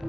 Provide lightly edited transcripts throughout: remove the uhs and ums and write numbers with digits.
My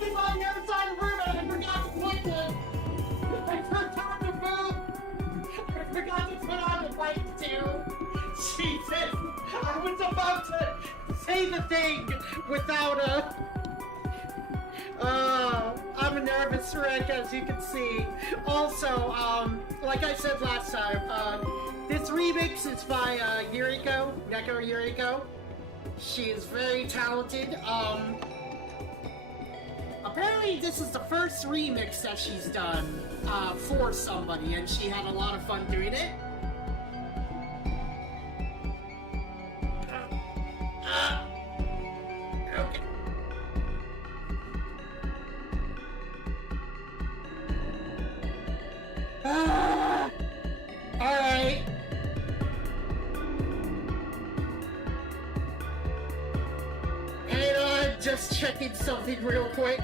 is on the other side of the room and I forgot to connect it. too. Jesus, I was about to say the thing without a... I'm a nervous wreck, as you can see. Also, like I said last time, this remix is by Yuriko, Neko Yuriko. She is very talented. Apparently this is the first remix that she's done for somebody, and she had a lot of fun doing it. Okay. Alright. Hang on, just checking something real quick.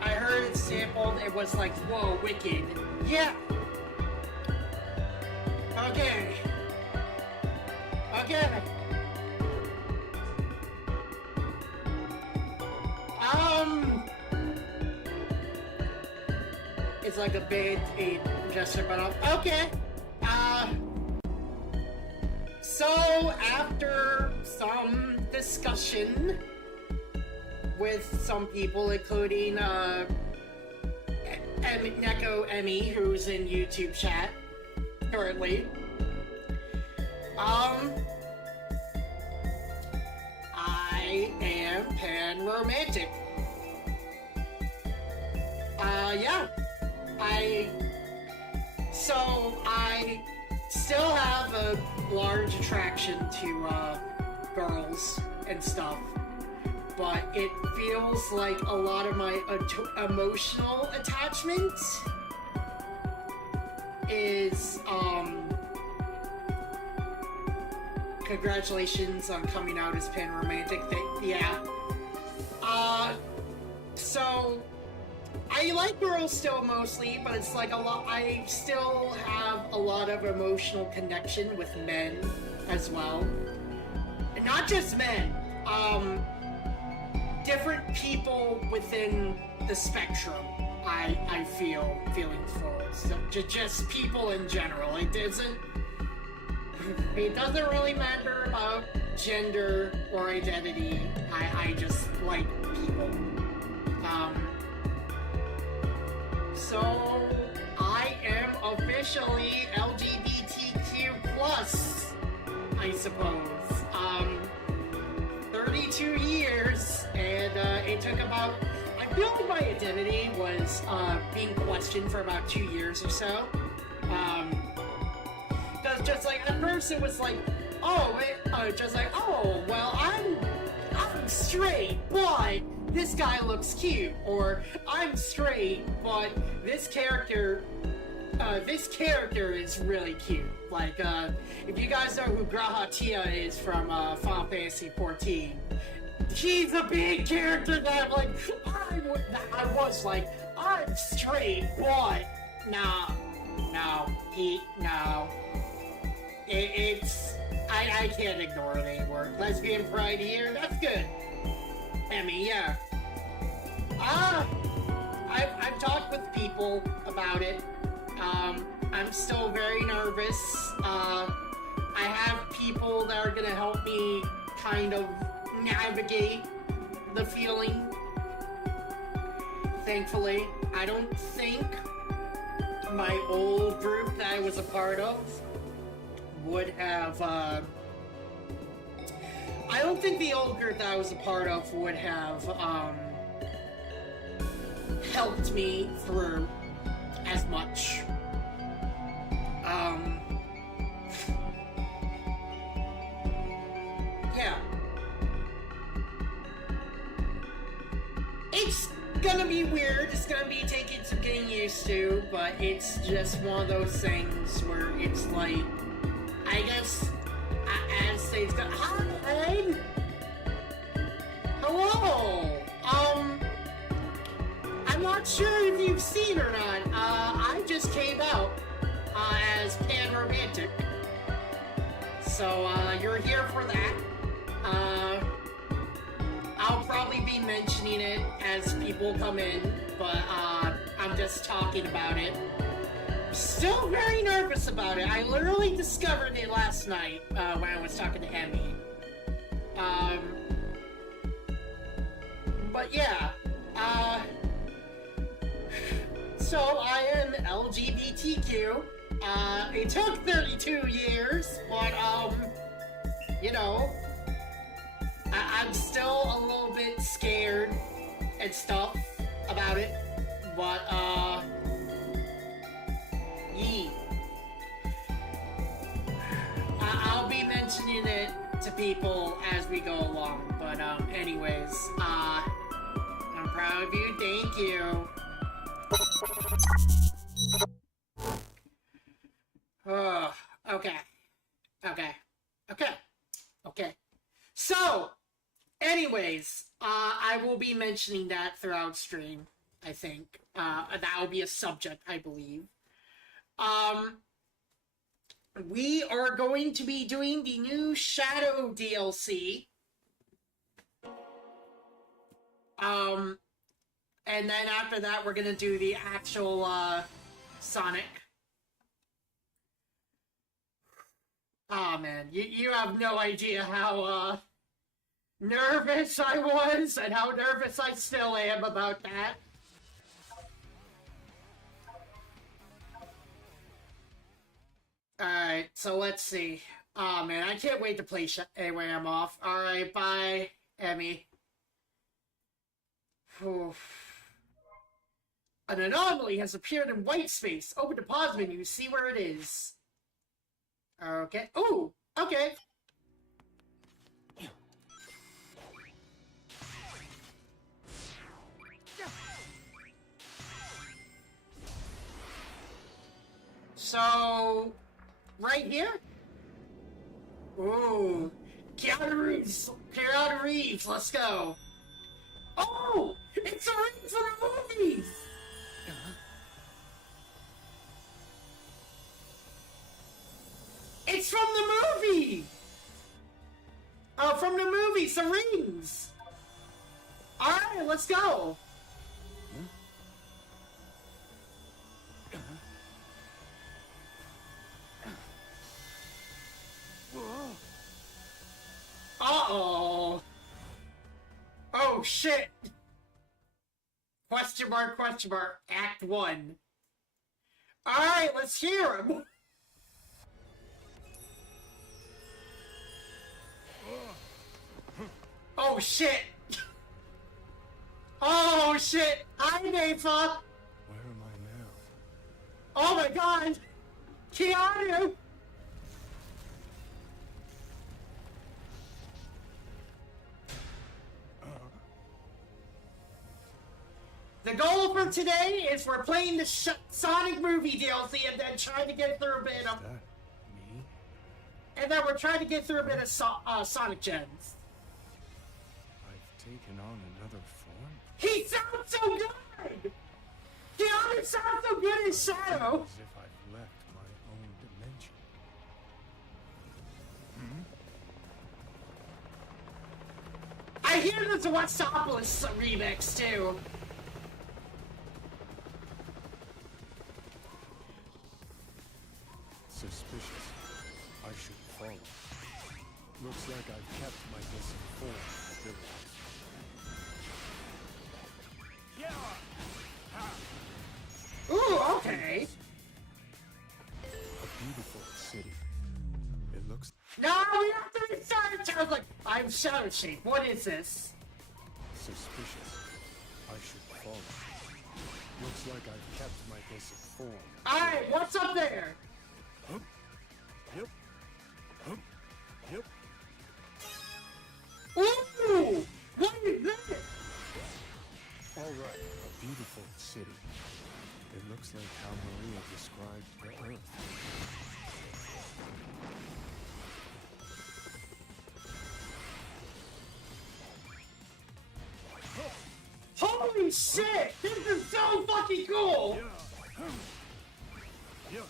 I heard it sampled, it was like, whoa, wicked. Yeah! Okay. Okay. It's like a band-aid gesture, but okay. So after some discussion with some people, including Neko Emmy, who's in YouTube chat currently, I am pan-romantic. Yeah. I still have a large attraction to, girls and stuff, but it feels like a lot of my emotional attachment is, congratulations on coming out as pan-romantic. Yeah. So, I like girls still mostly, but it's like I still have a lot of emotional connection with men as well. And not just men, different people within the spectrum I feel feelings for. So just people in general. It doesn't really matter about gender or identity. I just like people. So I am officially LGBTQ+, I suppose. 32 years, and it took about, I feel like my identity was being questioned for about 2 years or so. Because just like, at first it was like, oh, well, I'm straight, but this guy looks cute, or I'm straight, but this character is really cute. Like, if you guys know who G'raha Tia is from Final Fantasy XIV, she's a big character that I was like, I'm straight, but I can't ignore it anymore. Lesbian pride here, that's good. Emmy, yeah. I've talked with people about it. I'm still very nervous. I have people that are gonna help me kind of navigate the feeling. Thankfully, I don't think my old group that I was a part of would have, I don't think the old group that I was a part of would have, helped me through as much. Yeah. It's gonna be weird, it's gonna be taking some getting used to, but it's just one of those things where it's like, I guess, as things go, hi! Hello! I'm not sure if you've seen or not, I just came out, as pan-romantic. So, you're here for that. I'll probably be mentioning it as people come in, but, I'm just talking about it. Still very nervous about it. I literally discovered it last night when I was talking to Emmy. But yeah, so I am LGBTQ. It took 32 years, but you know, I'm still a little bit scared and stuff about it, but yee. I'll be mentioning it to people as we go along, but anyways, I'm proud of you, thank you. Okay. So, anyways, I will be mentioning that throughout stream, I think. That will be a subject, I believe. We are going to be doing the new Shadow DLC. And then after that, we're gonna do the actual, Sonic. Oh man, you have no idea how, nervous I was and how nervous I still am about that. Alright, so let's see. Oh man, I can't wait to play anyway, I'm off. Alright, bye, Emmy. Whew. An anomaly has appeared in white space. Open the pause menu, see where it is. Okay. Ooh, okay. So, right here? Ooh, Keanu Reeves, let's go. Oh, it's a ring from the movies! It's from the movie! Oh, from the movie, the rings! Alright, let's go! Uh-oh! Oh, shit! Question mark, Act 1. Alright, let's hear him! Oh, shit! Oh, shit! Hi, Nafa! Where am I now? Oh my god! Keanu! The goal for today is we're playing the Sonic movie DLC and then trying to get through a bit of... That me? And then we're trying to get through a bit of Sonic Gens. I've taken on another form? He sounds so good! Keanu sounds so good as Shadow! As if I've left my own dimension. I hear there's a Westsopolis remix too. Suspicious. I should follow. Looks like I've kept my misinformed abilities. Ooh, okay. A beautiful city. It looks... No, we have to restart! I was like, I'm Shadow Shape. What is this? Suspicious. I should follow. Looks like I've kept my basic form. Alright, what's up there? Hup. Yep. Hup. Yep. Ooh! What is this? Alright, a beautiful city. It looks like how Maria described the Earth. Holy shit! This is so fucking cool! Yeah.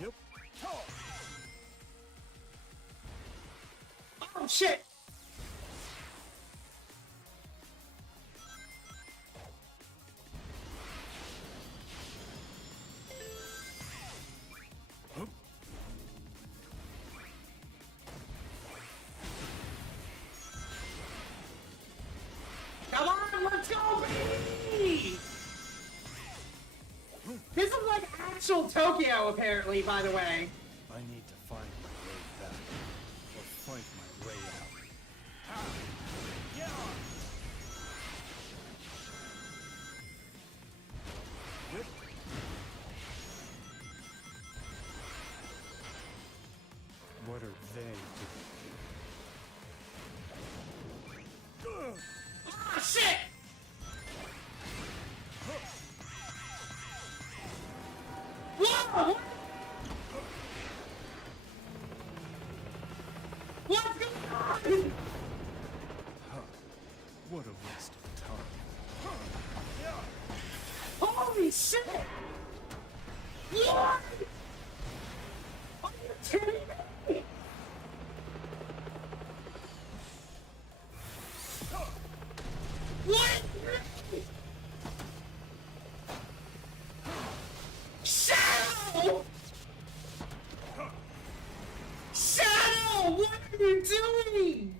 Yep. Oh shit! actual Tokyo, apparently, by the way. I need to find my way back, or fight my way out. Ha! Yeah! Whip. What are they doing? Ah, shit! Whoa! What's going on? Huh. What a waste of time. Holy shit! What? Are you kidding me? What? Shadow! Shadow! What are you doing?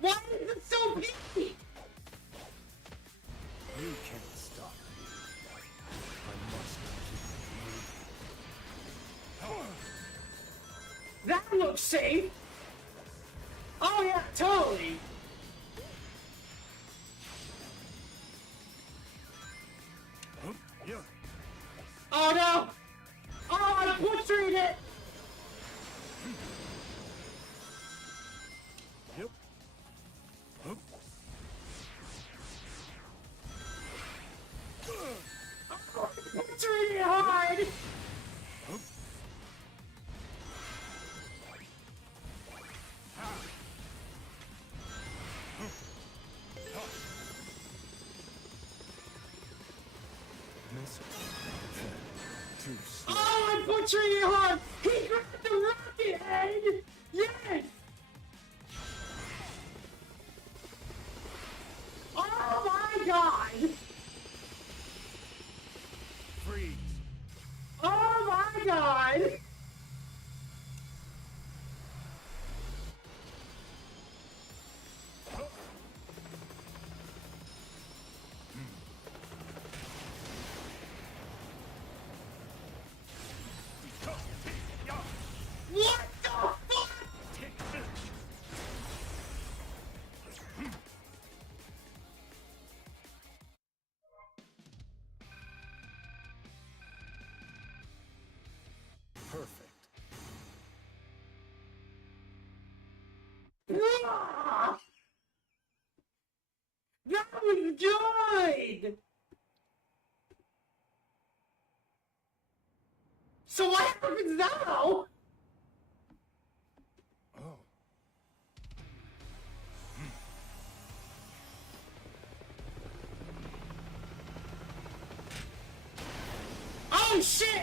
Why is it so big? You can't stop me. I must keep moving. That looks safe. Oh yeah, totally. Yeah. Oh no! Oh, I butchered it! Yep. Hup. Oh, I butchered it hard! Hup. Ha. Hup. Ha. Missile. Too slow. Oh, I'm butchering it hard! He grabbed the rocket head! Yes! Oh my god! Freeze. Oh my god! What the fuck? Perfect. Ah! That was good! So what happens now? Oh. Oh shit!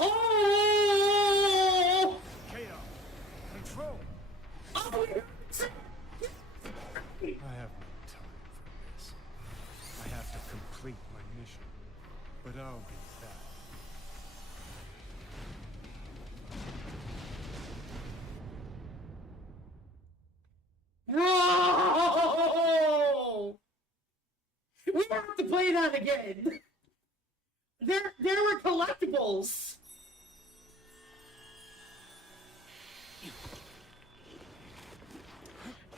Oh! KO. Control. Oh, I have no time for this. I have to complete my mission. But I'll be back. Whoa! We have to play that again. There were collectibles.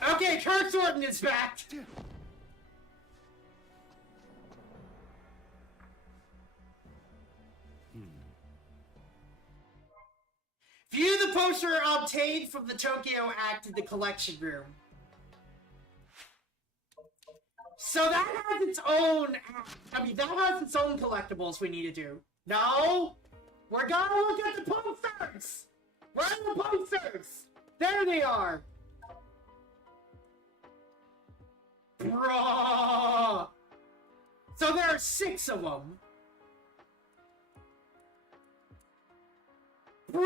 Okay, Kurt Thornton is back. View the poster obtained from the Tokyo Act in the collection room. So that has its own, that has its own collectibles we need to do. No! We're gonna look at the posters! Where are the posters? There they are! Bruh! So there are 6 of them. Bruh!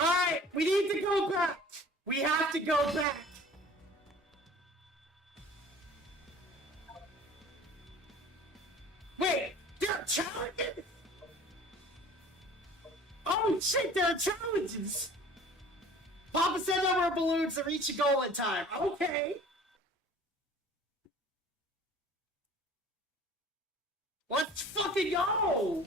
Alright, we need to go back! We have to go back! challenging? Oh shit, there are challenges! Papa said number of balloons to reach a goal in time. Okay. Let's fucking go!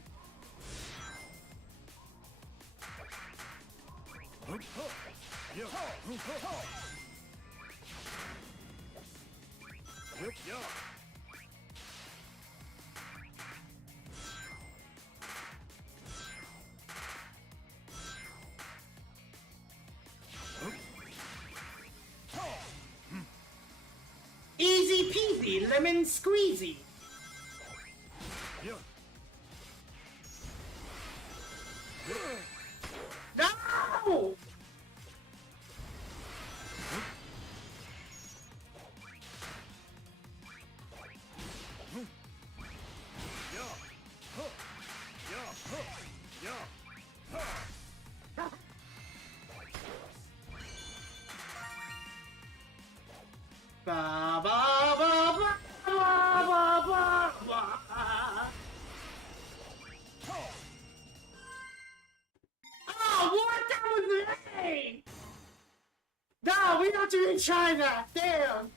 Easy peasy, lemon squeezy. No! Ba ba ba ba ba ba ba. Oh, what? That was me! No, we have to retry that. Damn.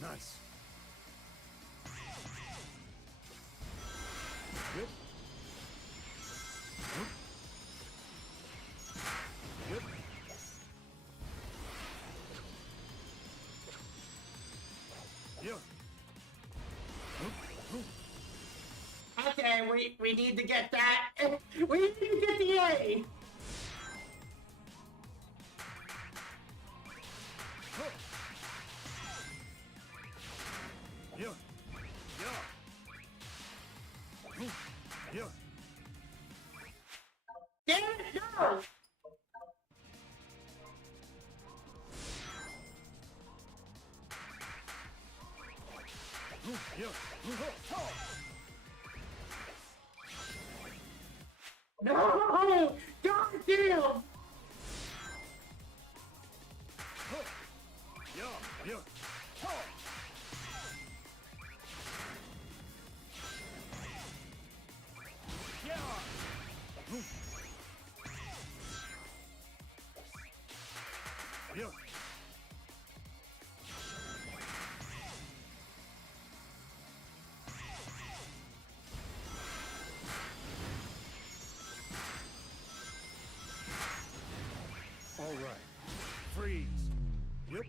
Nice. Okay, we need to get that. We need to get the A. Damn it, no! No! God damn! All right. Freeze. Yep.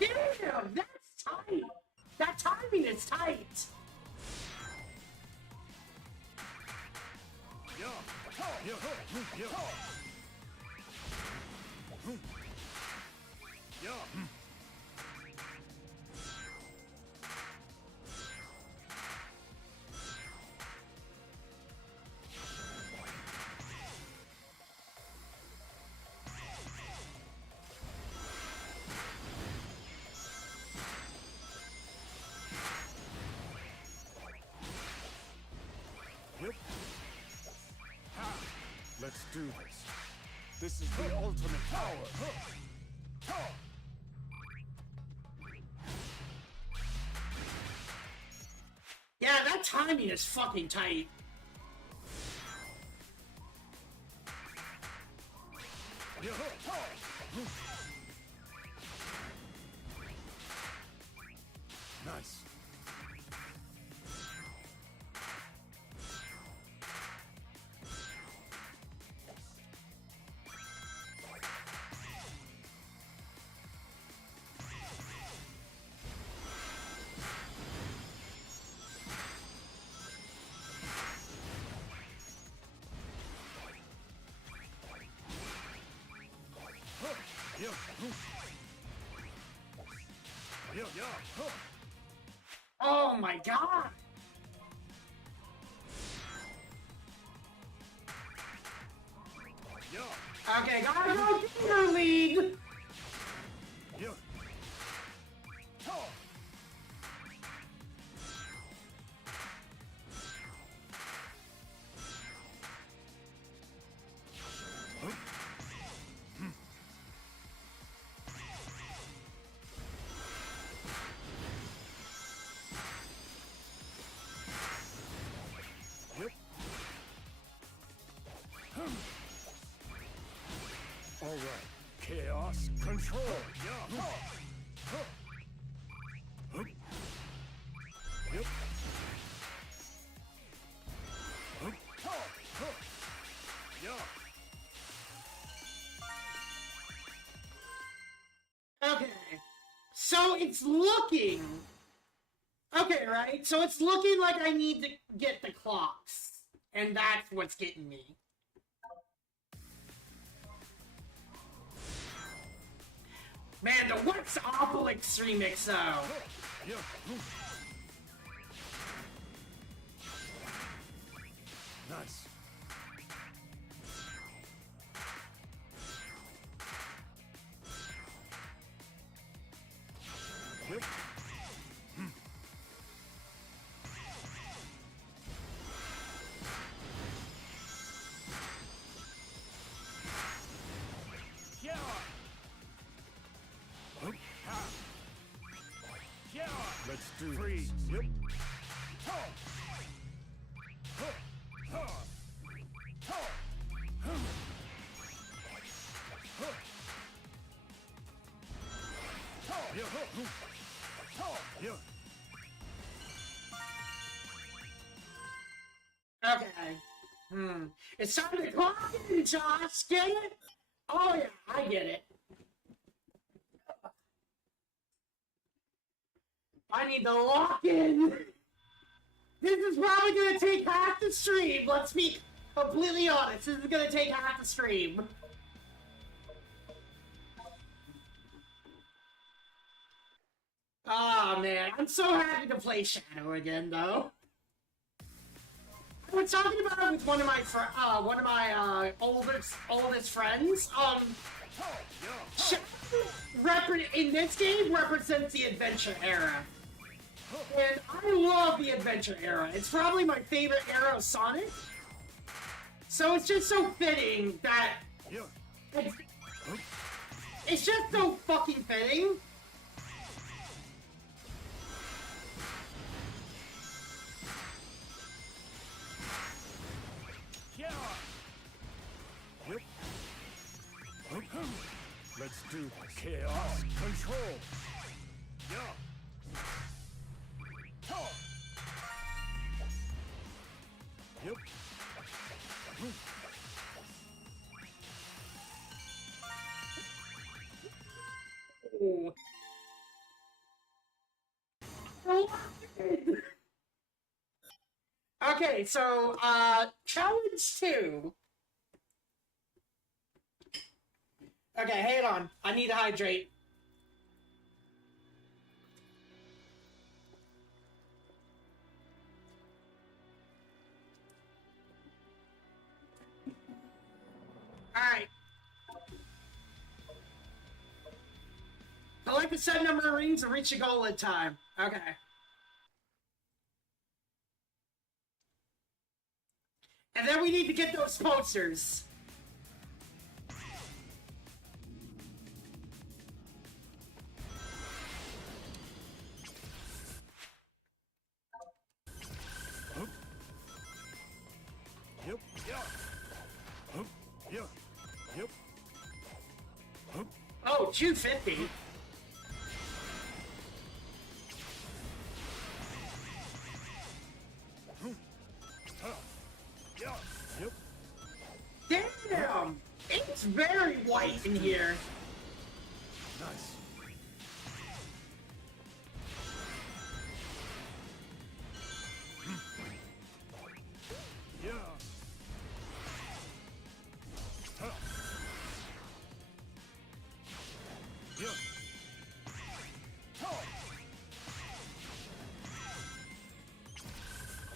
Damn, that's tight! That timing is tight! Yep. Ha! Let's do this. This is the ultimate power. Yeah, that timing is fucking tight. Nice. Oh my god! Okay, gotta go get your lead! All right. Chaos control. Yep. Okay. So it's looking... Okay, right? So it's looking like I need to get the clocks. And that's what's getting me. Man, the What's Obelix remix, though. Nice. Yep. Let's do this. Yep. Okay. It's time to clock in, Josh. Get it? Oh yeah, I get it. I need to lock in. This is probably gonna take half the stream. Let's be completely honest. This is gonna take half the stream. Ah, man, I'm so happy to play Shadow again, though. I was talking about it with one of my oldest friends. In this game represents the adventure era, and I love the adventure era. It's probably my favorite era of Sonic. So it's just so fitting that it's just so fucking fitting. Let's do chaos control. Yep. Ooh. Okay, so, challenge 2. Okay, hang on. I need to hydrate. Alright. Collect a set number of rings and reach the goal in time. Okay. And then we need to get those posters. Yep. Yep. Yep. Oh, 250. Yep. Damn! It's very white in here. Nice. Yeah.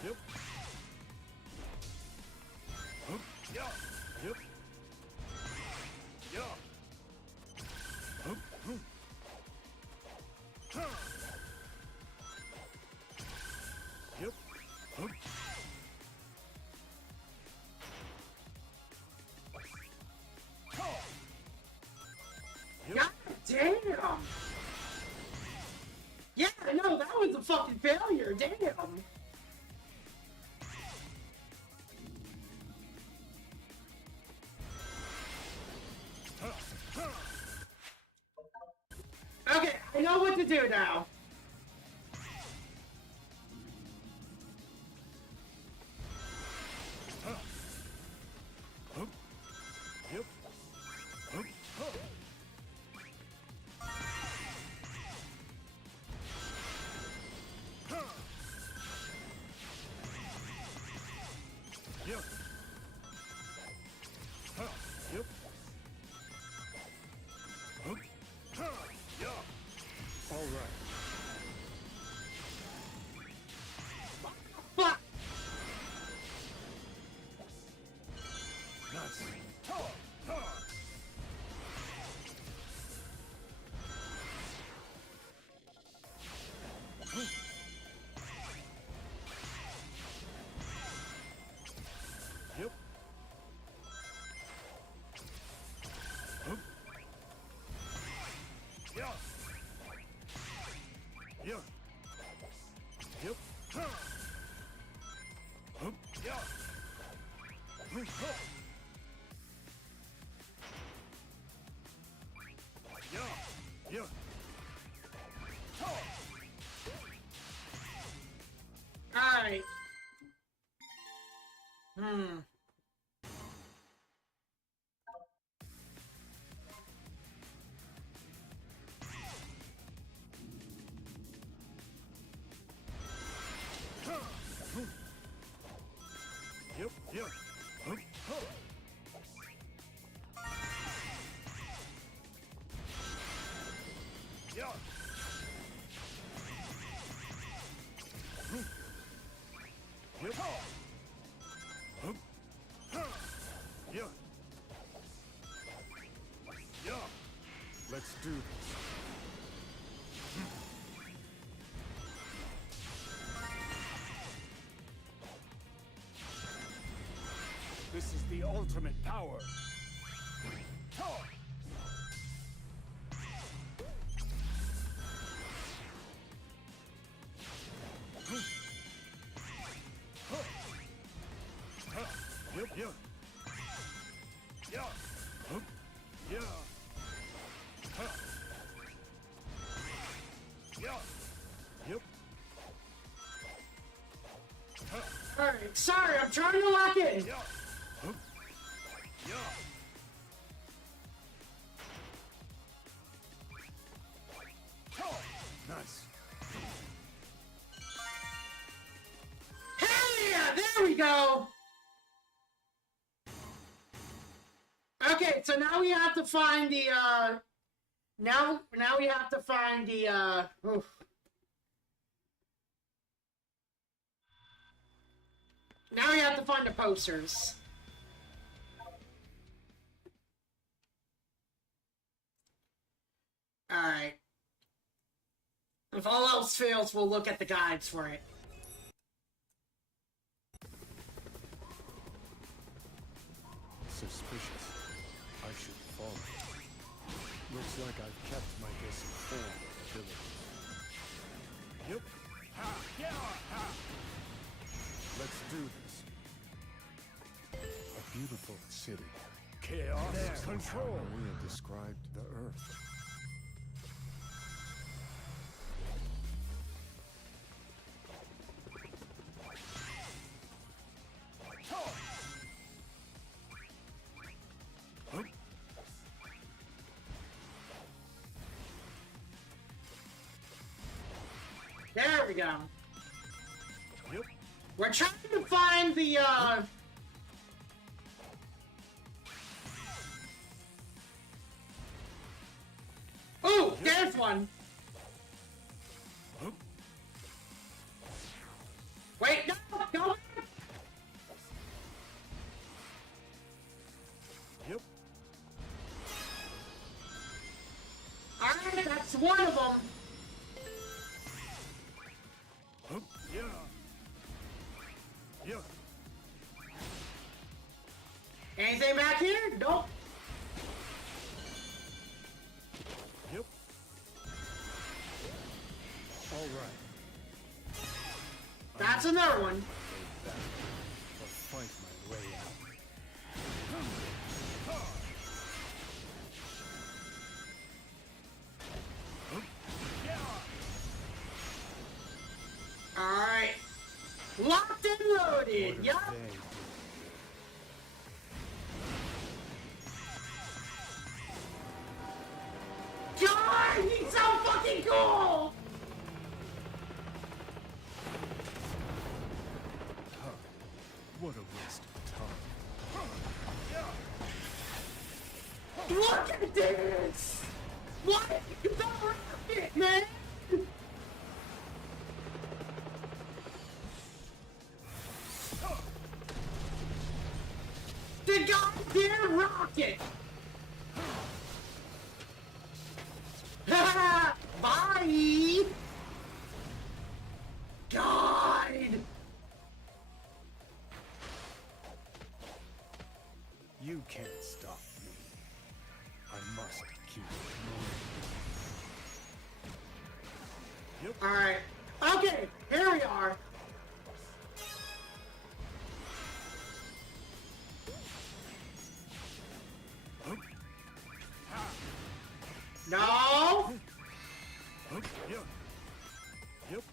Yep. Hup. Yeah. Yep. Yeah. Hup. Hup. Huh. Yep. Hup. Yep. God damn! Yeah, no, that was a fucking failure, damn! Okay, I know what to do now. Hup. Yep. Hup. Hup. Huh. Yep. Huh. Yep. Hup. Huh. Yeah. All right. Fuck! Nice. Huh. Huh. Yep. Hup. Yeah. Yeah. Yep. Huh. Hup. Yeah. Hup. Hup. Yeah. Yeah. Huh. Alright. Hmm. Yep. Yeah. Hup. Hup. Yeah. Yep. Hup. Huh. Yeah. Yeah. Let's do this. This is the ultimate power. Huh. Yep, yeah. Yeah. Hup. Yeah. Huh. Yeah. Yep. Huh. Alright, sorry, I'm trying to lock in. Yeah. Hup. Yeah. Huh. Nice. Hell yeah, there we go! Okay, so now we have to find the, now we have to find the, oof. Now we have to find the posters. Alright. If all else fails, we'll look at the guides for it. Suspicious. I should follow. Looks like I've kept my disinformed abilities. Yep. Ha! Yeah! Ha! Let's do this. A beautiful city. Chaos control. Maria described the Earth. Huh? There we go. Yep. We're trying to find the, Ooh, there's one! Huh? Wait, no! Yep. Anything back here? Nope. Yep. All right. That's another one. I'll fight my way out. Alright. Locked and loaded. Yup. God, he's so fucking cool! What a waste of time. Look at this! What? The rocket, man! The goddamn rocket! Bye! God! You can't stop me. I must keep moving. Yep. Alright. Okay, here we are. No! Yep. Yep.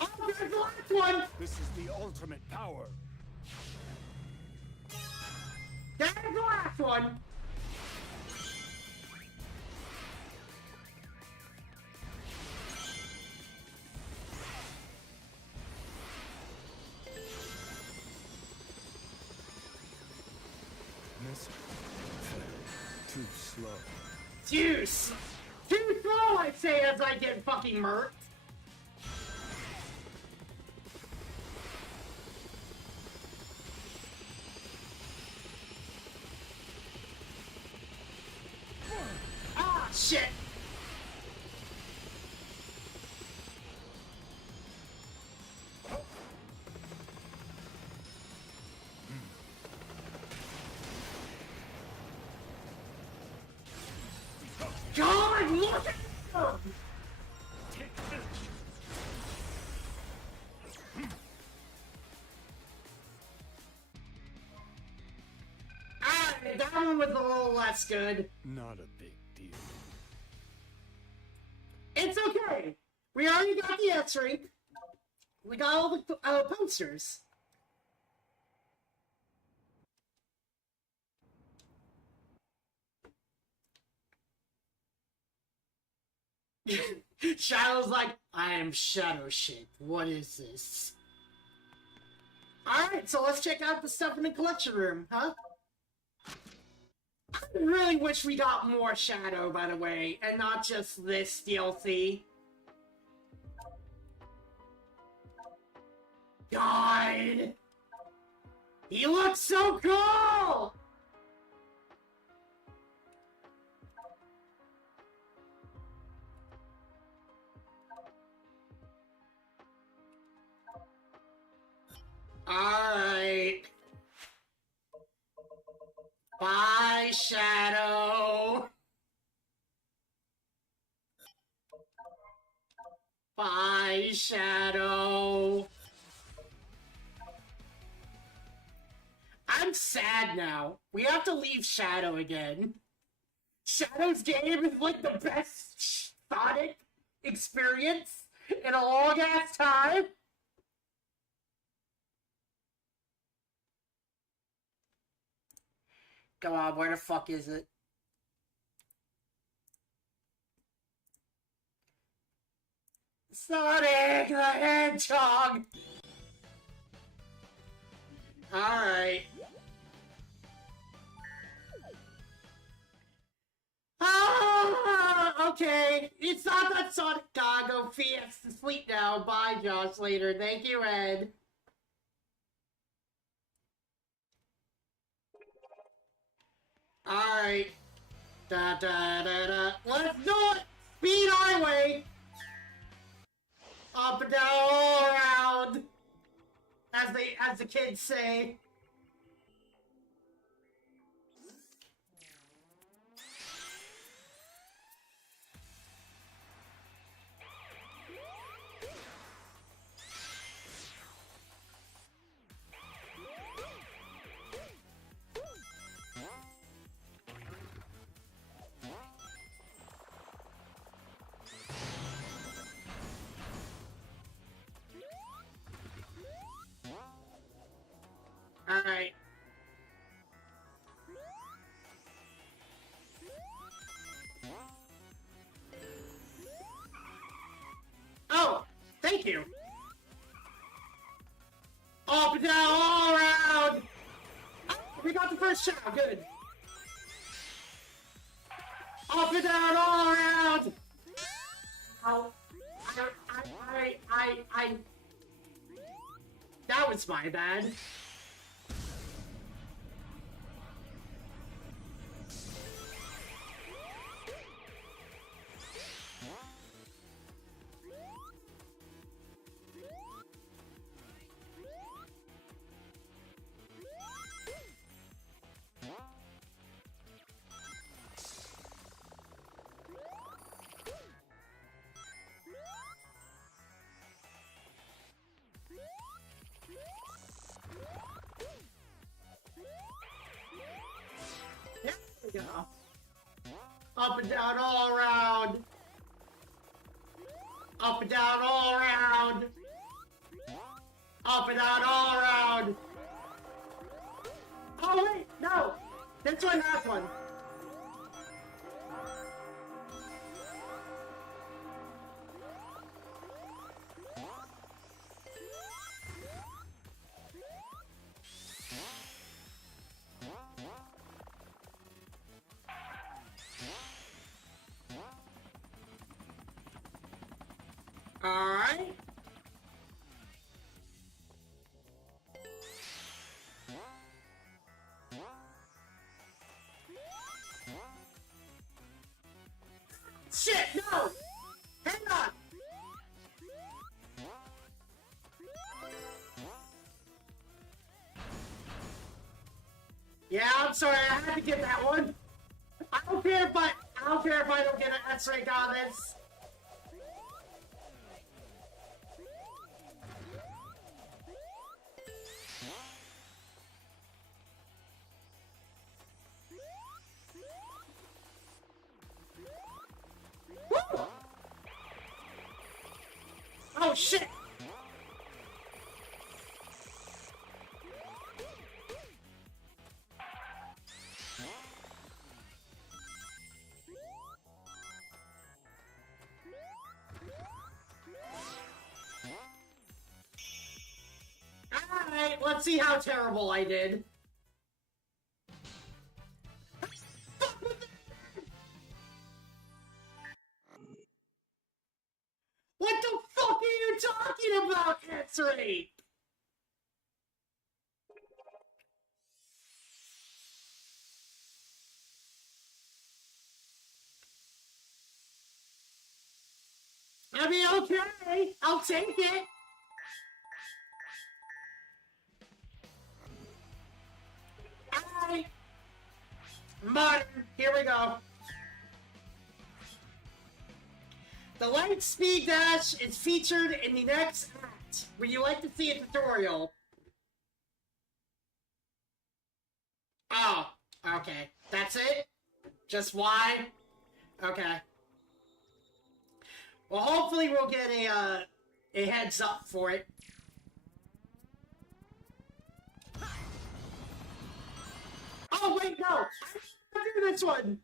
Oh, there's the last one! This is the ultimate power. There's the last one! Miss. Too slow. Juice! Too slow, I say, as I get fucking murked. Ah, shit! God, look at her! Ah, that one was a little less good. Not a big deal. It's okay. We already got the X-ray. We got all the posters. Shadow's like, I am shadow shaped. What is this? Alright, so let's check out the stuff in the collection room, huh? I really wish we got more Shadow, by the way, and not just this DLC. God! He looks so cool! Alright. Bye, Shadow. Bye, Shadow. I'm sad now. We have to leave Shadow again. Shadow's game is like the best Sonic experience in a long ass time. Come on, where the fuck is it? Sonic the Hedgehog! Alright. Ah, okay. It's not that Sonic gotta go to sleep now. Bye, Josh, later. Thank you, Ed. Alright. Da da da da. Let's do it! Speed highway! Up and down, all around. as the kids say. Alright. Oh, thank you. Up and down, all around. Oh, we got the first shot. Good. Up and down, all around. Oh, I. That was my bad. There we go. Up and down all around. Up and down all around. Up and down all around. Oh wait, no! This one, that one. Alright. Shit, no! Hang on! Yeah, I'm sorry, I had to get that one. I don't care if I don't get an S-rank on this. Woo! Oh shit! Alright, let's see how terrible I did. What the fuck are you talking about, Answering? I mean, okay, I'll take it. Alright. Modern, here we go. The light speed dash is featured in the next act. Would you like to see a tutorial? Oh, okay. That's it? Just why? Okay. Well, hopefully we'll get a heads up for it. Oh, wait, no! I didn't do this one!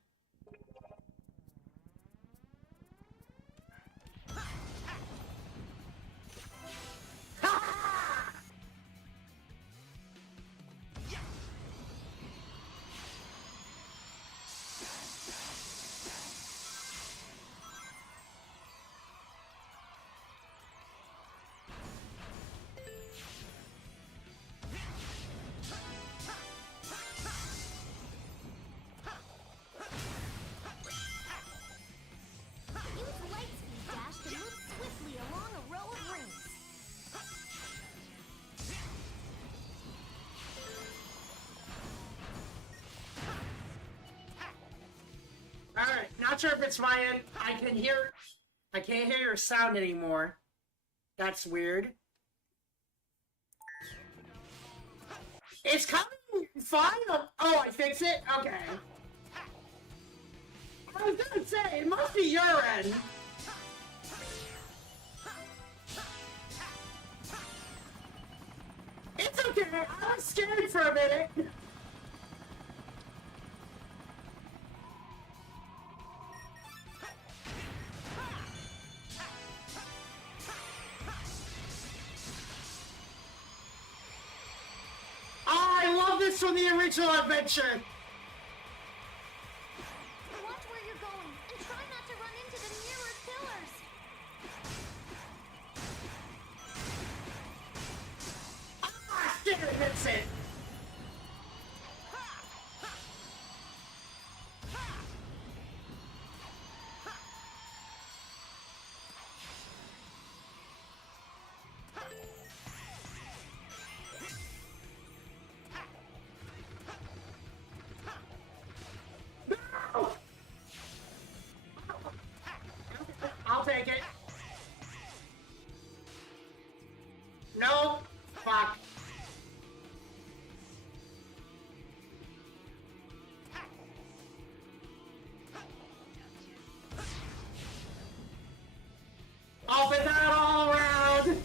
not sure if it's my end. I can't hear your sound anymore. That's weird. It's coming fine. Oh, I fixed it? Okay. I was gonna say, it must be your end. It's okay, I was scared for a minute. I love this from the original adventure. Watch where you're going and try not to run into the nearer pillars. Ah, sticker hits it. No! I'll take it. No. Fuck. I'll be that all around.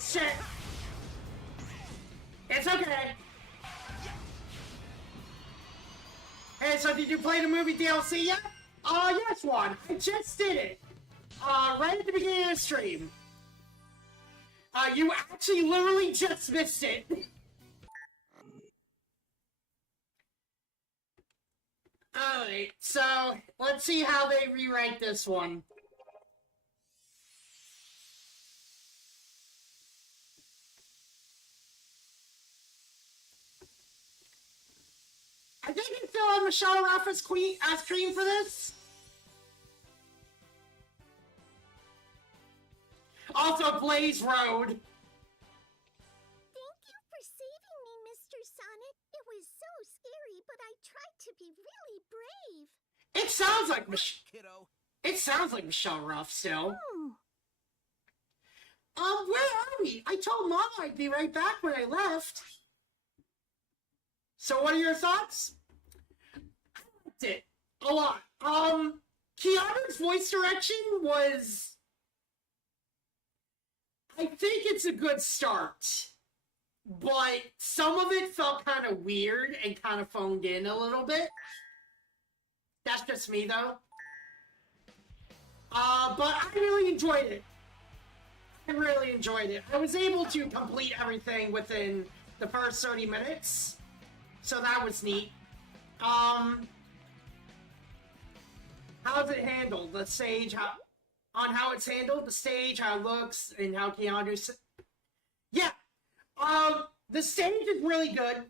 Shit. It's okay. Hey, so did you play the movie DLC yet? Yes, one. I just did it. Right at the beginning of the stream. You actually literally just missed it. Alright, so let's see how they rewrite this one. I think you still have Michelle Ruff as Queen as Cream for this. Also, Blaze Road. Thank you for saving me, Mr. Sonic. It was so scary, but I tried to be really brave. It sounds like Kiddo. It sounds like Michelle Ruff still. Oh. Where are we? I told Mom I'd be right back when I left. So what are your thoughts? I liked it a lot. Keanu's voice direction was... I think it's a good start. But some of it felt kind of weird and kind of phoned in a little bit. That's just me, though. But I really enjoyed it. I really enjoyed it. I was able to complete everything within the first 30 minutes. So that was neat. How's it handled? The stage, how it's handled, the stage, how it looks, and how Keanu... Yeah. The stage is really good.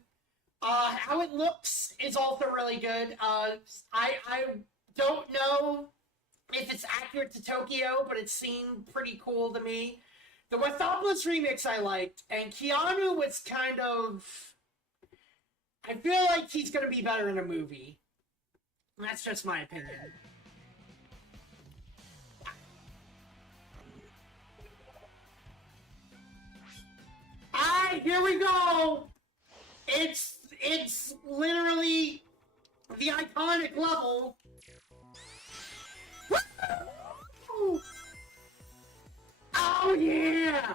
How it looks is also really good. I don't know if it's accurate to Tokyo, but it seemed pretty cool to me. The Westhopolis remix I liked, and Keanu was kind of... I feel like he's gonna be better in a movie. That's just my opinion. Alright, here we go! It's literally the iconic level. Woo! Oh yeah!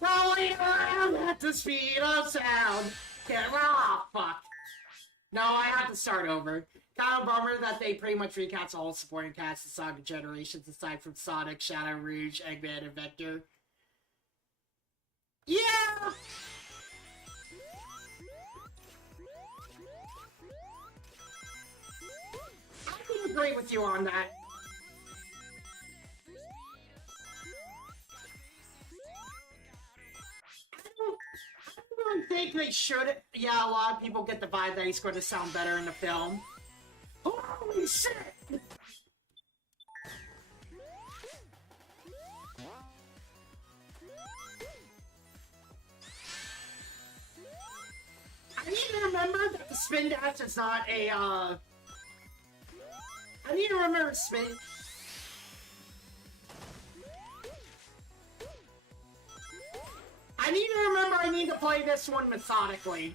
Rolling around at the speed of sound. Oh, fuck. No, I have to start over. Kind of bummer that they pretty much recast all supporting cast of Saga Generations aside from Sonic, Shadow Rouge, Eggman, and Vector. Yeah! I can agree with you on that. I don't really think they should. Yeah, a lot of people get the vibe that he's going to sound better in the film. Holy shit! I need to remember that the spin dash is not a, I need to remember spin. I need to remember I need to play this one methodically.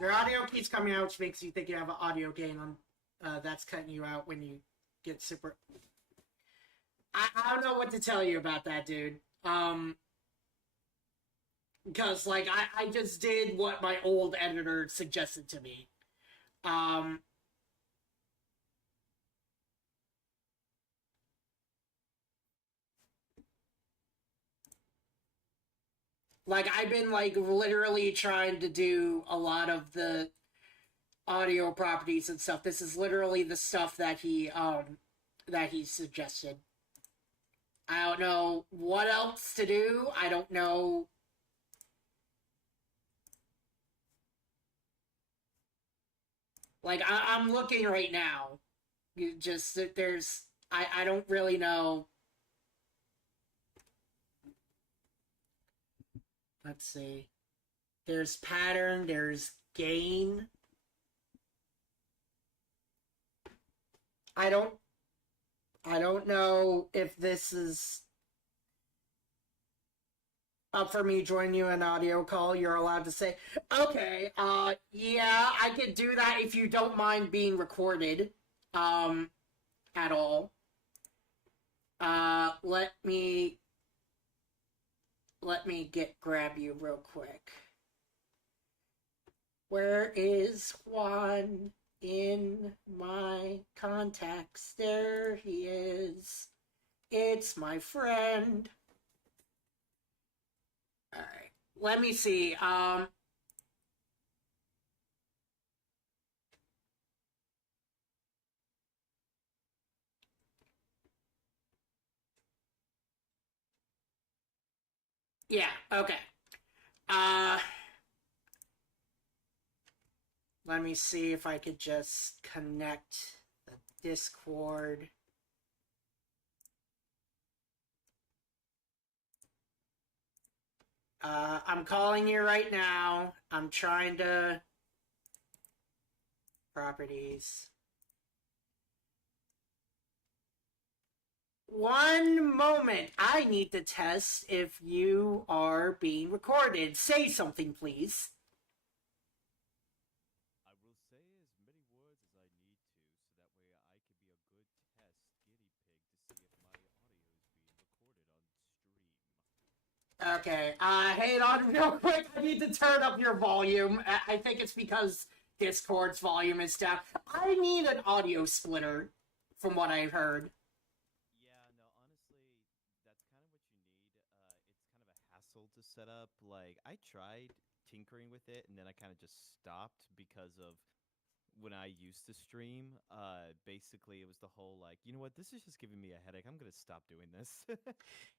Your audio keeps coming out, which makes you think you have an audio gain on, that's cutting you out when you get super... I don't know what to tell you about that, dude. Because, like, I just did what my old editor suggested to me. Like, I've been, like, literally trying to do a lot of the audio properties and stuff. This is literally the stuff that he suggested. I don't know what else to do. I don't know... Like, I'm looking right now. You just, there's... I don't really know... Let's see. There's pattern, there's gain. I don't know if this is up for me joining you in an audio call. You're allowed to say, okay, yeah, I could do that if you don't mind being recorded, at all. Let me grab you real quick. Where is Juan in my contacts? There he is. It's my friend. Alright, let me see. Yeah, okay. Let me see if I could just connect the Discord. I'm calling you right now. I'm trying to... Properties. One moment. I need to test if you are being recorded. Say something, please. I will say as many words as I need to, so that way I can be a good test guinea pig to see if my audio is being recorded on stream. Okay, hang on real quick. I need to turn up your volume. I think it's because Discord's volume is down. I need an audio splitter, from what I've heard. Yeah, no, honestly, that's kind of what you need. It's kind of a hassle to set up. Like, I tried tinkering with it, and then I kind of just stopped because of when I used to stream. Basically, it was the whole, like, you know what, this is just giving me a headache. I'm going to stop doing this.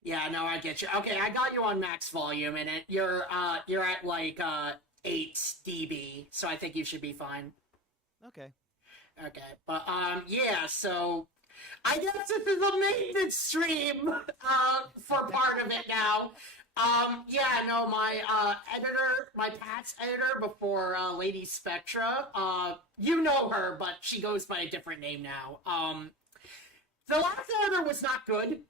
Yeah, no, I get you. Okay, I got you on max volume, and you're at, like, 8 dB, so I think you should be fine. Okay. Okay, but, yeah, so... I guess this is a maintenance stream, for part of it now. Yeah, no, my, editor, my past editor before, Lady Spectra, you know her, but she goes by a different name now. The last editor was not good,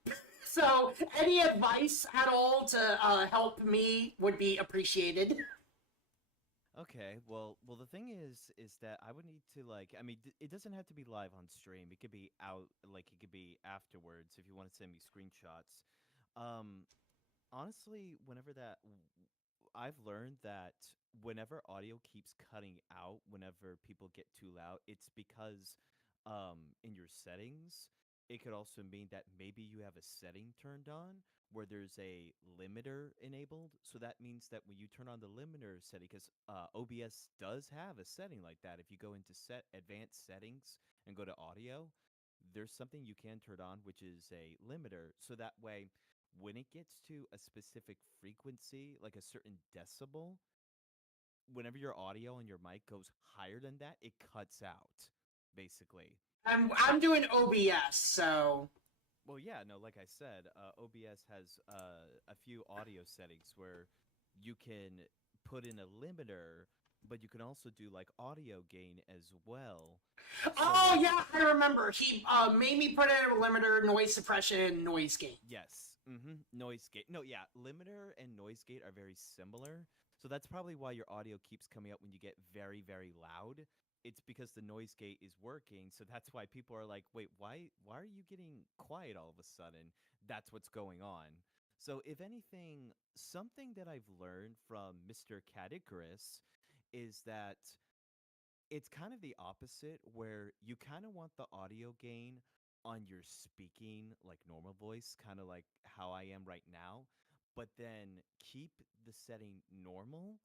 so any advice at all to, help me would be appreciated. Okay, well, the thing is that I would need to, like, I mean, it doesn't have to be live on stream. It could be out, like, it could be afterwards if you want to send me screenshots. Honestly, I've learned that whenever audio keeps cutting out, whenever people get too loud, it's because, in your settings, it could also mean that maybe you have a setting turned on where there's a limiter enabled. So that means that when you turn on the limiter setting, because OBS does have a setting like that. If you go into advanced settings and go to audio, there's something you can turn on, which is a limiter. So that way, when it gets to a specific frequency, like a certain decibel, whenever your audio and your mic goes higher than that, it cuts out, basically. I'm doing OBS, so Well, yeah, no, like I said, OBS has a few audio settings where you can put in a limiter, but you can also do like audio gain as well. oh like, yeah, I remember. He made me put in a limiter, noise suppression, and noise gate. yes, noise gate. No, yeah, limiter and noise gate are very similar. So that's probably why your audio keeps coming up when you get very, very loud. It's because the noise gate is working, so that's why people are like, "Wait, why are you getting quiet all of a sudden?" That's what's going on. So if anything, something that I've learned from Mr. Cat Icarus is that it's kind of the opposite, where you kind of want the audio gain on your speaking like normal voice, kind of like how I am right now, but then keep the setting normal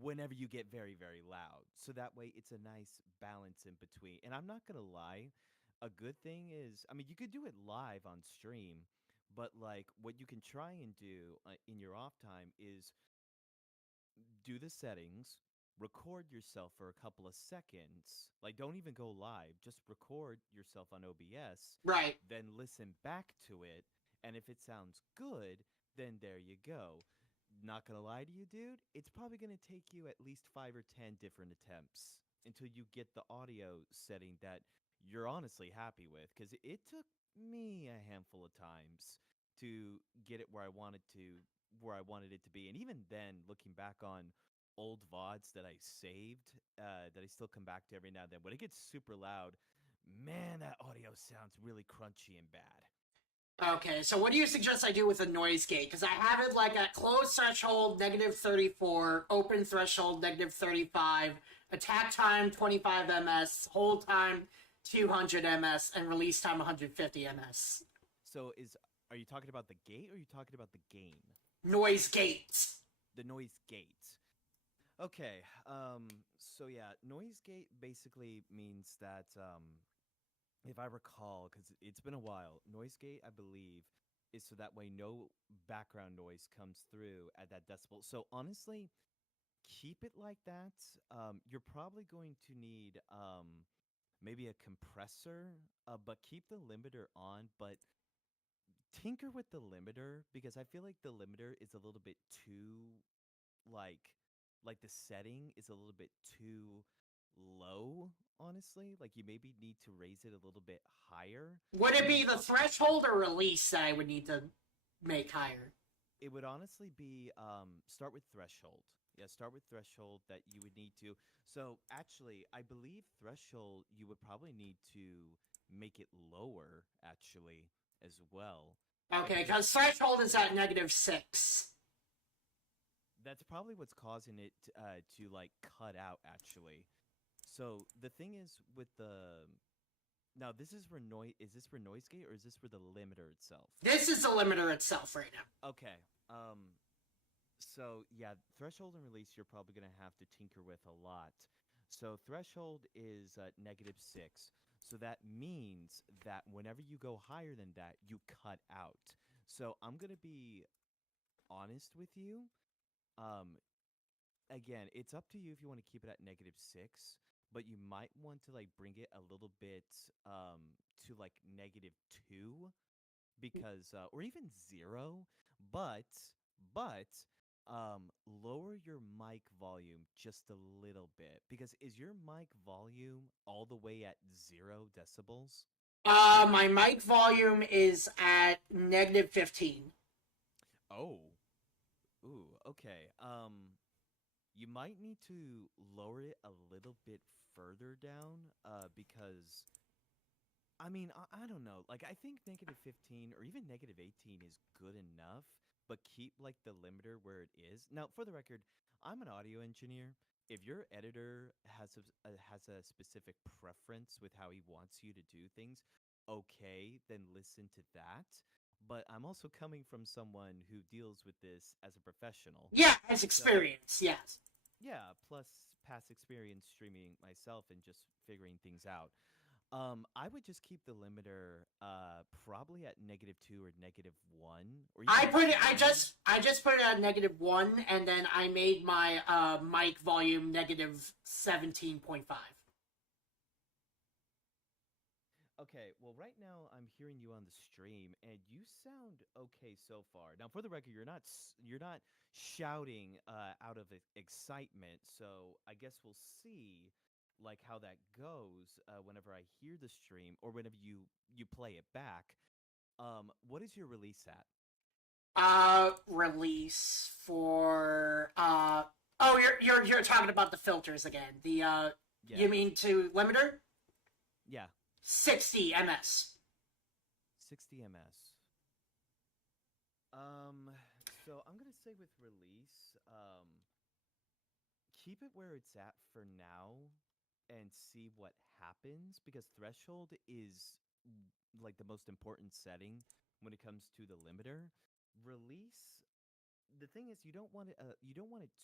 whenever you get very, very loud. So that way it's a nice balance in between. And I'm not going to lie, a good thing is, I mean, you could do it live on stream, but like what you can try and do in your off time is do the settings, record yourself for a couple of seconds. Like, don't even go live, just record yourself on OBS, Right. then listen back to it. And if it sounds good, then there you go. Not gonna lie to you, dude, it's probably gonna take you at least 5 or 10 different attempts until you get the audio setting that you're honestly happy with. Because it took me a handful of times to get it where I wanted it to be. And even then, looking back on old VODs that I saved, that I still come back to every now and then, when it gets super loud, man, that audio sounds really crunchy and bad. Okay, so what do you suggest I do with a noise gate? Because I have it like at close threshold, -34, open threshold, -35, attack time, 25 ms, hold time, 200 ms, and release time, 150 ms. So are you talking about the gate or are you talking about the gain? Noise gate. The noise gate. Okay, so yeah, noise gate basically means that, if I recall, because it's been a while, noise gate, I believe, is so that way no background noise comes through at that decibel. So honestly, keep it like that. You're probably going to need maybe a compressor, but keep the limiter on, but tinker with the limiter, because I feel like the limiter is a little bit too like the setting is a little bit too low, honestly. Like you maybe need to raise it a little bit higher. Would it be the threshold or release that I would need to make higher? It would honestly be start with threshold. Yeah, start with threshold that you would need to. So actually, I believe threshold you would probably need to make it lower actually as well. Okay, because threshold is at -6. That's probably what's causing it to like cut out actually. So the thing is with the now this is for noise. Is this for noise gate or is this for the limiter itself? This is the limiter itself right now. Okay. So yeah, threshold and release you're probably gonna have to tinker with a lot. So threshold is -6. So that means that whenever you go higher than that, you cut out. So I'm gonna be honest with you. Again, it's up to you if you want to keep it at -6, but you might want to like bring it a little bit to like -2, because or even 0, but lower your mic volume just a little bit, because is your mic volume all the way at 0 decibels? My mic volume is at -15. Oh. Ooh, okay. You might need to lower it a little bit further down, because I mean, I don't know. Like, I think -15 or even -18 is good enough, but keep like the limiter where it is. Now, for the record, I'm an audio engineer. If your editor has a specific preference with how he wants you to do things, okay, then listen to that. But I'm also coming from someone who deals with this as a professional. Yeah, as experience, yes. Yeah, plus past experience streaming myself and just figuring things out. I would just keep the limiter probably at -2 or -1. Or I even put it. I 1. just put it at -1, and then I made my mic volume -17.5. Okay, well, right now I'm hearing you on the stream, and you sound okay so far. Now, for the record, you're not shouting out of excitement. So I guess we'll see, like how that goes whenever I hear the stream or whenever you play it back. What is your release at? Release for Oh, you're talking about the filters again. The Yeah, You mean to limiter? yeah, 60 ms. 60 ms. So I'm gonna say with release, keep it where it's at for now and see what happens because threshold is like the most important setting when it comes to the limiter. Release, the thing is you don't want it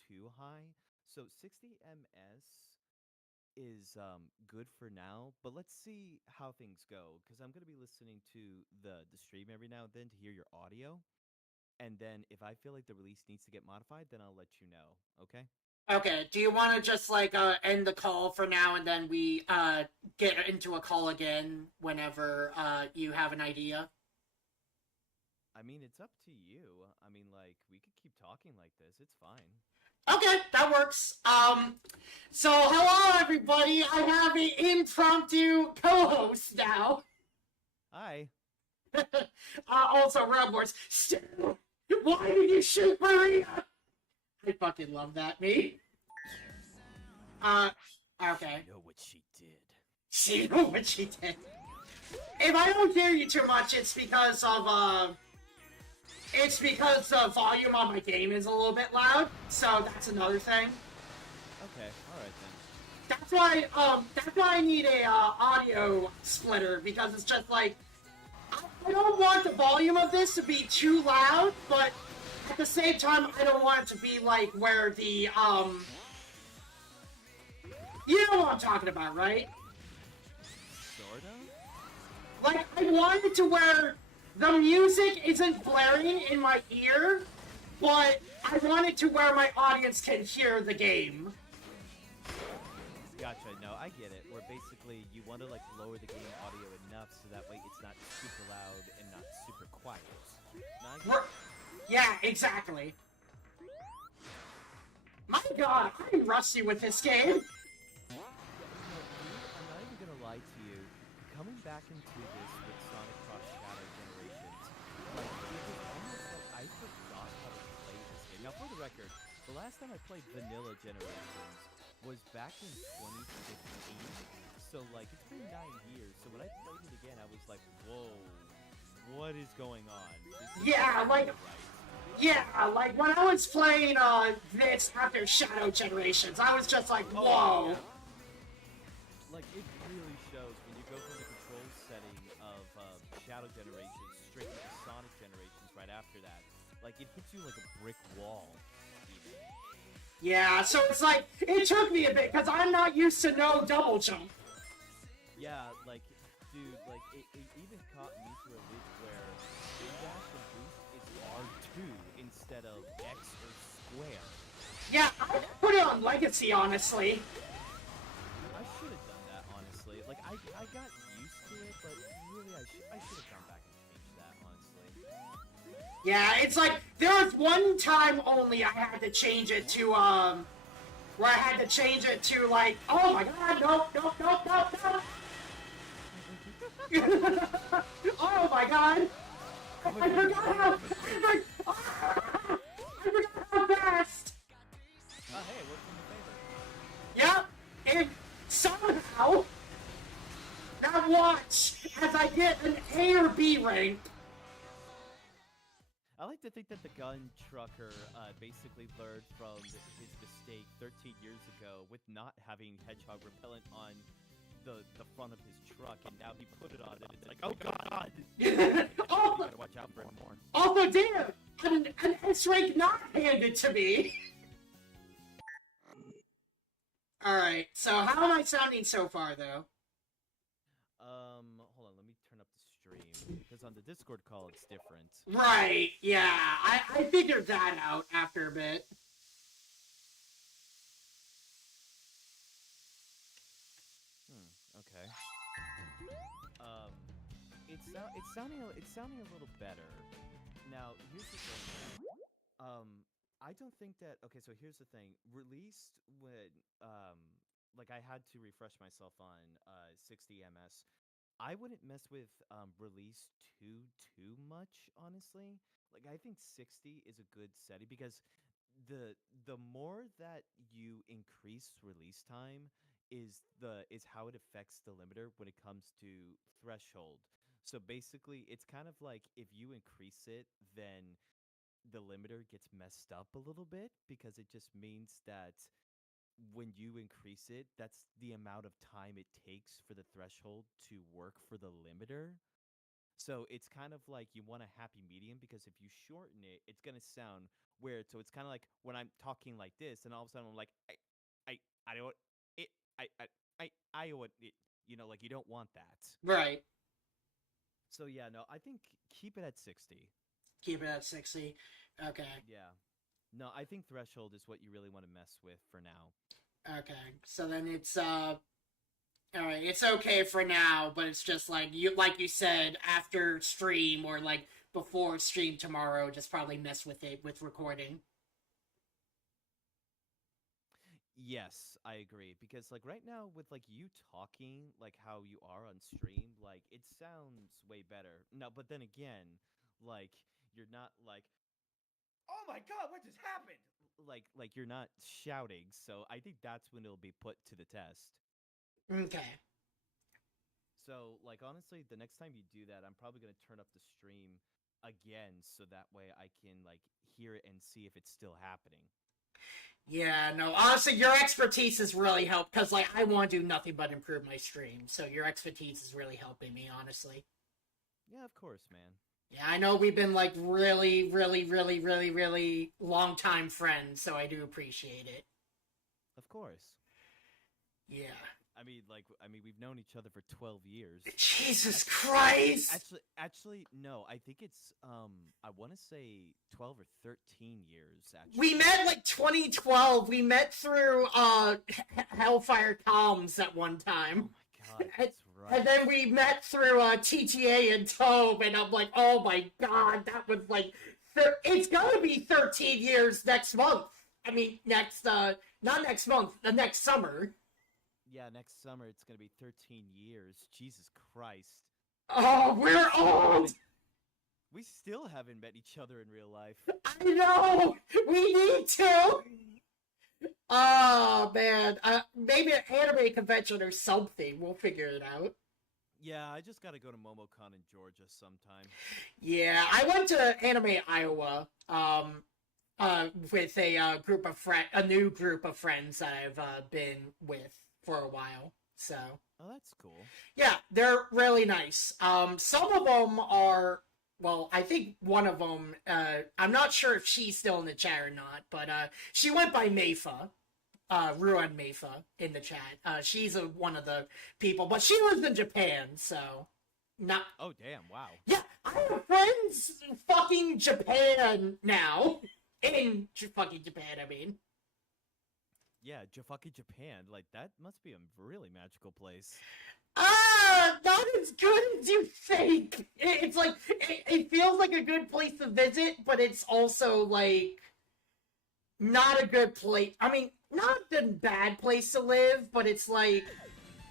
too high. So 60 ms is good for now, but let's see how things go because I'm going to be listening to the stream every now and then to hear your audio. And then if I feel like the release needs to get modified, then I'll let you know. Okay? Okay, do you want to just like end the call for now and then we get into a call again whenever you have an idea? I mean, it's up to you. I mean, like we could keep talking like this. It's fine. Okay, that works. So hello everybody. I have an impromptu co-host now. Hi. Also, Rob Wars. Why did you shoot Maria? I fucking love that, me. Okay. Know what she did. She knew what she did. If I don't hear you too much, it's because the volume on my game is a little bit loud, so that's another thing. Okay, all right then. That's why I need a audio splitter because it's just like I don't want the volume of this to be too loud, but at the same time I don't want it to be like where the you know what I'm talking about, right? Sort of? Like I want it to where the music isn't blaring in my ear, but I want it to where my audience can hear the game. Gotcha. No, I get it. Where basically you want to like lower the game audio enough so that way it's not super loud and not super quiet. No, I get it. Yeah, exactly. My god, I'm rusty with this game. I'm not even gonna lie to you. Coming back into this with Sonic Cross Shadow Generations, like it was almost like I forgot how to play this game. Now, for the record, the last time I played Vanilla Generations was back in 2015. So like it's been 9 years. So when I played it again, I was like, whoa, what is going on? This is Yeah, not like- right. Yeah, like when I was playing this after Shadow Generations, I was just like, Oh, whoa. yeah. Like, it really shows when you go from the control setting of Shadow Generations straight to the Sonic Generations right after that. Like, it hits you like a brick wall, even. Yeah, so it's like, it took me a bit, because I'm not used to no double jump. Yeah, like, dude, like, it even caught me through a loop where dash and boost is R2 instead of X or square. Yeah, I put it on Legacy, honestly. I should have done that, honestly. Like, I got used to it, but really, I should have gone back and changed that, honestly. Yeah, it's like, there was one time only I had to change it to, where I had to change it to, like, oh my god, nope. Oh my god! I forgot how fast! Oh, hey, it worked in your favor. Yep, and somehow, now watch as I get an A or B rank. I like to think that the gun trucker basically learned from his mistake 13 years ago with not having hedgehog repellent on the front of his truck, and now he put it on, and it's like, oh god! You gotta watch out for it more. Also, damn, an S rank not handed to me. Alright, so how am I sounding so far, though? Hold on, let me turn up the stream, because on the Discord call, it's different. Right, yeah. I figured that out after a bit. Okay. It's sounding a little better. Now, here's the thing. I don't think that. Okay, so here's the thing. Released when like I had to refresh myself on 60 ms. I wouldn't mess with release too much, honestly. Like I think 60 is a good setting because the more that you increase release time is how it affects the limiter when it comes to threshold. So basically, it's kind of like if you increase it, then the limiter gets messed up a little bit because it just means that when you increase it, that's the amount of time it takes for the threshold to work for the limiter. So it's kind of like you want a happy medium because if you shorten it, it's gonna sound weird. So it's kind of like when I'm talking like this, and all of a sudden I'm like, I don't it, I want it. Like you don't want that. Right. So yeah, no, I think keep it at 60. Keep it at 60. Okay. Yeah. No, I think threshold is what you really want to mess with for now. Okay. So then it's alright, it's okay for now, but it's just like you said, after stream or like before stream tomorrow, just probably mess with it with recording. Yes, I agree because like right now with like you talking like how you are on stream, like it sounds way better. No, but then again, like you're not like, "Oh my god, what just happened?" Like you're not shouting. So I think that's when it'll be put to the test. Okay. So like honestly, the next time you do that, I'm probably going to turn up the stream again so that way I can like hear it and see if it's still happening. Yeah, no, honestly, your expertise has really helped, because, like, I want to do nothing but improve my stream, so your expertise is really helping me, honestly. Yeah, of course, man. Yeah, I know we've been, like, really, really, really, really, really long-time friends, so I do appreciate it. Of course. Yeah. I mean, we've known each other for 12 years. Jesus Christ! Actually, no. I think it's I want to say 12 or 13 years. Actually, We met, like, 2012. We met through, Hellfire Comms at one time. Oh my god, that's right. And then we met through, TTA and Tome, and I'm like, oh my god, that was, like, it's gonna be 13 years next month. I mean, not next month, the next summer. Yeah, next summer it's gonna be 13 years. Jesus Christ. Oh, we're old! We still haven't met each other in real life. I know! We need to! Oh, man. Maybe an anime convention or something. We'll figure it out. Yeah, I just gotta go to MomoCon in Georgia sometime. Yeah, I went to Anime Iowa, with a new group of friends that I've been with for a while. So Oh, that's cool. yeah, they're really nice. Some of them are, well, I think one of them, I'm not sure if she's still in the chat or not, but she went by Mayfa, Ruan Mayfa in the chat. She's one of the people, but she lives in Japan, so not. Oh, damn! Wow. Yeah, I have friends in fucking Japan now. In fucking Japan, I mean. Yeah, fucking Japan. Like that must be a really magical place. Not as good as you think. It's like it feels like a good place to visit, but it's also like not a good place. I mean, not a bad place to live, but it's like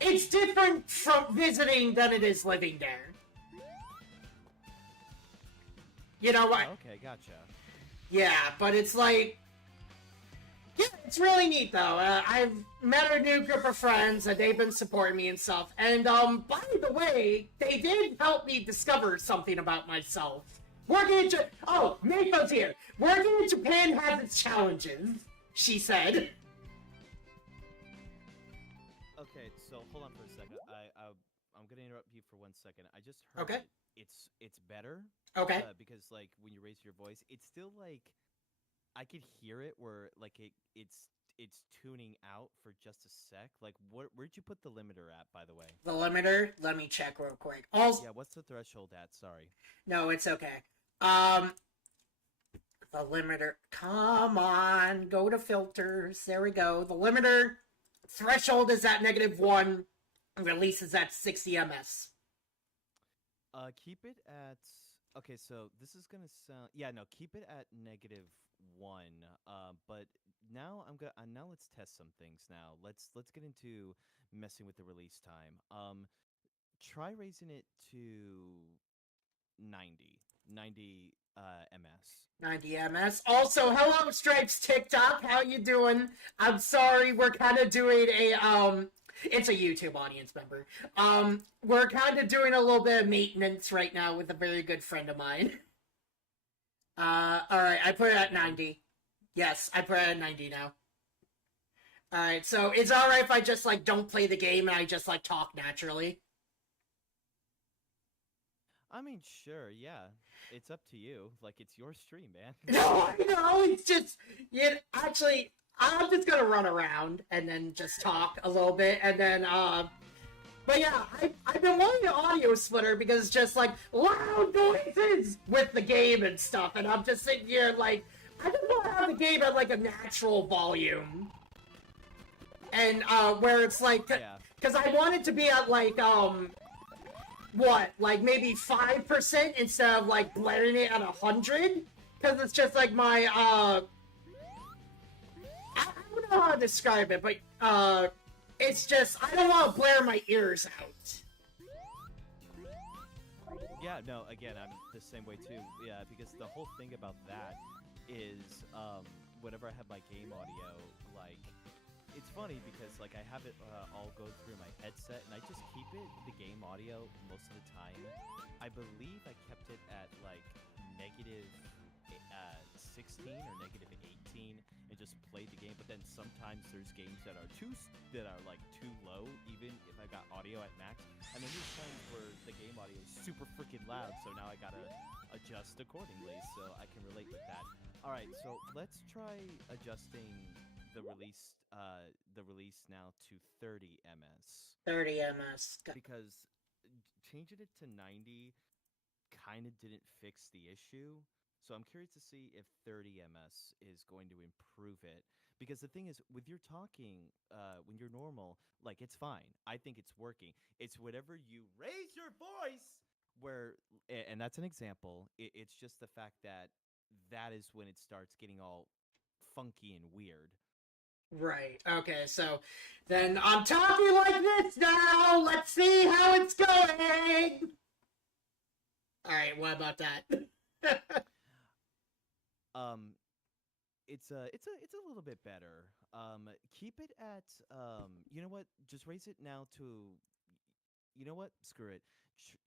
it's different from visiting than it is living there. You know what? Oh, okay, gotcha. Yeah, but it's like, yeah, it's really neat though. I've met a new group of friends, and they've been supporting me and stuff. And by the way, they did help me discover something about myself. Working in Mako's here. Working in Japan has its challenges, she said. Okay, so hold on for a second. I'm gonna interrupt you for 1 second. I just heard Okay. It's better. Okay. Because like when you raise your voice, it's still like I could hear it where like it's tuning out for just a sec. Like, where'd you put the limiter at, by the way? The limiter. Let me check real quick. Also, Yeah, what's the threshold at? Sorry. no, it's okay. Um, the limiter. Come on, go to filters. There we go. The limiter threshold is at -1. Release is at 60 ms. Keep it at. Okay, so this is gonna sound. Yeah, no, keep it at -1. But now now let's test some things. Now let's get into messing with the release time. Try raising it to 90 ms. 90 ms. Also, hello Stripes TikTok. How you doing? I'm sorry, we're kind of doing a it's a YouTube audience member. We're kind of doing a little bit of maintenance right now with a very good friend of mine. Alright, I put it at 90. Yes, I put it at 90 now. Alright, so it's alright if I just, like, don't play the game and I just, like, talk naturally? I mean, sure, yeah. It's up to you. Like, it's your stream, man. No, I know, it's just, actually, I'm just gonna run around and then just talk a little bit, and then, but yeah, I've been wanting an audio splitter because it's just, like, loud noises with the game and stuff, and I'm just sitting here, like, I just want to have the game at, like, a natural volume. And, where it's, like, Yeah. because I want it to be at, like, what, like, maybe 5% instead of, like, blaring it at 100? Because it's just, like, my, I don't know how to describe it, but, it's just, I don't want to blare my ears out. Yeah, no, again, I'm the same way too. Yeah, because the whole thing about that is, whenever I have my game audio, like, it's funny because, like, I have it all go through my headset, and I just keep it, the game audio, most of the time. I believe I kept it at, like, negative 16 or negative 18, and just played the game, but then sometimes there's games that are like, too low, even if I got audio at max, and then there's times where the game audio is super freaking loud, so now I gotta adjust accordingly, so I can relate with that. Alright, so let's try adjusting the release now to 30 ms. 30 ms. Because changing it to 90 kind of didn't fix the issue. So I'm curious to see if 30 ms is going to improve it. Because the thing is, with your talking, when you're normal, like, it's fine. I think it's working. It's whenever you raise your voice, and that's an example. It's just the fact that is when it starts getting all funky and weird. Right, okay, so then I'm talking like this now! Let's see how it's going! Alright, what about that? It's a little bit better. Keep it at you know what? Just raise it now to, you know what? Screw it.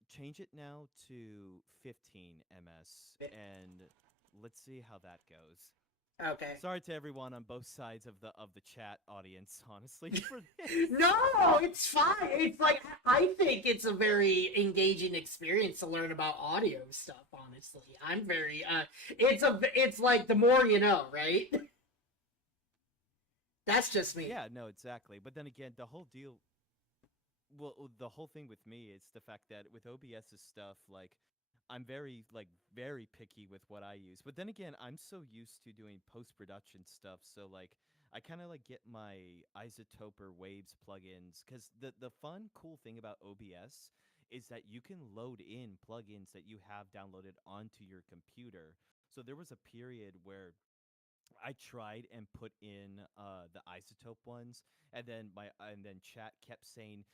Change it now to 15 ms, and let's see how that goes. Okay. Sorry to everyone on both sides of the chat audience, honestly. For this. No, it's fine. It's like, I think it's a very engaging experience to learn about audio stuff, honestly. I'm very, it's like the more you know, right? That's just me. Yeah, no, exactly. But then again, the whole deal, well, the whole thing with me is the fact that with OBS's stuff, like, I'm very picky with what I use. But then again, I'm so used to doing post-production stuff, so, like, I kind of, like, get my iZotope or Waves plugins, because the fun, cool thing about OBS is that you can load in plugins that you have downloaded onto your computer. So there was a period where I tried and put in the iZotope ones, and then chat kept saying,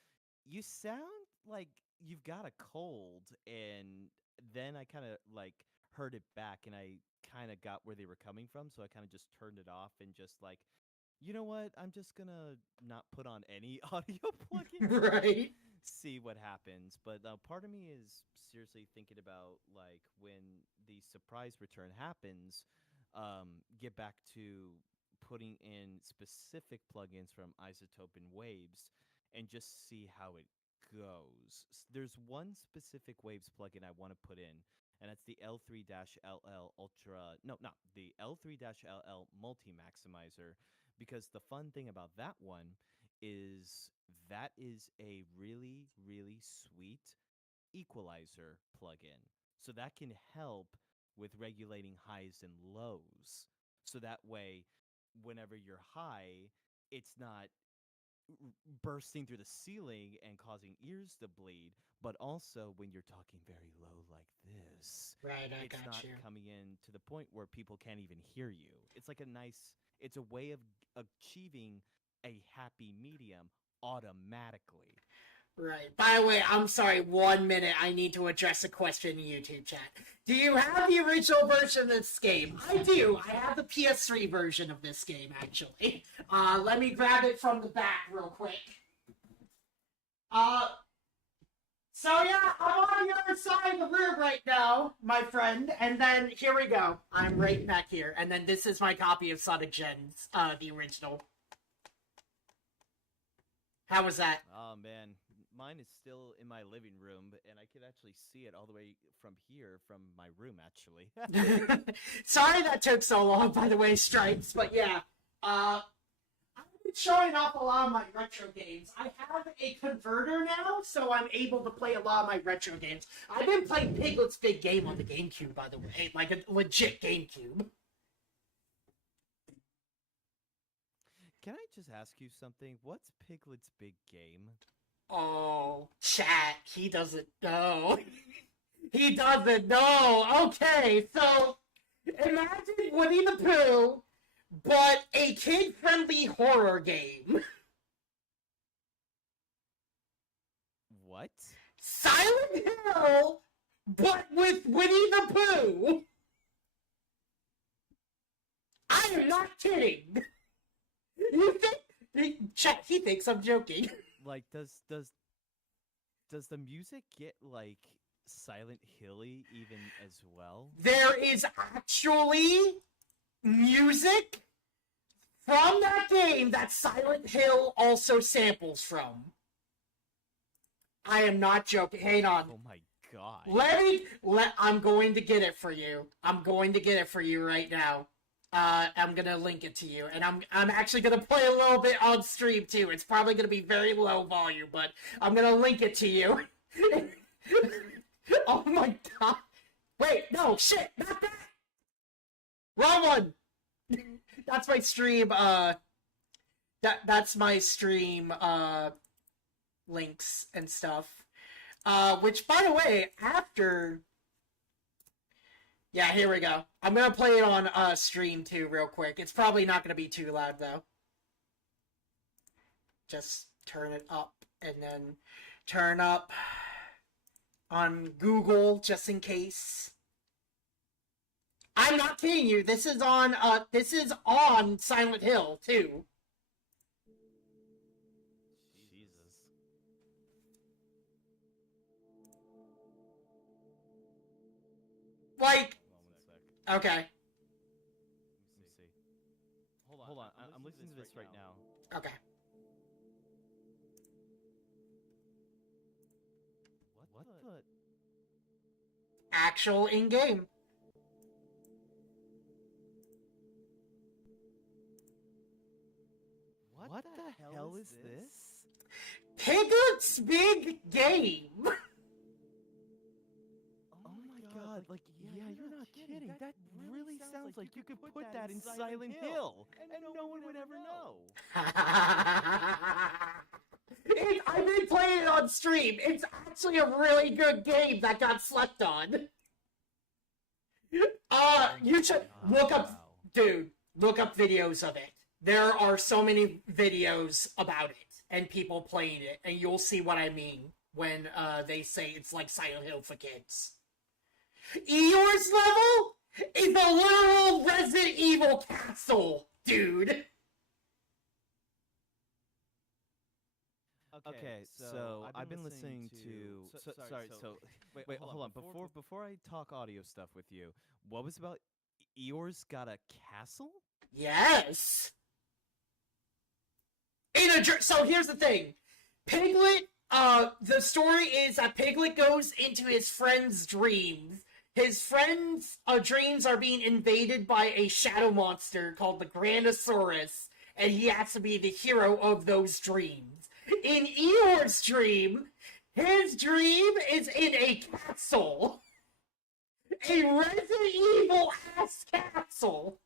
"You sound like you've got a cold," and then I kind of, like, heard it back, and I kind of got where they were coming from, so I kind of just turned it off and just, like, you know what? I'm just gonna not put on any audio plugins. Right. See what happens. But part of me is seriously thinking about, like, when the surprise return happens, get back to putting in specific plugins from iZotope and Waves and just see how it goes. There's one specific Waves plugin I want to put in, and that's the L3-LL Ultra. No, not the L3-LL Multi Maximizer, because the fun thing about that one is that is a really, really sweet equalizer plugin. So that can help with regulating highs and lows. So that way, whenever you're high, it's not bursting through the ceiling and causing ears to bleed, but also when you're talking very low like this, Right, I it's got not you. coming in to the point where people can't even hear you. It's like it's a way of achieving a happy medium automatically. Right. By the way, I'm sorry, 1 minute. I need to address a question in YouTube chat. Do you have the original version of this game? I do. I have the PS3 version of this game, actually. Let me grab it from the back real quick. So yeah, I'm on the other side of the room right now, my friend. And then, here we go. I'm right back here. And then this is my copy of Sonic Gens, the original. How was that? Oh man, mine is still in my living room, and I can actually see it all the way from here, from my room, actually. Sorry that took so long, by the way, Stripes, but yeah. I've been showing off a lot of my retro games. I have a converter now, so I'm able to play a lot of my retro games. I've been playing Piglet's Big Game on the GameCube, by the way, like a legit GameCube. Can I just ask you something? What's Piglet's big game? Oh, chat, he doesn't know. He doesn't know. Okay, so imagine Winnie the Pooh, but a kid-friendly horror game. What? Silent Hill, but with Winnie the Pooh. I am not kidding. You think? Chat, he thinks I'm joking. Like, does the music get like Silent Hilly even as well? There is actually music from that game that Silent Hill also samples from. I am not joking. Hang on. Oh my god. I'm going to get it for you. I'm going to get it for you right now. I'm gonna link it to you, and I'm actually gonna play a little bit on stream too. It's probably gonna be very low volume, but I'm gonna link it to you. Oh my god! Wait, no, shit, not that. Wrong one. That's my stream. That's my stream. Links and stuff. Which, by the way, after. Yeah, here we go. I'm gonna play it on stream too, real quick. It's probably not gonna be too loud though. Just turn it up and then turn up on Google just in case. I'm not kidding you. This is on Silent Hill too. Jesus. Like, Hold on 1 sec. okay, Let me see. Hold on. I'm listening to this right now. okay. What the? Actual in-game. What the hell is this? Piglet's Big Game. Oh my god, like, yeah, you're not kidding. That really sounds like you could put that in Silent Hill, and no one would ever know. I've been playing it on stream. It's actually a really good game that got slept on. You should look up, dude, look up videos of it. There are so many videos about it and people playing it, and you'll see what I mean when they say it's like Silent Hill for kids. Eeyore's level is a literal Resident Evil castle, dude. Okay, so I've been listening to. Sorry, wait, hold on. Before I talk audio stuff with you, what was about Eeyore's got a castle? Yes. So here's the thing, Piglet. The story is that Piglet goes into his friend's dreams. His friend's dreams are being invaded by a shadow monster called the Grandosaurus, and he has to be the hero of those dreams. In Eeyore's dream, his dream is in a castle. A Resident Evil-ass castle.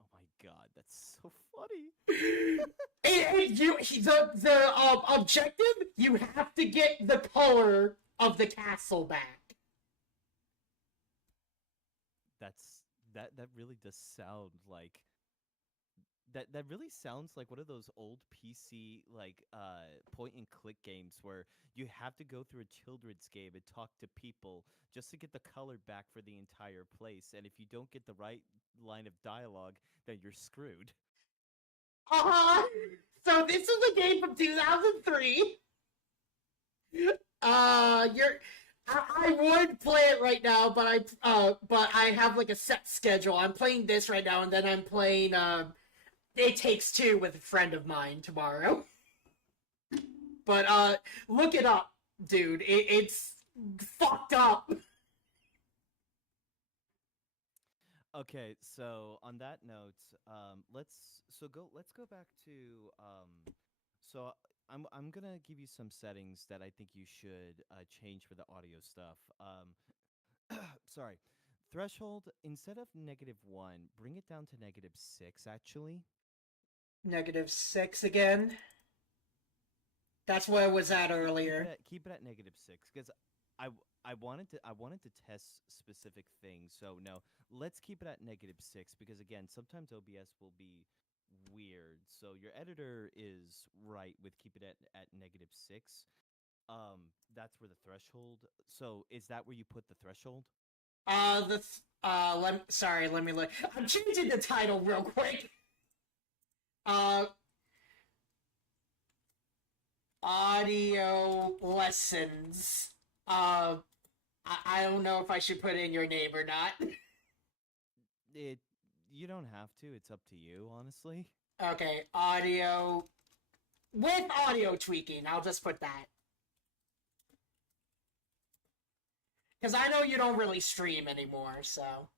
Oh my god, that's so funny. The objective, you have to get the color of the castle back. That really does sound like that really sounds like one of those old PC like point and click games where you have to go through a children's game and talk to people just to get the color back for the entire place, and if you don't get the right line of dialogue, then you're screwed. So this is a game from 2003. I would play it right now, but I have like a set schedule. I'm playing this right now, and then I'm playing It Takes Two with a friend of mine tomorrow. But look it up, dude. It's fucked up. Okay, so on that note, let's go back to so I'm gonna give you some settings that I think you should change for the audio stuff. Sorry, threshold instead of -1, bring it down to -6. Actually, -6 again. That's where I was at earlier. Keep it at -6 because I wanted to test specific things. So no, let's keep it at -6 because again, sometimes OBS will be weird. So your editor is right with keep it at -6. That's where the threshold. So is that where you put the threshold? Sorry, let me look. I'm changing the title real quick. Audio lessons. I don't know if I should put in your name or not. You don't have to. It's up to you, honestly. Okay, audio with audio tweaking. I'll just put that. Because I know you don't really stream anymore, so.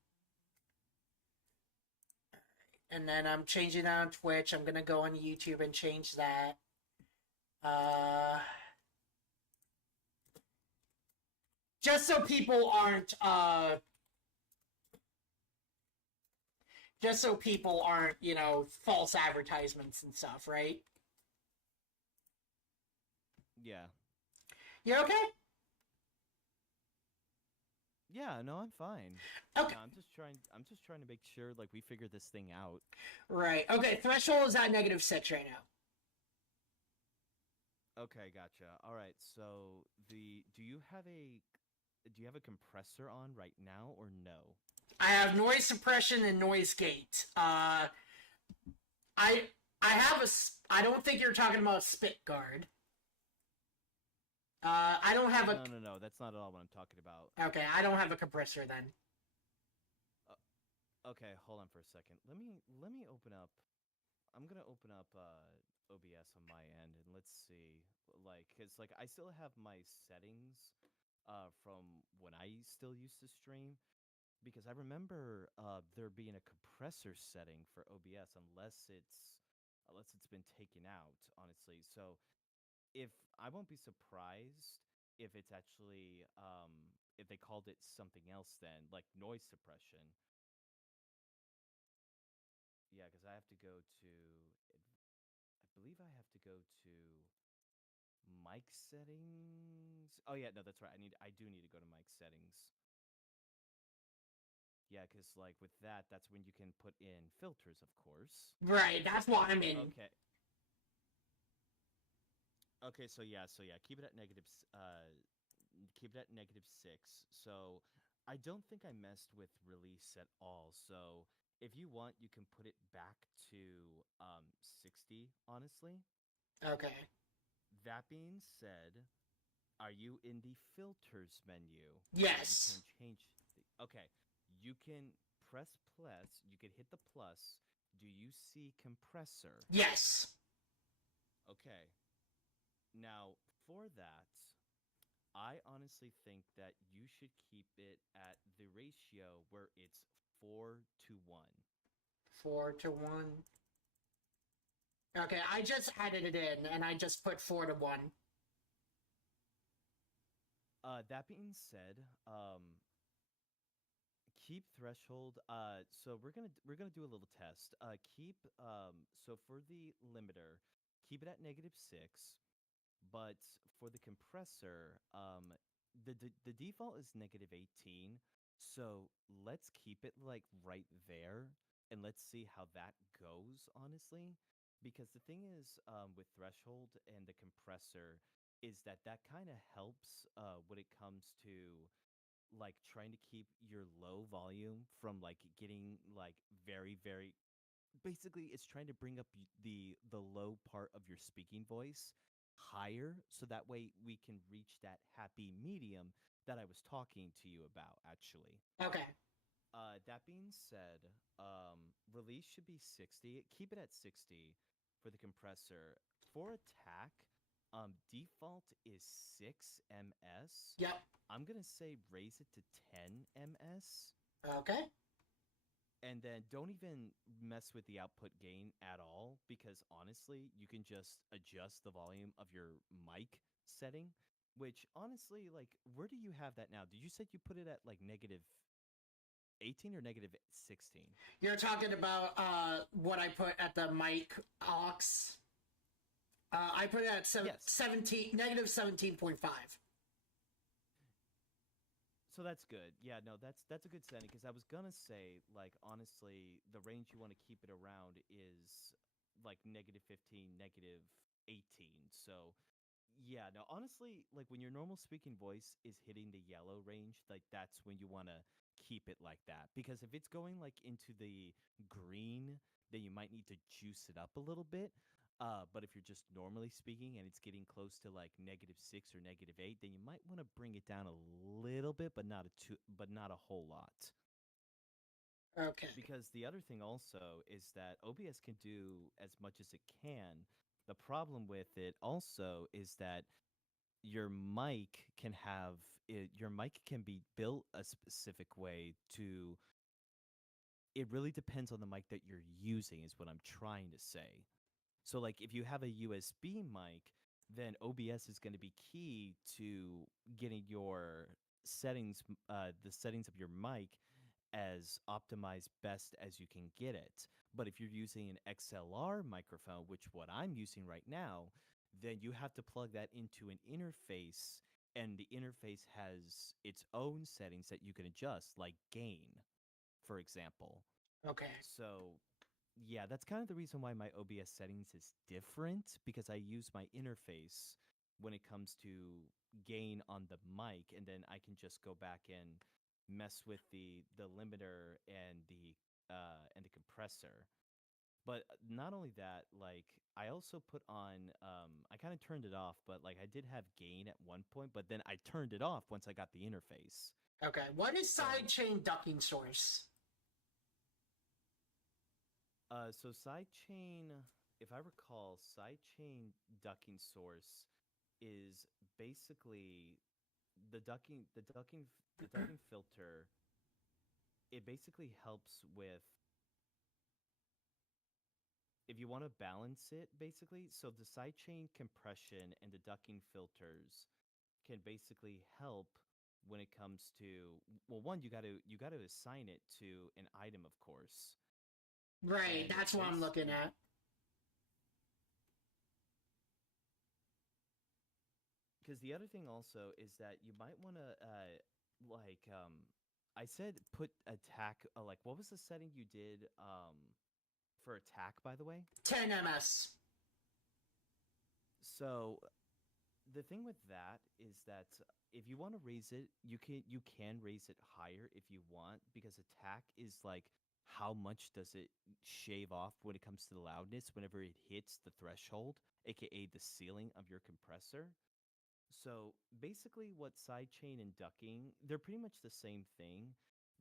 And then I'm changing that on Twitch. I'm gonna go on YouTube and change that. Just so people aren't, you know, false advertisements and stuff, right? Yeah. You okay? Yeah, no, I'm fine. Okay. No, I'm just trying to make sure like we figure this thing out. Right. Okay, threshold is at -6 right now. Okay, gotcha. All right. So do you have a compressor on right now or no? I have noise suppression and noise gate. I don't think you're talking about a spit guard. I don't have a... No, that's not at all what I'm talking about. Okay, I don't have a compressor then. Okay, hold on for a second. Let me open up... I'm gonna open up OBS on my end, and let's see. Like, cause like I still have my settings from when I still used to stream, because I remember there being a compressor setting for OBS unless it's been taken out, honestly. So if I won't be surprised if it's actually if they called it something else then, like noise suppression. Yeah, because I have to go to I believe I have to go to mic settings. Oh yeah, no, that's right. I do need to go to mic settings. Yeah, because like with that, that's when you can put in filters, of course. Right, that's what I'm in. Okay. Okay, so yeah, keep it at -6. So I don't think I messed with release at all. So if you want, you can put it back to 60, honestly. Okay. That being said, are you in the filters menu? Yes. You can change okay. You can press plus, you can hit the plus. Do you see compressor? Yes. Okay. Now, for that, I honestly think that you should keep it at the ratio where it's 4:1. 4-1. Okay, I just added it in, and I just put 4-1. That being said, keep threshold. So we're gonna do a little test. Keep so for the limiter, keep it at -6, but for the compressor, the default is -18. So let's keep it like right there, and let's see how that goes. Honestly, because the thing is, with threshold and the compressor, is that kind of helps when it comes to like trying to keep your low volume from like getting like very basically it's trying to bring up the low part of your speaking voice higher so that way we can reach that happy medium that I was talking to you about actually. Okay. That being said, release should be 60. Keep it at 60 for the compressor. For attack, default is 6 ms. Yep. I'm gonna say raise it to 10 ms, Okay. and then don't even mess with the output gain at all because honestly, you can just adjust the volume of your mic setting. Which honestly, like, where do you have that now? Did you say you put it at like -18 or -16? You're talking about what I put at the mic aux. I put it at Yes. 17, -17.5. So that's good. Yeah, no, that's a good setting because I was gonna say, like, honestly, the range you want to keep it around is like -15, -18. So yeah, no, honestly, like when your normal speaking voice is hitting the yellow range, like that's when you want to keep it like that. Because if it's going like into the green, then you might need to juice it up a little bit. But if you're just normally speaking and it's getting close to like -6 or -8, then you might want to bring it down a little bit, but not a whole lot. Okay. Because the other thing also is that OBS can do as much as it can. The problem with it also is that your mic can be built a specific way to it really depends on the mic that you're using is what I'm trying to say. So like if you have a USB mic, then OBS is going to be key to getting your settings the settings of your mic as optimized best as you can get it. But if you're using an XLR microphone, which what I'm using right now, then you have to plug that into an interface, and the interface has its own settings that you can adjust, like gain, for example. Okay. So, yeah, that's kind of the reason why my OBS settings is different because I use my interface when it comes to gain on the mic, and then I can just go back and mess with the limiter and the compressor. But not only that, like I also put on I kind of turned it off, but like I did have gain at one point, but then I turned it off once I got the interface. Okay. What is So- sidechain ducking source? So sidechain, if I recall, sidechain ducking source is basically the ducking filter. It basically helps with if you want to balance it basically. So the sidechain compression and the ducking filters can basically help when it comes to well one you got to assign it to an item of course. Right. And That's what I'm looking at. Because the other thing also is that you might want to like I said put attack like what was the setting you did for attack by the way? 10 ms. So the thing with that is that if you want to raise it, you can raise it higher if you want because attack is like how much does it shave off when it comes to the loudness whenever it hits the threshold, aka the ceiling of your compressor. So basically, what sidechain and ducking, they're pretty much the same thing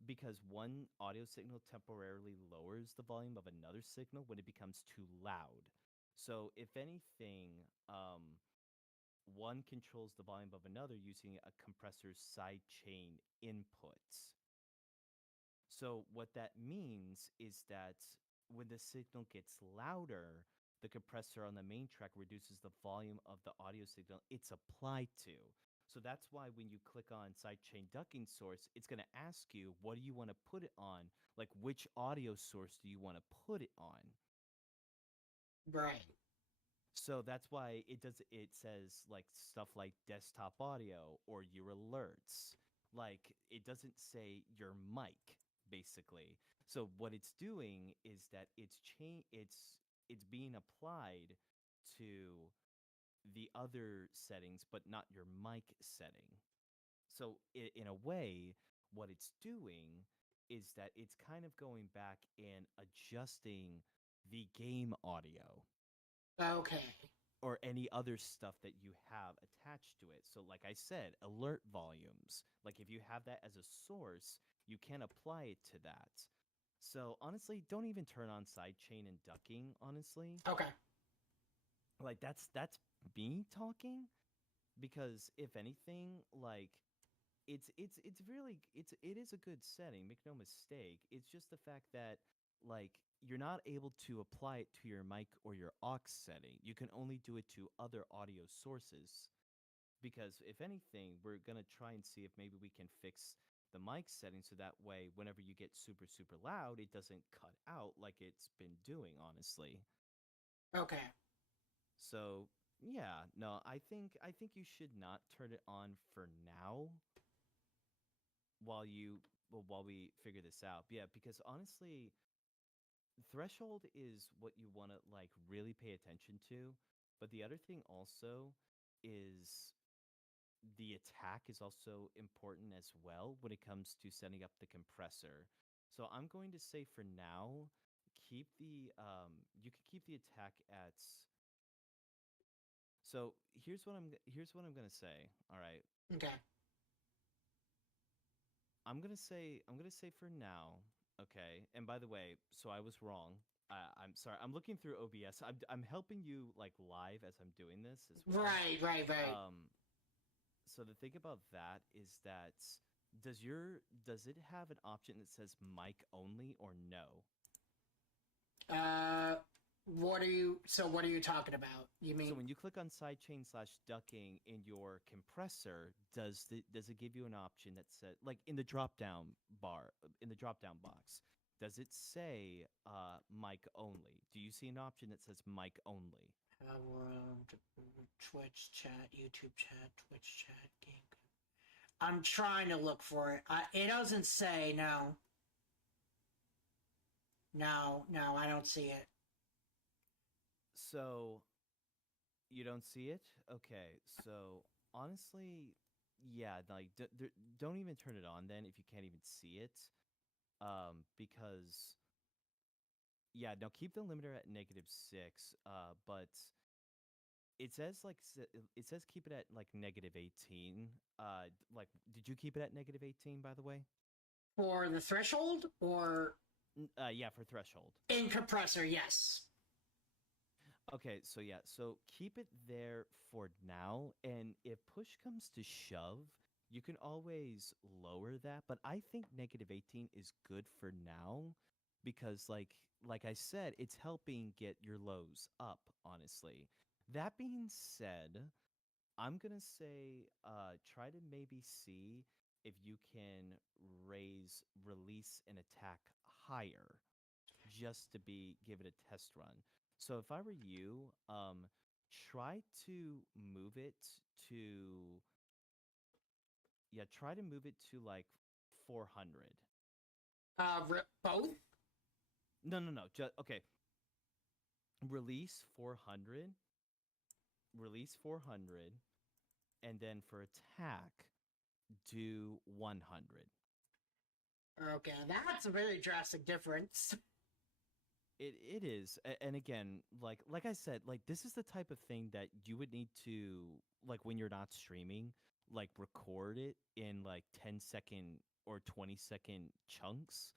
because one audio signal temporarily lowers the volume of another signal when it becomes too loud. So if anything, one controls the volume of another using a compressor's sidechain inputs. So what that means is that when the signal gets louder, the compressor on the main track reduces the volume of the audio signal it's applied to. So that's why when you click on sidechain ducking source, it's going to ask you, what do you want to put it on? Like, which audio source do you want to put it on? Right. So that's why it says like stuff like desktop audio or your alerts. Like, it doesn't say your mic, basically. So what it's doing is that it's being applied to the other settings, but not your mic setting. So in a way, what it's doing is that it's kind of going back and adjusting the game audio Okay. or any other stuff that you have attached to it. So, like I said, alert volumes. Like, if you have that as a source, you can apply it to that. So, honestly, don't even turn on sidechain and ducking, honestly. Okay. Like, that's me talking, because if anything, like, it's really it is a good setting, make no mistake. It's just the fact that, like, you're not able to apply it to your mic or your aux setting. You can only do it to other audio sources, because if anything, we're going to try and see if maybe we can fix the mic setting so that way whenever you get super super loud, it doesn't cut out like it's been doing, honestly. Okay. So, yeah, no, I think you should not turn it on for now while we figure this out. Yeah, because honestly, threshold is what you want to like really pay attention to, but the other thing also is the attack is also important as well when it comes to setting up the compressor. So I'm going to say for now, keep the you can keep the attack at. So here's what I'm gonna say. All right, Okay. I'm gonna say for now. Okay, and by the way, so I was wrong. I'm sorry. I'm looking through OBS. I'm helping you like live as I'm doing this as well. Right. So the thing about that is that does it have an option that says mic only or no? What are you talking about? You mean So when you click on sidechain/ducking in your compressor, does it give you an option that says, like, in the drop down box, does it say mic only? Do you see an option that says mic only? Twitch chat, YouTube chat, Twitch chat, game. I'm trying to look for it. It doesn't say no. No, I don't see it. So you don't see it? Okay. So honestly, yeah, like don't even turn it on then if you can't even see it. Because yeah, now keep the limiter at -6. But it says it says keep it at like -18. Like, did you keep it at -18, by the way? For the threshold or Yeah, for threshold. in compressor, yes. Okay, so yeah, so keep it there for now, and if push comes to shove, you can always lower that, but I think -18 is good for now because like I said, it's helping get your lows up, honestly. That being said, I'm going to say try to maybe see if you can raise release and attack higher just to give it a test run. So if I were you, try to move it to try to move it to like 400. Both? No, just okay. Release 400. Release 400, and then for attack, do 100. Okay, that's a very drastic difference. It is, and again, like I said, like this is the type of thing that you would need to, like, when you're not streaming, like record it in like 10-second or 20-second chunks,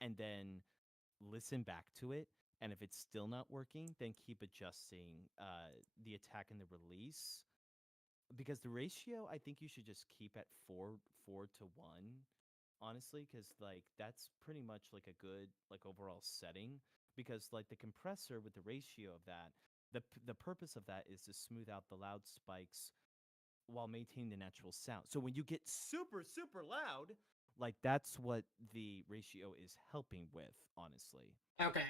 and then listen back to it. And if it's still not working, then keep adjusting the attack and the release, because the ratio I think you should just keep at 4 to 1, honestly, because like that's pretty much like a good like overall setting. because like the compressor with the ratio of that, the purpose of that is to smooth out the loud spikes while maintaining the natural sound. So when you get super super loud, like that's what the ratio is helping with, honestly. Okay.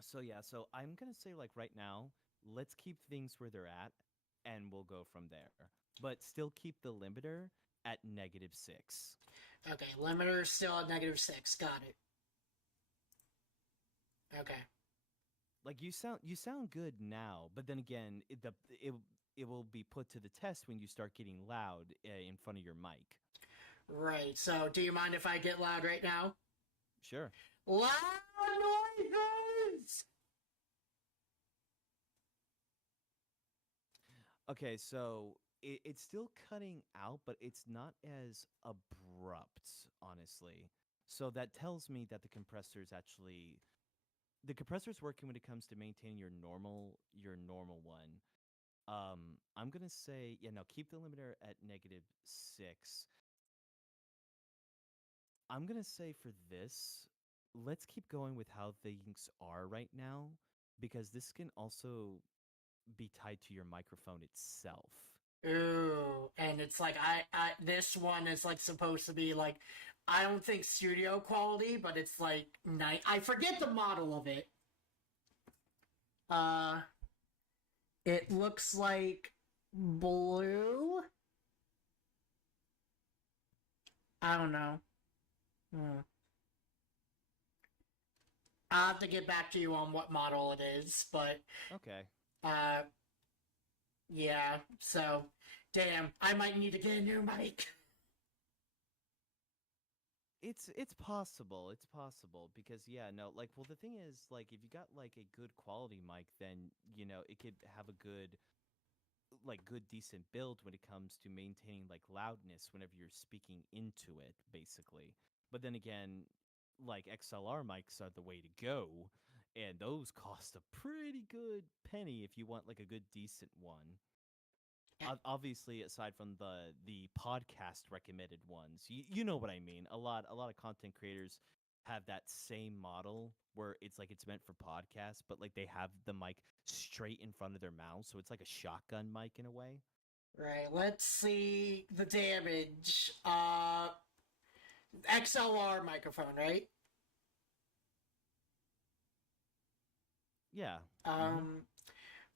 So yeah, so I'm gonna say like right now, let's keep things where they're at, and we'll go from there. But still keep the limiter at -6. Okay, limiter still at -6. Got it. Okay. Like you sound good now, but then again, it will be put to the test when you start getting loud in front of your mic. Right, so do you mind if I get loud right now? Sure. Loud noises! Okay, so it's still cutting out, but it's not as abrupt, honestly. So that tells me that the compressor's working when it comes to maintaining your normal one. I'm gonna say, yeah, no, keep the limiter at -6. I'm gonna say for this, let's keep going with how things are right now, because this can also be tied to your microphone itself. Ooh, and it's like this one is like supposed to be like, I don't think studio quality, but it's like night. I forget the model of it. It looks like blue. I don't know. I'll have to get back to you on what model it is, but Okay. yeah, so damn, I might need to get a new mic. It's possible. It's possible because yeah, no, like well the thing is like if you got like a good quality mic, then you know it could have a good decent build when it comes to maintaining like loudness whenever you're speaking into it, basically. But then again, like XLR mics are the way to go, and those cost a pretty good penny if you want like a good decent one. Obviously, aside from the podcast recommended ones, you know what I mean. A lot of content creators have that same model where it's meant for podcasts, but like they have the mic straight in front of their mouth, so it's like a shotgun mic in a way. Right, let's see the damage. XLR microphone, right? Yeah.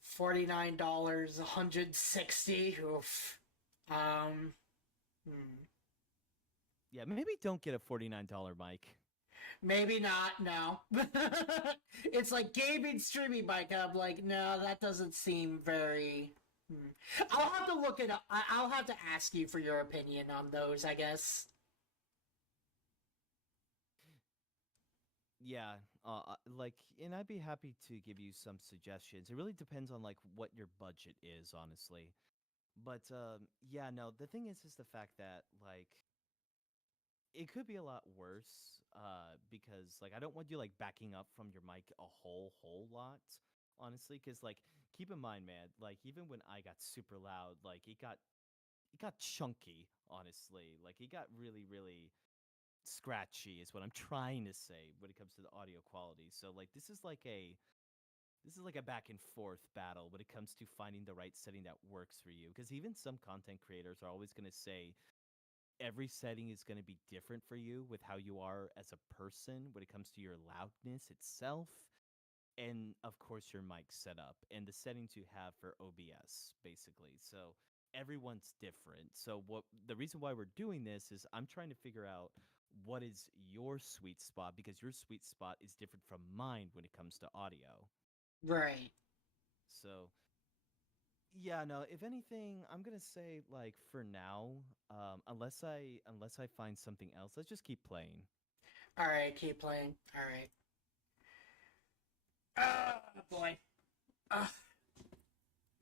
$49, 160. Oof. Yeah, maybe don't get a $49 mic. Maybe not. No. It's like gaming streaming mic. I'm like, no, that doesn't seem very. I'll have to look it up. I'll have to ask you for your opinion on those, I guess. Yeah, like, and I'd be happy to give you some suggestions. It really depends on like what your budget is, honestly. But yeah, no, the thing is the fact that like it could be a lot worse. Because like I don't want you like backing up from your mic a whole lot, honestly. Because like keep in mind, man, like even when I got super loud, like it got chunky, honestly. Like it got really scratchy is what I'm trying to say when it comes to the audio quality. So like this is like a back and forth battle when it comes to finding the right setting that works for you, because even some content creators are always going to say every setting is going to be different for you with how you are as a person when it comes to your loudness itself, and of course your mic setup and the settings you have for OBS, basically. So everyone's different. So what the reason why we're doing this is I'm trying to figure out what is your sweet spot, because your sweet spot is different from mine when it comes to audio. Right. So yeah, no, if anything, I'm gonna say like for now, unless I find something else, let's just keep playing. All right, keep playing. All right. Oh boy.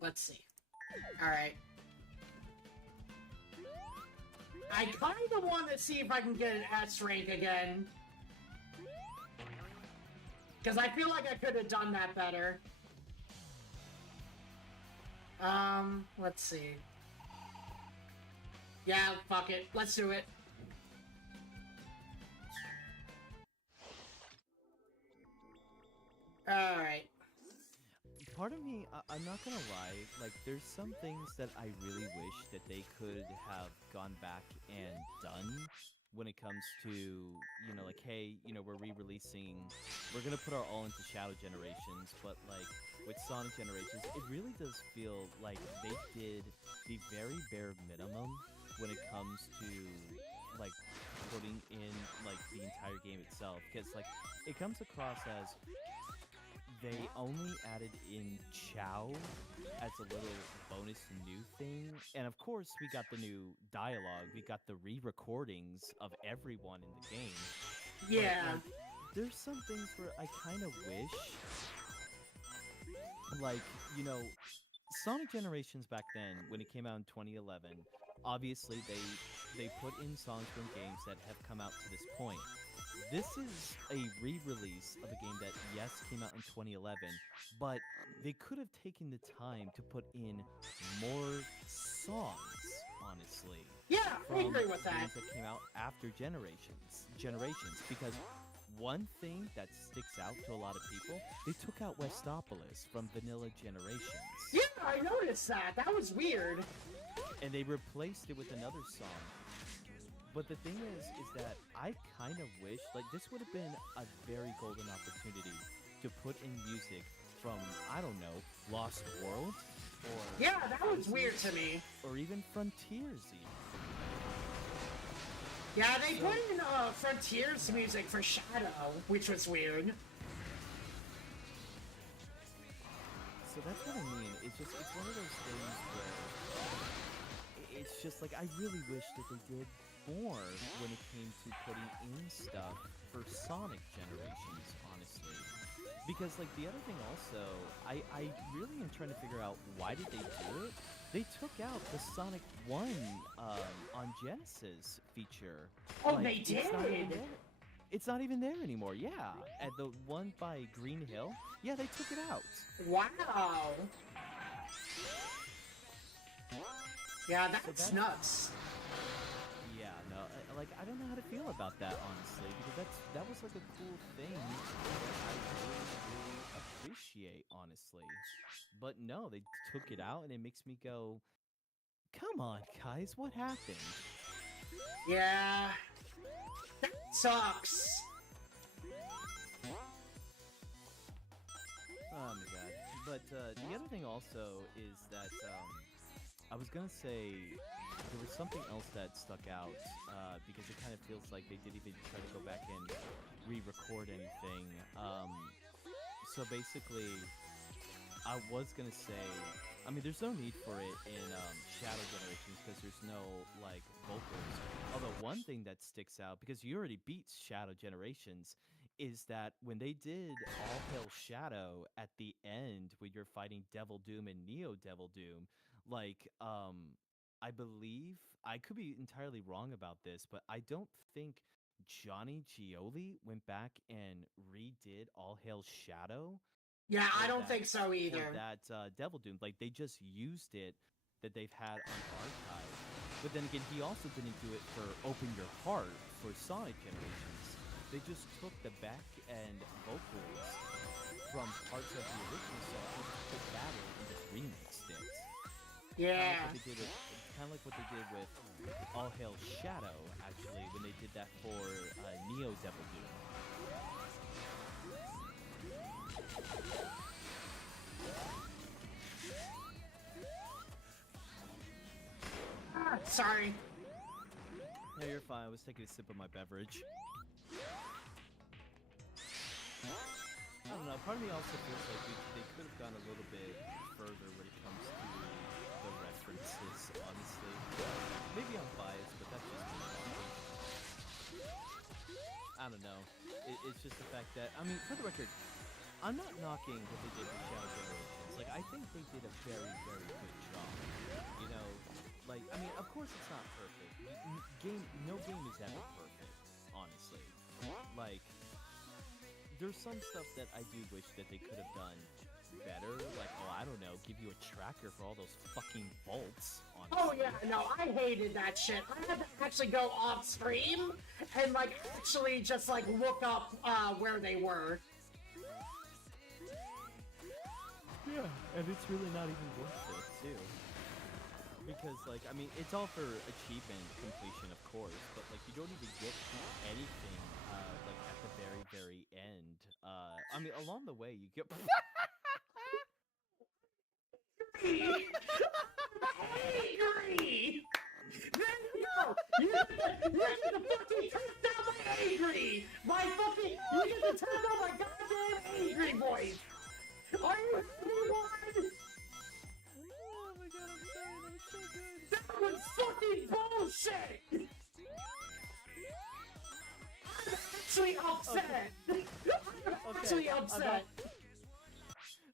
Let's see. All right. I kind of want to see if I can get an S rank again. Because I feel like I could have done that better. Let's see. Yeah, fuck it. Let's do it. Alright. Part of me, I'm not gonna lie, like, there's some things that I really wish that they could have gone back and done when it comes to, you know, like, hey, you know, we're we're gonna put our all into Shadow Generations, but, like, with Sonic Generations, it really does feel like they did the very bare minimum when it comes to, like, putting in, like, the entire game itself, because, like, it comes across as they only added in Chow as a little bonus new thing. And of course, we got the new dialogue. We got the re-recordings of everyone in the game. But, Yeah. like, there's some things where I kind of wish, like, you know, Sonic Generations back then, when it came out in 2011, obviously they put in songs from games that have come out to this point. This is a re-release of a game that, yes, came out in 2011, but they could have taken the time to put in more songs, honestly. Yeah, I From agree with that. games that came out after generations, because one thing that sticks out to a lot of people, they took out Westopolis from Vanilla Generations, Yeah, I noticed that. That was weird. and they replaced it with another song. But the thing is that I kind of wish, like, this would have been a very golden opportunity to put in music from, I don't know, Lost World, or Yeah, that was weird to me. or even Frontiers even. Yeah, they put in Frontiers music for Shadow, which was weird. So that's what I mean. It's one of those things where it's just like, I really wish that they did more when it came to putting in stuff for Sonic Generations, honestly. Because, like, the other thing also, I really am trying to figure out, why did they do it? They took out the Sonic 1 on Genesis feature. Oh, Like, they it's not even did? there. It's not even there anymore, yeah. And the one by Green Hill, yeah, they took it out. Wow. Yeah, that's that's- nuts. Yeah, no, like, I don't know how to feel about that, honestly, because that was like a cool thing that I really appreciate, honestly. But no, they took it out, and it makes me go, come on, guys, what happened? Yeah. That sucks. Oh my god. But the other thing also is that I was gonna say there was something else that stuck out because it kind of feels like they didn't even try to go back and re-record anything. So basically, I was gonna say, I mean, there's no need for it in Shadow Generations because there's no, like, vocals. Although one thing that sticks out, because you already beat Shadow Generations, is that when they did All Hail Shadow at the end, when you're fighting Devil Doom and Neo Devil Doom, like, I believe, I could be entirely wrong about this, but I don't think Johnny Gioli went back and redid All Hail Shadow Yeah, I for don't that think so for either. that Devil Doom. Like, they just used it that they've had on archive. But then again, he also didn't do it for Open Your Heart for Sonic Generations. They just took the back end vocals from parts of the original song and just put that in and just remixed it. Yeah. Kind of like what they did with All Hail Shadow, actually, when they did that for Neo Devil Doom. Ah, sorry. No, you're fine. I was taking a sip of my beverage. I don't know. Part of me also feels like they could have gone a little bit further when it comes to the references, honestly. Maybe I'm biased, but that's just me talking. I don't know. It's just the fact that, I mean, for the record, I'm not knocking what they did with Shadow Generations. Like, I think they did a very, very good job. You know, like, I mean, of course it's not perfect. No game is ever perfect, honestly. Like, there's some stuff that I do wish that they could have done better. Like, oh, I don't know, give you a tracker for all those fucking bolts, honestly. Oh yeah, no, I hated that shit. I had to actually go off stream and, like, actually just, like, look up where they were. Yeah, and it's really not even worth it, too. Because, like, I mean, it's all for achievement completion, of course, but, like, you don't even get anything, like, at the very, very end. I mean, along the way, you get... Angry! No! You get to fucking turn down my angry! My fucking... You get to turn down my goddamn angry voice! Are you anyone? Oh my god, I'm sorry, that was so good. That was fucking bullshit! I'm actually upset! I'm actually upset!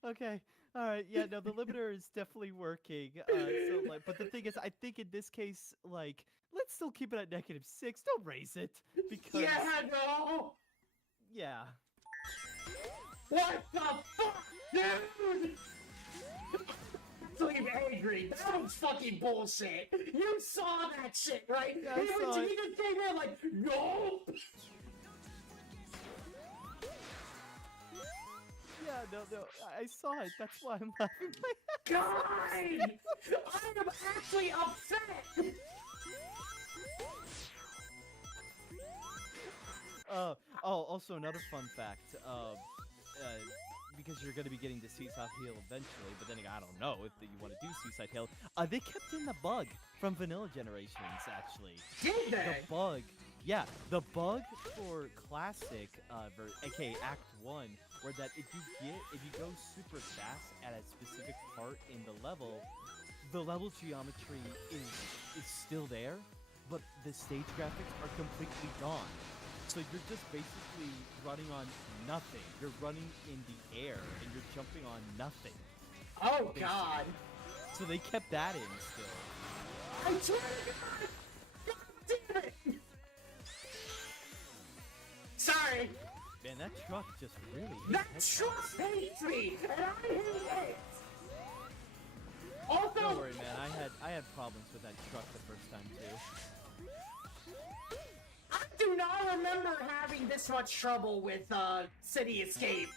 Okay, alright, yeah, no, the limiter is definitely working. So, like, but the thing is, I think in this case, like, let's still keep it at -6. Don't raise it. Because, Yeah, no! yeah. What the fuck, dude? I'm angry. That was fucking bullshit. You saw that shit, right? Yeah, I saw it. You just came in like, nope. Yeah, no, I saw it. That's why I'm laughing. God! I am actually upset. Also another fun fact. Because you're going to be getting to Seaside Hill eventually, but then again, I don't know if you want to do Seaside Hill. They kept in the bug from Vanilla Generations, actually. Did The they? bug, yeah, the bug for Classic, aka Act 1, where that if you go super fast at a specific part in the level geometry is still there, but the stage graphics are completely gone. So you're just basically running on nothing. You're running in the air and you're jumping on nothing. Oh basically. God! So they kept that in still. I swear to God! God damn it! Sorry. Man, that truck just really. That truck hates me, and I hate it. Also, Don't worry, man. I had problems with that truck the first time too. I do not remember having this much trouble with City Escape.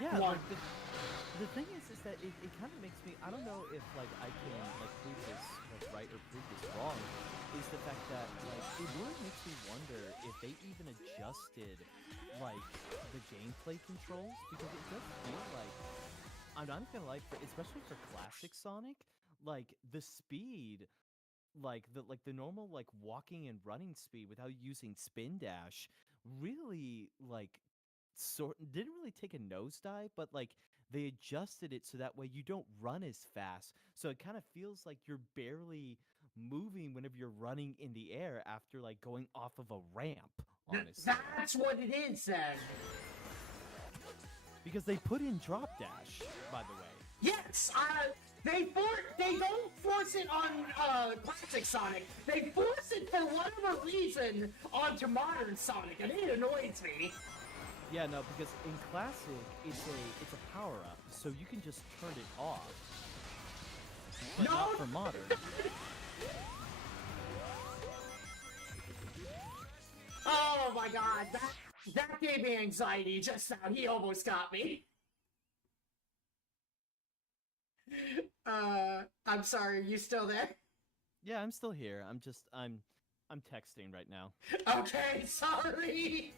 Yeah, One. like the thing is that it kind of makes me. I don't know if like I can like prove this like right or prove this wrong. Is the fact that like it really makes me wonder if they even adjusted like the gameplay controls, because it does feel like, I'm not gonna lie, especially for classic Sonic, like the speed, like the normal like walking and running speed without using spin dash, really like didn't really take a nosedive, but like they adjusted it so that way you don't run as fast. So it kind of feels like you're barely moving whenever you're running in the air after like going off of a ramp, honestly. That's what it is then. Because they put in drop dash, by the way. Yes, they don't force it on classic Sonic. They force it for whatever reason onto modern Sonic, and it annoys me. Yeah, no, because in classic it's a power up, so you can just turn it off. But No. not for modern. Oh my God, that gave me anxiety just now. He almost got me. I'm sorry. Are you still there? Yeah, I'm still here. I'm texting right now. Okay, sorry.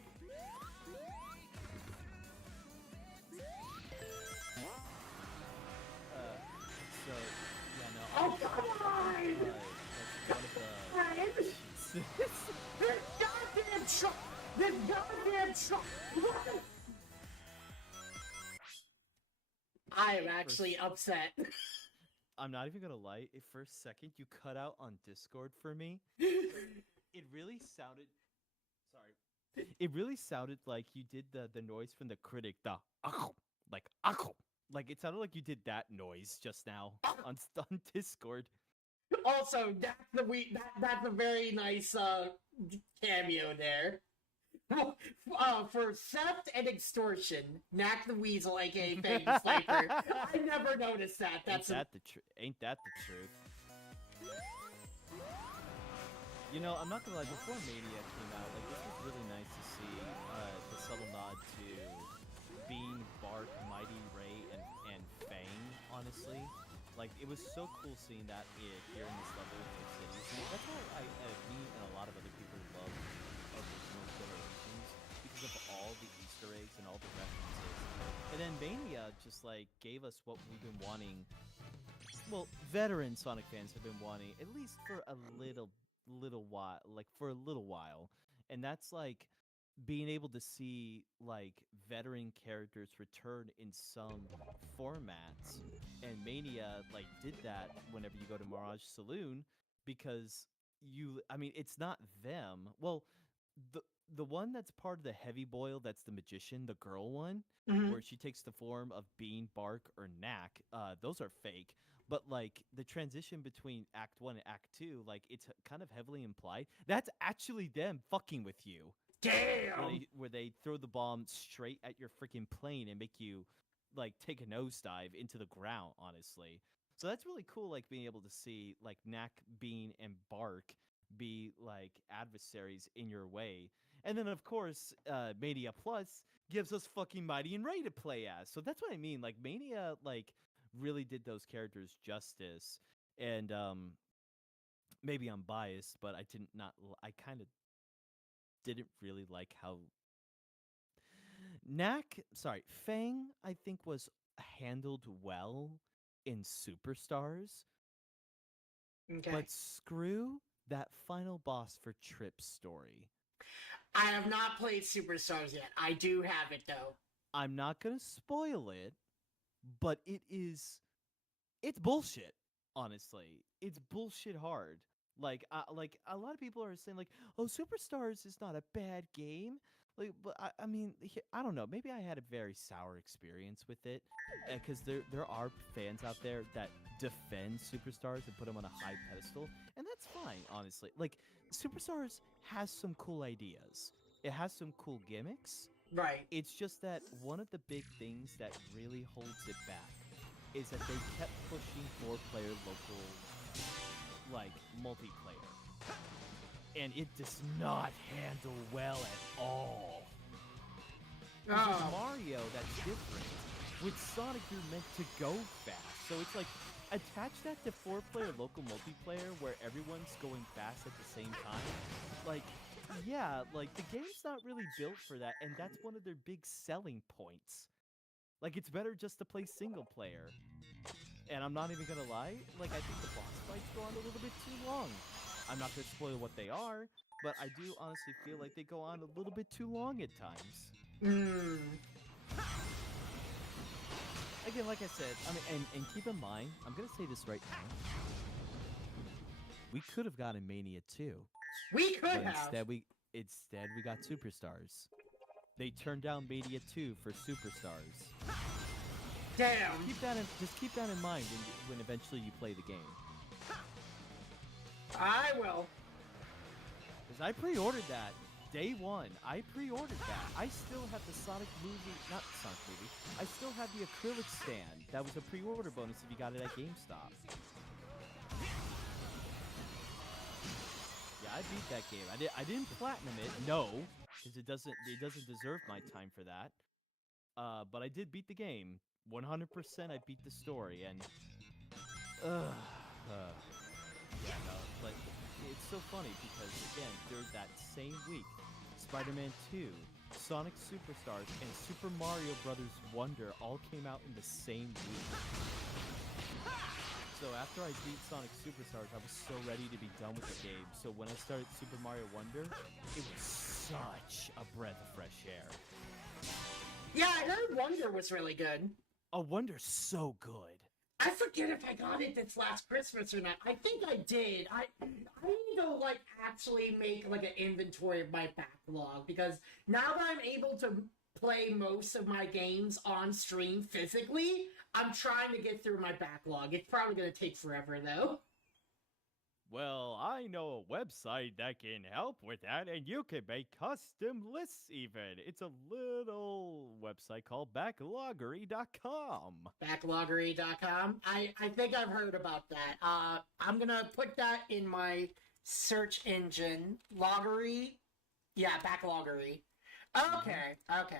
So yeah, no. Oh come on! Like one of the. Ryan! This goddamn truck! This goddamn truck! What? I am actually upset. I'm not even gonna lie. For a second, you cut out on Discord for me. It really sounded. Sorry. It really sounded like you did the noise from the critic, the like like it sounded like you did that noise just now on Discord. Also, that's a very nice cameo there. For theft and extortion, Knack the Weasel, aka Famous Sniper. I never noticed that. That's Ain't that the truth? You know, I'm not gonna lie. Before Mania came out, like this was really nice to see the subtle nod to Bean, Bark, Mighty Ray, and honestly. Like, it was so cool seeing that here in this level of cities. And that's why me and a lot of other people love original Generations, because of all the Easter eggs and all the references. And then Mania just, like, gave us what we've been wanting. Well, veteran Sonic fans have been wanting, at least for a little while, like, for a little while. And that's, like, being able to see like veteran characters return in some formats, and Mania like did that whenever you go to Mirage Saloon, because I mean, it's not them. Well, the the one that's part of the Heavy Boil, that's the magician, the girl one, Mhm. where she takes the form of Bean, Bark, or Knack, those are fake. But like the transition between Act 1 and Act 2, like it's kind of heavily implied. That's actually them fucking with you, Damn. where they throw the bomb straight at your freaking plane and make you like take a nosedive into the ground, honestly. So that's really cool, like being able to see like Knack, Bean, and Bark be like adversaries in your way. And then of course, Mania Plus gives us fucking Mighty and Ray to play as. So that's what I mean. Like Mania like really did those characters justice. And maybe I'm biased, but I kind of didn't really like how Fang, I think, was handled well in Superstars, Okay. but screw that final boss for Trip's story. I have not played Superstars yet. I do have it though. I'm not gonna spoil it, but it's bullshit. Honestly, it's bullshit hard. Like a lot of people are saying, like, "Oh, Superstars is not a bad game." Like, but I mean, I don't know. Maybe I had a very sour experience with it, because there are fans out there that defend Superstars and put them on a high pedestal, and that's fine, honestly. Like, Superstars has some cool ideas. It has some cool gimmicks. Right. It's just that one of the big things that really holds it back is that they kept pushing 4-player local, like, multiplayer. And it does not handle well at all. With Oh. Mario, that's different. With Sonic, you're meant to go fast. So it's like, attach that to 4-player local multiplayer where everyone's going fast at the same time. Like, yeah, like, the game's not really built for that, and that's one of their big selling points. Like, it's better just to play single player. And I'm not even gonna lie, like, I think the boss fights go on a little bit too long. I'm not gonna spoil what they are, but I do honestly feel like they go on a little bit too long at times. Again, like I said, I mean, and keep in mind, I'm gonna say this right now. We could have gotten Mania 2. We could But have. instead we got Superstars. They turned down Mania 2 for Superstars. Damn. Just keep that in mind when eventually you play the game. I will. Because I pre-ordered that day one. I pre-ordered that. I still have the Sonic movie, not the Sonic movie. I still have the acrylic stand. That was a pre-order bonus if you got it at GameStop. Yeah, I beat that game. I didn't platinum it, no, because it doesn't deserve my time for that. But I did beat the game. 100% I beat the story, and yeah, no, but it's so funny because again, during that same week, Spider-Man 2, Sonic Superstars, and Super Mario Brothers Wonder all came out in the same week. So after I beat Sonic Superstars, I was so ready to be done with the game. So when I started Super Mario Wonder, it was such a breath of fresh air. Yeah, I heard Wonder was really good. Oh, Wonder's so good. I forget if I got it this last Christmas or not. I think I did. I need to like actually make like an inventory of my backlog, because now that I'm able to play most of my games on stream physically, I'm trying to get through my backlog. It's probably going to take forever though. Well, I know a website that can help with that, and you can make custom lists even. It's a little website called Backloggery.com. Backloggery.com. I think I've heard about that. I'm going to put that in my search engine. Loggery? Yeah, Backloggery. Okay, okay.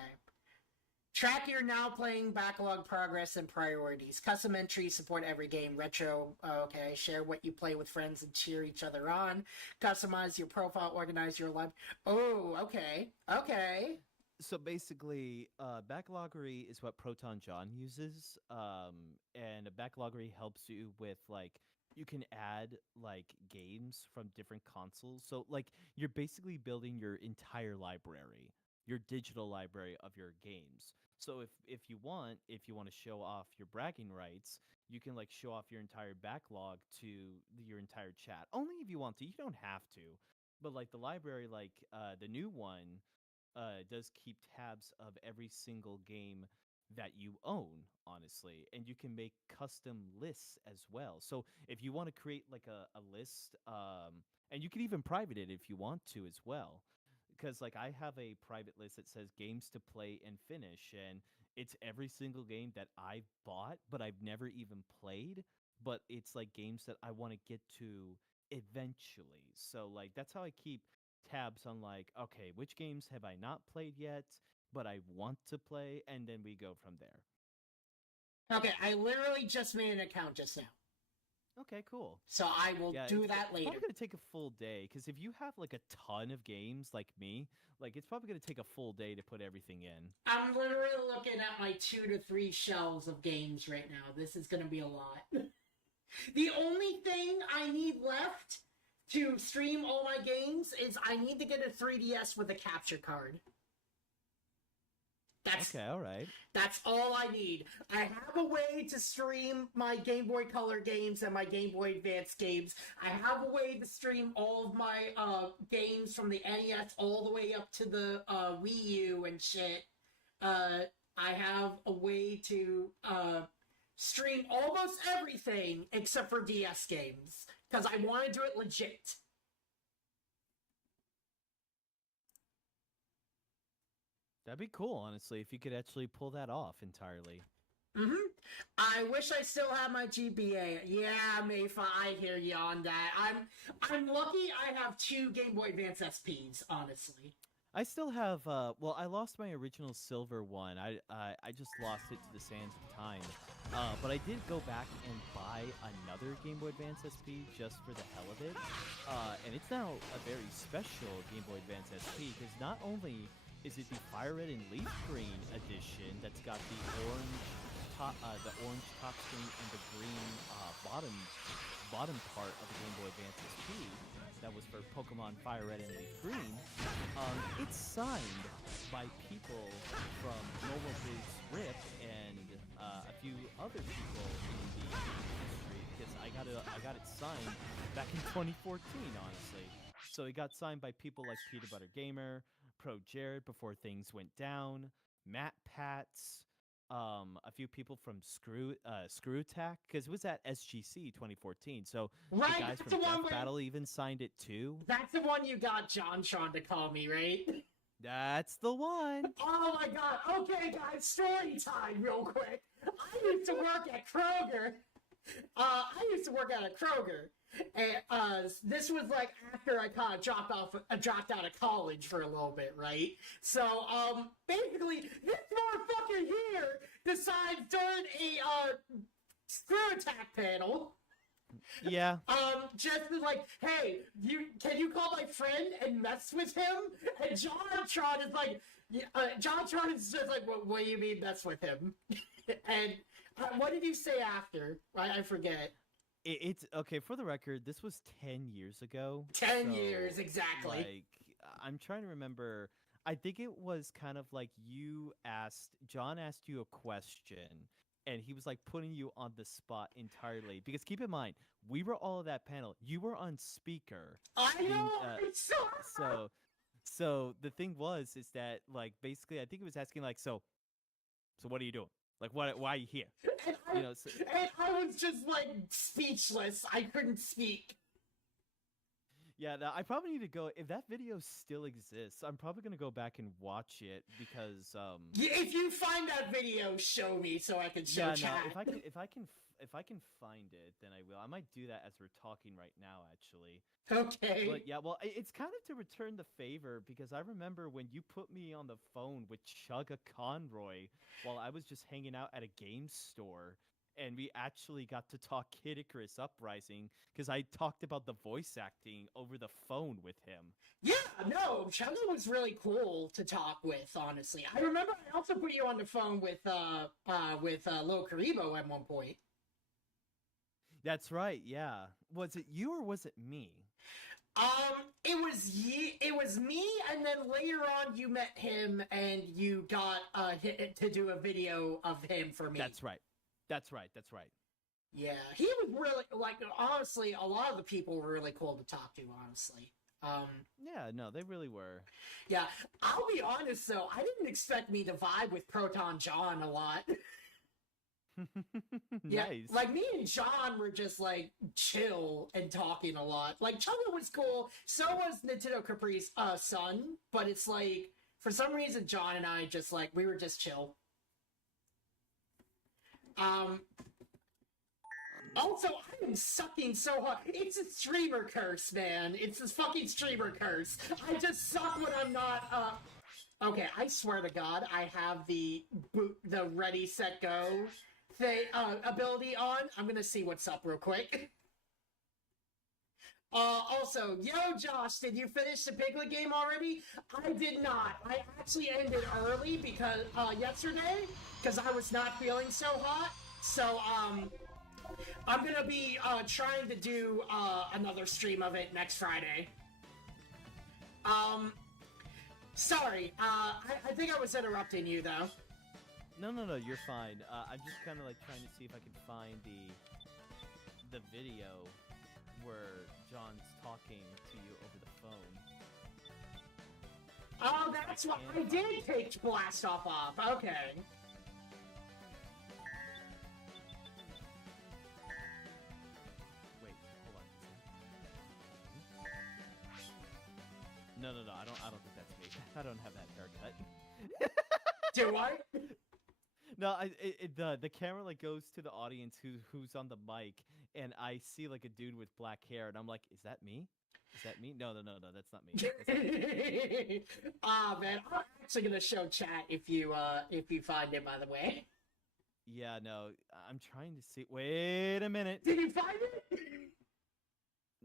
Track your now playing backlog progress and priorities. Custom entries support every game. Retro, okay. Share what you play with friends and cheer each other on. Customize your profile, organize your life. Oh, okay. Okay. So basically, Backloggery is what Proton John uses, and Backloggery helps you with like you can add like games from different consoles. So like you're basically building your entire library, your digital library of your games. So if you want to show off your bragging rights, you can like show off your entire backlog to your entire chat. Only if you want to. You don't have to. But like the library, like the new one does keep tabs of every single game that you own, honestly, and you can make custom lists as well. So if you want to create like a list, and you can even private it if you want to as well, because like I have a private list that says games to play and finish, and it's every single game that I've bought but I've never even played, but it's like games that I want to get to eventually. So like that's how I keep tabs on like, okay, which games have I not played yet, but I want to play, and then we go from there. Okay, I literally just made an account just now. Okay, cool. So I will do it's that later. probably gonna take a full day because if you have like a ton of games like me, like it's probably gonna take a full day to put everything in. I'm literally looking at my 2 to 3 shelves of games right now. This is gonna be a lot. The only thing I need left to stream all my games is I need to get a 3DS with a capture card. That's Okay, all right. That's all I need. I have a way to stream my Game Boy Color games and my Game Boy Advance games. I have a way to stream all of my games from the NES all the way up to the Wii U and shit. I have a way to stream almost everything except for DS games because I want to do it legit. That'd be cool, honestly, if you could actually pull that off entirely. I wish I still had my GBA. Yeah, Mayfa, I hear you on that. I'm lucky I have 2 Game Boy Advance SPs, honestly. I still have, well, I lost my original silver one. I just lost it to the sands of time. But I did go back and buy another Game Boy Advance SP just for the hell of it. And it's now a very special Game Boy Advance SP because not only is it the Fire Red and Leaf Green edition that's got the orange top screen and the green bottom part of the Game Boy Advance SP that was for Pokemon Fire Red and Leaf Green. It's signed by people from Normal Biz Rip and a few other people in the industry because I got it signed back in 2014, honestly. So it got signed by people like Peanut Butter Gamer, Pro Jared before things went down, Matt Pats, a few people from Screw Attack, because it was at SGC 2014. So Right, the guys that's from the one Death where- Battle even signed it too. That's the one you got JonTron to call me, right? That's the one. Oh my god. Okay, guys, story time real quick. I used to work at Kroger. And this was like after I kind of dropped out of college for a little bit, right? So, basically, this motherfucker here decides during a Screw Attack panel, Yeah. just was like, hey, can you call my friend and mess with him? And JonTron is like, JonTron is just like, what do you mean mess with him? And what did you say after? I forget. It's okay, for the record, this was 10 years ago. 10 so, years, exactly. Like, I'm trying to remember. I think it was kind of like John asked you a question, and he was like putting you on the spot entirely. Because keep in mind, we were all at that panel. You were on speaker. I know, it's So the thing is that like basically I think it was asking like, so what are you doing? Like, why are you here? and I was just like speechless. I couldn't speak. Yeah, I probably need to go. If that video still exists, I'm probably gonna go back and watch it because If you find that video, show me so I can show chat. if I can if I can find it, then I will. I might do that as we're talking right now, actually. Okay. But yeah, well, it's kind of to return the favor because I remember when you put me on the phone with Chugga Conroy while I was just hanging out at a game store, and we actually got to talk Kid Icarus Uprising because I talked about the voice acting over the phone with him. Yeah, no, Chugga was really cool to talk with, honestly. I remember I also put you on the phone with Lil Karibo at one point. That's right, yeah. Was it you or was it me? It was me, and then later on you met him, and you got to do a video of him for me. That's right. That's right. That's right. Yeah, he was really, like, honestly, a lot of the people were really cool to talk to, honestly. Yeah, no, they really were. Yeah, I'll be honest, though, I didn't expect me to vibe with Proton John a lot. Yeah, Nice. like, me and John were just, like, chill and talking a lot. Like, Chugga was cool, so was Nintendo Capri's son, but it's like, for some reason, John and I just, like, we were just chill. Also, I am sucking so hard. It's a streamer curse, man. It's a fucking streamer curse. I just suck when I'm not, Okay, I swear to God, I have the ready, set, go ability on. I'm gonna see what's up real quick. Also, yo, Josh, did you finish the Piglet game already? I did not. I actually ended early because, yesterday, because I was not feeling so hot. So, I'm gonna be, trying to do, another stream of it next Friday. Sorry, I think I was interrupting you, though. No, you're fine. I'm just kind of like trying to see if I can find the video where John's talking to you over the phone. Oh, that's why I did take Blast Off. Okay. Wait, hold on. No, I don't think that's me. I don't have that haircut. Do I? No, the camera like goes to the audience who's on the mic, and I see like a dude with black hair, and I'm like, is that me? Is that me? No, that's not me. That's not me. Man, I'm actually gonna show chat if you find it, by the way. Yeah, no, I'm trying to see. Wait a minute. Did you find it?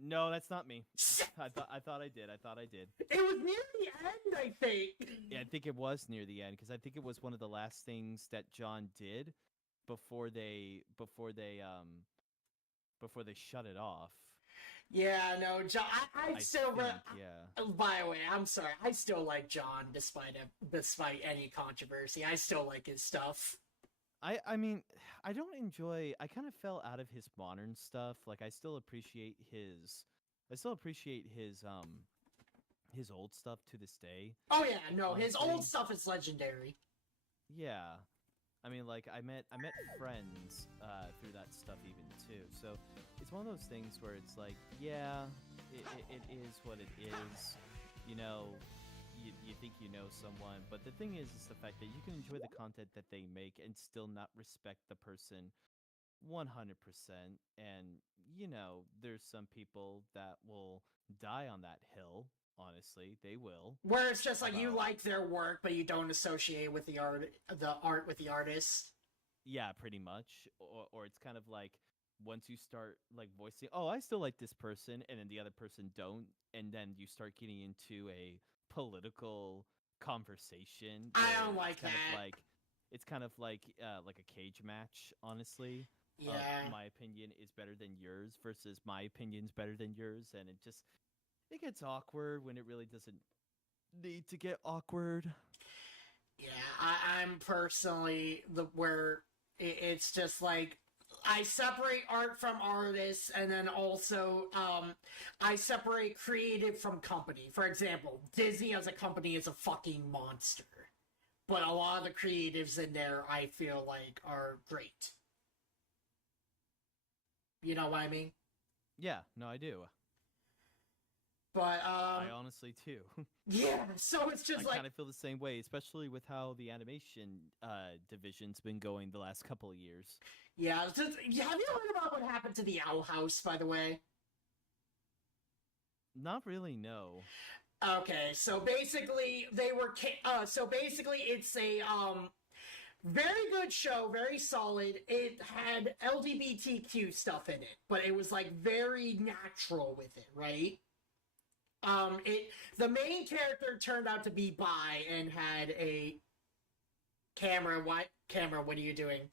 No, that's not me. I thought I did. It was near the end, I think. Yeah, I think it was near the end because I think it was one of the last things that John did before they shut it off. Yeah, no, John. I still. think, yeah. By the way, I'm sorry. I still like John, despite any controversy. I still like his stuff. I mean, I don't enjoy. I kind of fell out of his modern stuff. Like, I still appreciate his old stuff to this day. Oh yeah, no, his Honestly. old stuff is legendary. Yeah, I mean, like I met friends through that stuff even too. So it's one of those things where it's like, yeah, it is what it is. You know, you think you know someone, but the thing is the fact that you can enjoy the content that they make and still not respect the person 100%. And you know, there's some people that will die on that hill. Honestly, they will. Where it's just like you About- like their work, but you don't associate with the art with the artist. Yeah, pretty much. Or it's kind of like once you start like voicing, oh, I still like this person, and then the other person don't, and then you start getting into a political conversation. I where don't it's like kind that. Of like, it's kind of like a cage match, honestly. Yeah. My opinion is better than yours versus my opinion's better than yours, and it gets awkward when it really doesn't need to get awkward. Yeah, I'm personally it's just like I separate art from artists, and then also I separate creative from company. For example, Disney as a company is a fucking monster, but a lot of the creatives in there I feel like are great. You know what I mean? Yeah, no, I do. But I honestly too. yeah, so it's I just like, kind of feel the same way, especially with how the animation division's been going the last couple of years. yeah. Have you heard about what happened to the Owl House, by the way? Not really, no. Okay, so basically it's a very good show, very solid. It had LGBTQ stuff in it, but it was like very natural with it, right? The main character turned out to be bi and had a camera. What camera? What are you doing?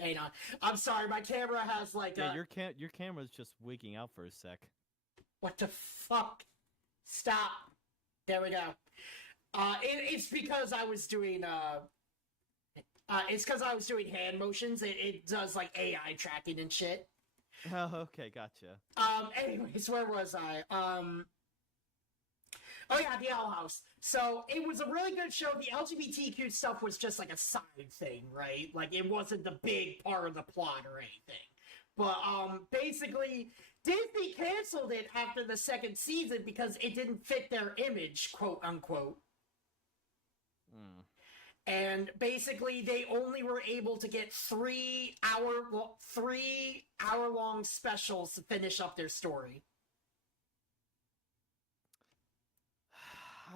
Hang on. I'm sorry, my camera has like Yeah, your camera's just wigging out for a sec. What the fuck? Stop. There we go. It's because I was doing it's because I was doing hand motions. It does like AI tracking and shit. Oh, okay, gotcha. Anyways, where was I? Oh yeah, the Owl House. So it was a really good show. The LGBTQ stuff was just like a side thing, right? Like it wasn't the big part of the plot or anything. But basically, Disney canceled it after the second season because it didn't fit their image, quote unquote. And basically, they only were able to get 3 hour long specials to finish up their story.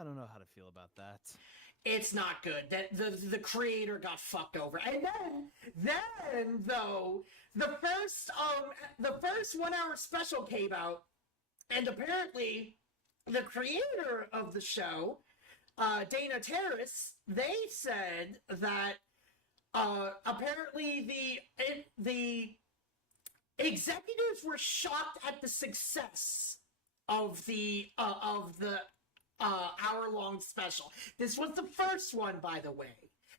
I don't know how to feel about that. It's not good. That the creator got fucked over. And then though, the first 1 hour special came out, and apparently the creator of the show, Dana Terrace, they said that apparently the executives were shocked at the success of the hour-long special. This was the first one, by the way,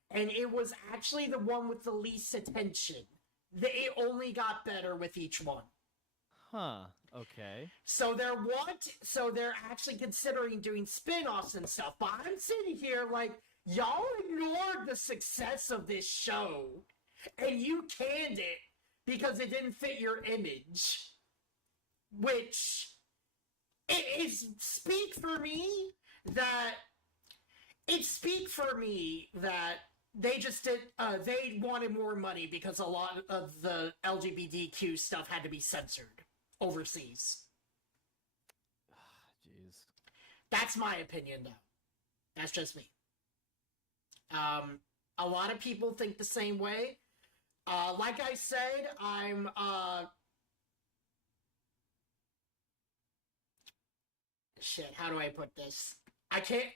and it was actually the one with the least attention. It only got better with each one. Huh. Okay. So they're actually considering doing spin-offs and stuff. But I'm sitting here like, y'all ignored the success of this show, and you canned it because it didn't fit your image. Which it speak for me that they just did. They wanted more money because a lot of the LGBTQ stuff had to be censored overseas. Jeez. That's my opinion, though. That's just me. A lot of people think the same way. Like I said, I'm shit, how do I put this? I can't.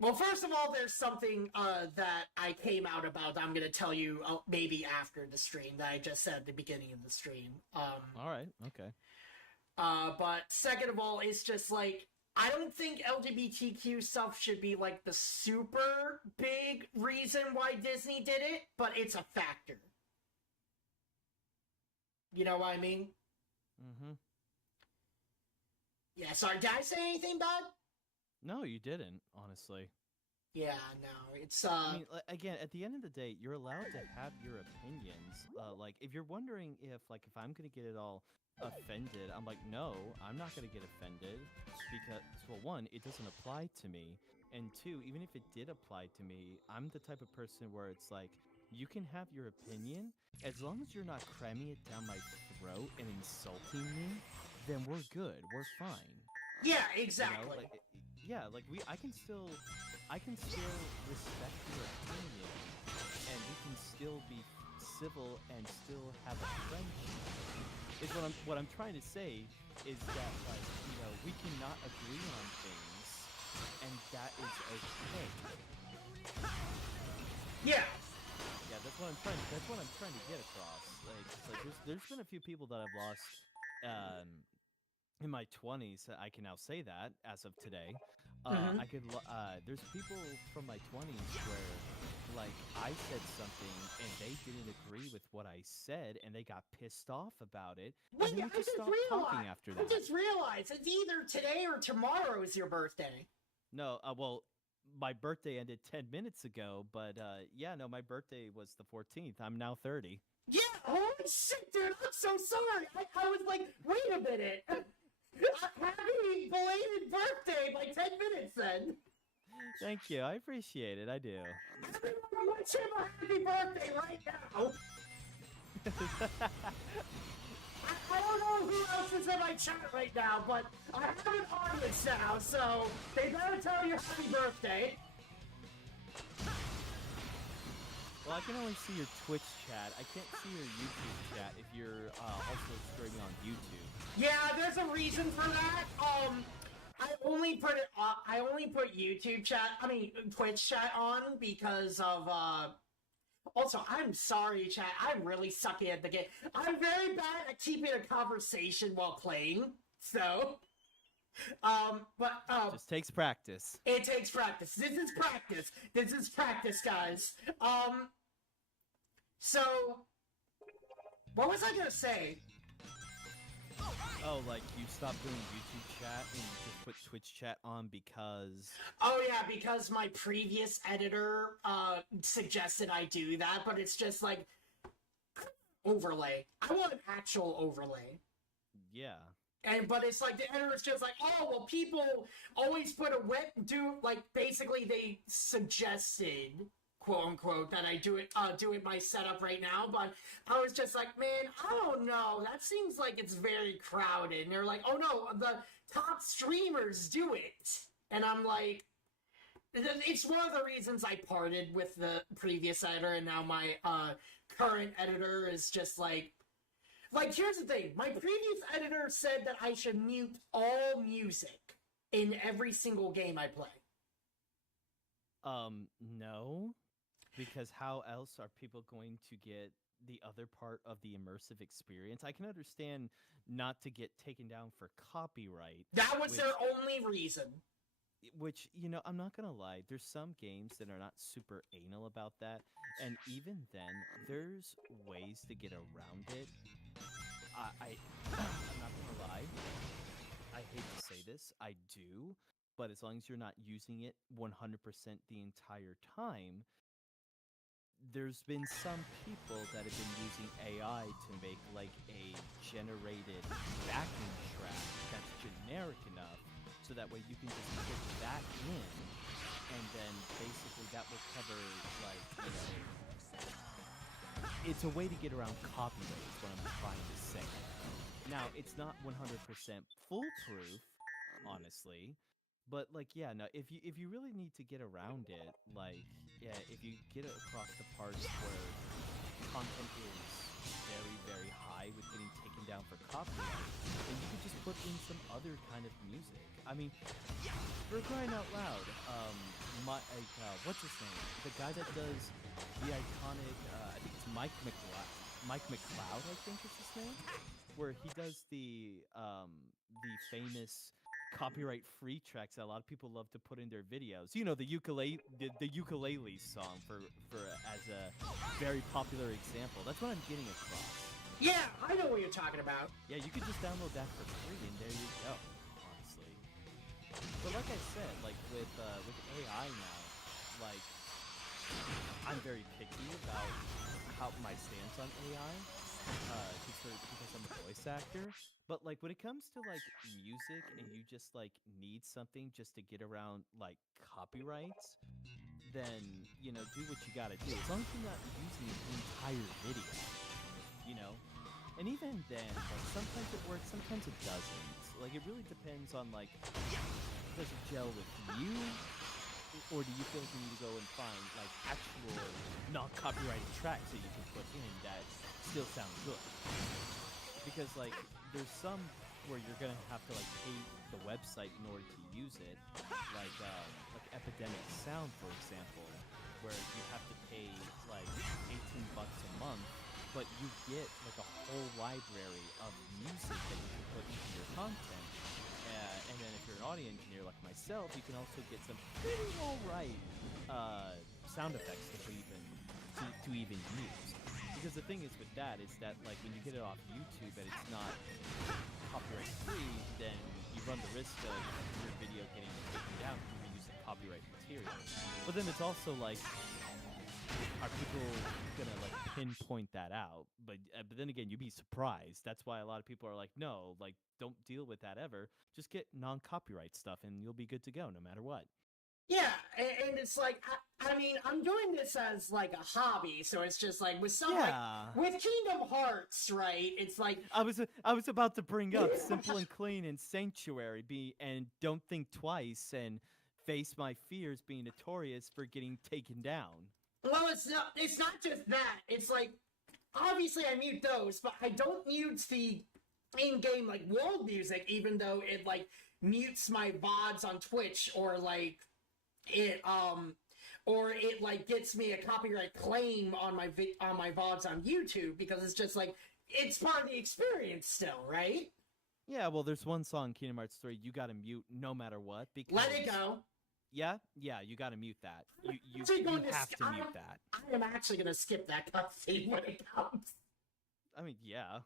Well, first of all, there's something that I came out about that I'm going to tell you maybe after the stream that I just said at the beginning of the stream. All right, okay. But second of all, it's just like, I don't think LGBTQ stuff should be like the super big reason why Disney did it, but it's a factor. You know what I mean? Mm-hmm. Yeah, sorry, did I say anything bad? No, you didn't, honestly. Yeah, no, it's, I mean, again, at the end of the day, you're allowed to have your opinions. Like, if you're wondering if I'm gonna get it all offended, I'm like, no, I'm not gonna get offended, because, well, one, it doesn't apply to me, and two, even if it did apply to me, I'm the type of person where it's like, you can have your opinion, as long as you're not cramming it down my throat and insulting me, then we're good, we're fine. yeah, exactly. You know, I can still respect your opinion, and we can still be civil and still have a friendship. Is what I'm trying to say is that, like, you know, we cannot agree on things, and that is okay. Yeah. Yeah, that's what I'm trying to get across. Like there's been a few people that I've lost in my 20s. I can now say that as of today. There's people from my 20s where, like, I said something and they didn't agree with what I said and they got pissed off about it. Wait, And then we just stopped talking after that. I just realized it's either today or tomorrow is your birthday. No, well, my birthday ended 10 minutes ago, but yeah, no, my birthday was the 14th. I'm now 30. Yeah, holy shit, dude, I'm so sorry. I was like, wait a minute. Happy belated birthday by 10 minutes then. Thank you. I appreciate it. I do. Everyone, wish him a happy birthday right now. I don't know who else is in my chat right now, but I have an audience now, so they better tell you happy birthday. Well, I can only see your Twitch chat. I can't see your YouTube chat if you're also streaming on YouTube. Yeah, there's a reason for that. I only put YouTube chat, Twitch chat on because of, also, I'm sorry, chat, I'm really sucky at the game. I'm very bad at keeping a conversation while playing, so, Just takes practice. it takes practice. This is practice. This is practice, guys. So, what was I gonna say? Oh, like you stopped doing YouTube chat and you just put Twitch chat on because... Oh yeah, because my previous editor suggested I do that, but it's just like overlay. I want an actual overlay. Yeah. But it's like the editor's just like, oh well, people always put a basically they suggested, quote unquote, that I do it my setup right now, but I was just like, man, I don't know, that seems like it's very crowded. And they're like, oh no, the top streamers do it. And I'm like, it's one of the reasons I parted with the previous editor, and now my current editor is just like, here's the thing, my previous editor said that I should mute all music in every single game I play. No. Because how else are people going to get the other part of the immersive experience? I can understand not to get taken down for copyright. That was their only reason. Which, you know, I'm not gonna lie, there's some games that are not super anal about that, and even then, there's ways to get around it. I'm not gonna lie, I hate to say this, I do, but as long as you're not using it 100% the entire time, there's been some people that have been using AI to make like a generated backing track that's generic enough so that way you can just put that in and then basically that will cover like, you know, it's a way to get around copyright is what I'm trying to say. Now, it's not 100% foolproof, honestly, but like, yeah, no, if you really need to get around it, like, yeah, if you get it across the parts where content is very, very high with getting taken down for copyright, then you could just put in some other kind of music. I mean, for crying out loud, what's his name? The guy that does the iconic, I think it's Mike McLeod, I think is his name, where he does the famous copyright-free tracks that a lot of people love to put in their videos. You know, the ukulele song for as a very popular example. That's what I'm getting across. Yeah, I know what you're talking about. Yeah, you could just download that for free, and there you go. Honestly, but like I said, like with AI now, like I'm very picky about how my stance on AI. Because I'm a voice actor, but like when it comes to like music and you just like need something just to get around like copyrights, then you know, do what you gotta do. As long as you're not using the entire video, you know. And even then, like sometimes it works, sometimes it doesn't. Like it really depends on like, does it gel with you? Or do you feel like you need to go and find like actual non-copyrighted tracks that you can put in that still sound good? Because like there's some where you're gonna have to like pay the website in order to use it, like Epidemic Sound, for example, where you have to pay like $18 a month, but you get like a whole library of music that you can put into your content. And then if you're an audio engineer like myself, you can also get some pretty alright sound effects to even use. Because the thing is with that is that like when you get it off YouTube and it's not copyright free, then you run the risk of your video getting taken down because you're using copyright material. But then it's also like are people gonna like pinpoint that out? But then again, you'd be surprised. That's why a lot of people are like, no, like don't deal with that ever. Just get non-copyright stuff, and you'll be good to go no matter what. Yeah, and it's like, I mean, I'm doing this as like a hobby, so it's just like with some like with Kingdom Hearts, right? It's like I was about to bring up Simple and Clean and Sanctuary and Don't Think Twice and Face My Fears being notorious for getting taken down. well, it's not just that. It's like obviously I mute those, but I don't mute the in-game like world music, even though it like mutes my VODs on Twitch or like it like gets me a copyright claim on my VODs on YouTube, because it's just like it's part of the experience still, right? Yeah, well, there's one song, Kingdom Hearts 3, you gotta mute no matter what. Because Let It Go. Yeah, you gotta mute that. You have to mute that. I am actually gonna skip that cutscene when it comes. I mean, yeah.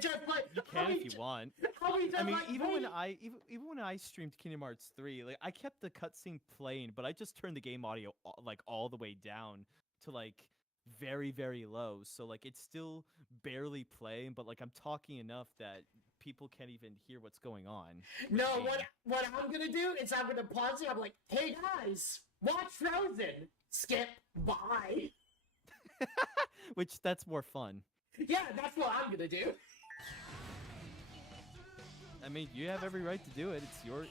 Just like You can if you want. I mean, like, even hey, even when I streamed Kingdom Hearts 3, like I kept the cutscene playing, but I just turned the game audio like all the way down to like very, very low. So like it's still barely playing, but like I'm talking enough that people can't even hear what's going on. No, what I'm gonna do is I'm gonna pause it. I'm like, hey guys, watch Frozen. Skip. Bye. Which that's more fun. Yeah, that's what I'm gonna do. I mean, you have every right to do it. It's your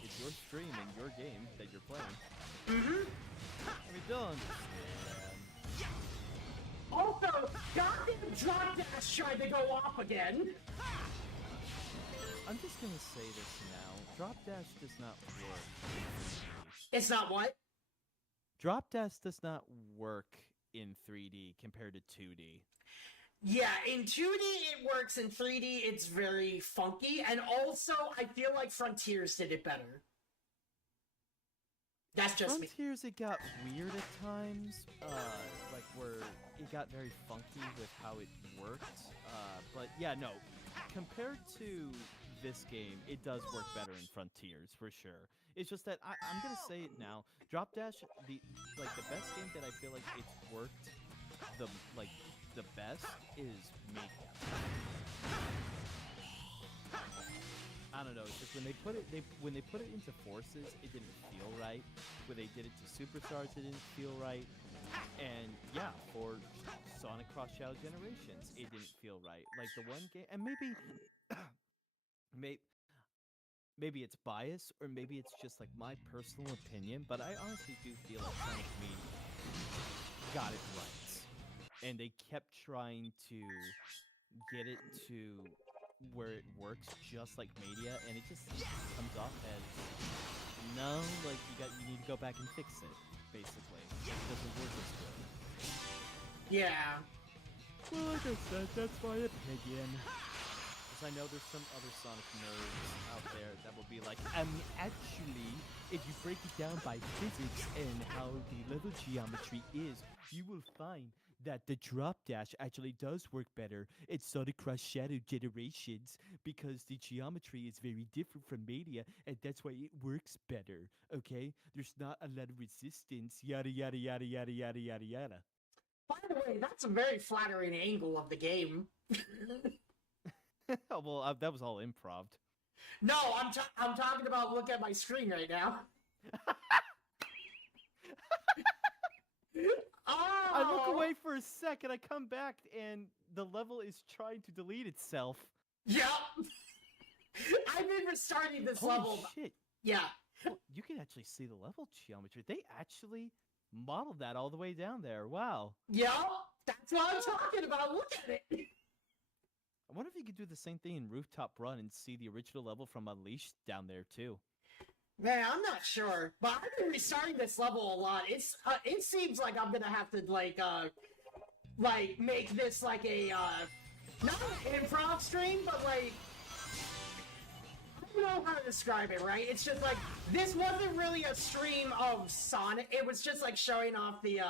stream and your game that you're playing. Mm-hmm. I mean, don't understand. Also, goddamn Drop Dash tried to go off again. I'm just gonna say this now. Drop Dash does not work. It's not what? Drop Dash does not work in 3D compared to 2D. Yeah, in 2D it works, in 3D it's very funky, and also I feel like Frontiers did it better. That's just me. Frontiers, it got weird at times, like where it got very funky with how it worked. But yeah, no, compared to this game, it does work better in Frontiers for sure. It's just that I'm gonna say it now. Drop Dash, the best game that I feel like it's worked the best is Media. I don't know. It's just when they put it into Forces, it didn't feel right. When they did it to Superstars, it didn't feel right. And yeah, for Sonic Cross Shadow Generations, it didn't feel right. Like the one game, and maybe it's bias, or maybe it's just like my personal opinion, but I honestly do feel like Sonic Media got it right. And they kept trying to get it to where it works just like Media, and it just comes off as no, like you need to go back and fix it. Basically, it doesn't work as good. Yeah. Well, like I said, that's my opinion. Because I know there's some other Sonic nerds out there that will be like, actually, if you break it down by physics and how the level geometry is, you will find that the drop dash actually does work better in Sonic Cross Shadow Generations because the geometry is very different from Mania, and that's why it works better, okay? There's not a lot of resistance, yada yada yada yada yada yada yada. By the way, that's a very flattering angle of the game. Well, that was all improv. No, I'm talking about look at my screen right now. Oh! I look away for a second, I come back, and the level is trying to delete itself. Yep. I've been restarting this Holy level. shit. Yeah. Oh, you can actually see the level geometry. They actually modeled that all the way down there. Wow. Yep. That's what I'm talking about. Look at it. I wonder if you could do the same thing in Rooftop Run and see the original level from Unleashed down there too. Man, I'm not sure, but I've been restarting this level a lot. It seems like I'm gonna have to like make this like a not an improv stream, but like I don't know how to describe it. Right? It's just like this wasn't really a stream of Sonic. It was just like showing off the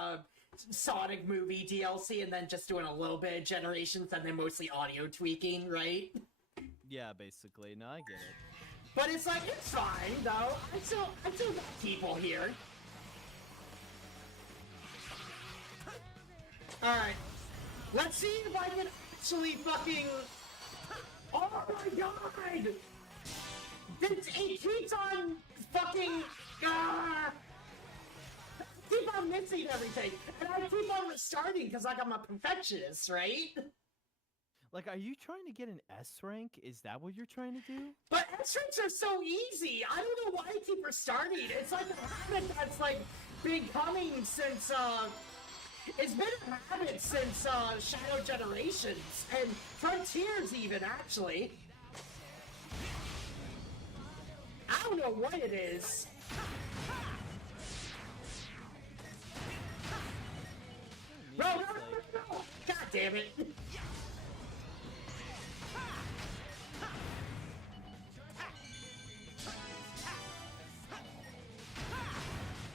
Sonic movie DLC and then just doing a little bit of Generations and then mostly audio tweaking. Right? Yeah, basically. No, I get it. But it's like, it's fine, though. I still got people here. Alright. Let's see if I can actually fucking... Oh my god! It keeps on fucking... keep on missing everything. And I keep on restarting because like I'm a perfectionist, right? Like, are you trying to get an S rank? Is that what you're trying to do? But S ranks are so easy. I don't know why I keep restarting. It's like a habit that's like been coming since it's been a habit since Shadow Generations and Frontiers even actually. I don't know what it is. No, no, no, no, no! God damn it!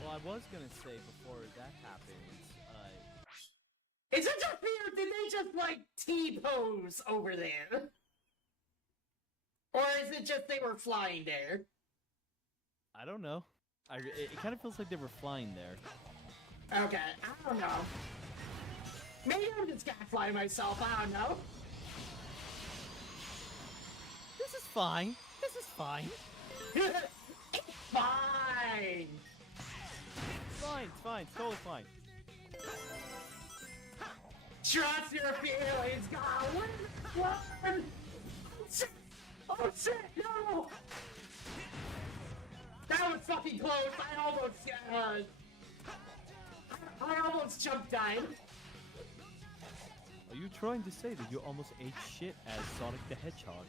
Well, I was gonna say before that happens, Is it just me or did they just like T-pose over there? Or is it just they were flying there? I don't know. It kind of feels like they were flying there. Okay, I don't know. Maybe I'm just gaslighting myself, I don't know. This is fine. This is fine. It's fine! It's fine. It's fine. It's totally fine. Trust your feelings, God! What? Oh shit! Oh shit! No! That was fucking close! I almost jumped died. Are you trying to say that you almost ate shit as Sonic the Hedgehog?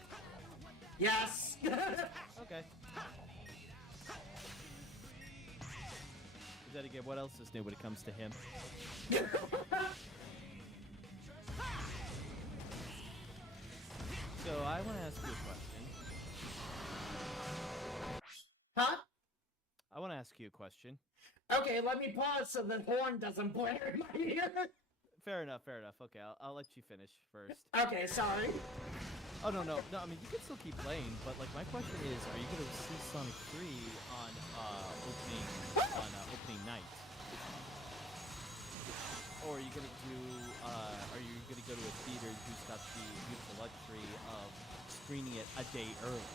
Yes! Okay. Then again, what else is new when it comes to him? So, I want to ask you a question. Huh? I want to ask you a question. Okay, let me pause so the horn doesn't blare in my ear. Fair enough, fair enough. Okay, I'll let you finish first. Okay, sorry. Oh, no, I mean, you can still keep playing, but, like, my question is, are you going to see Sonic 3 on, opening night? Or are you going to do, are you going to go to a theater who's got the beautiful luxury of screening it a day early?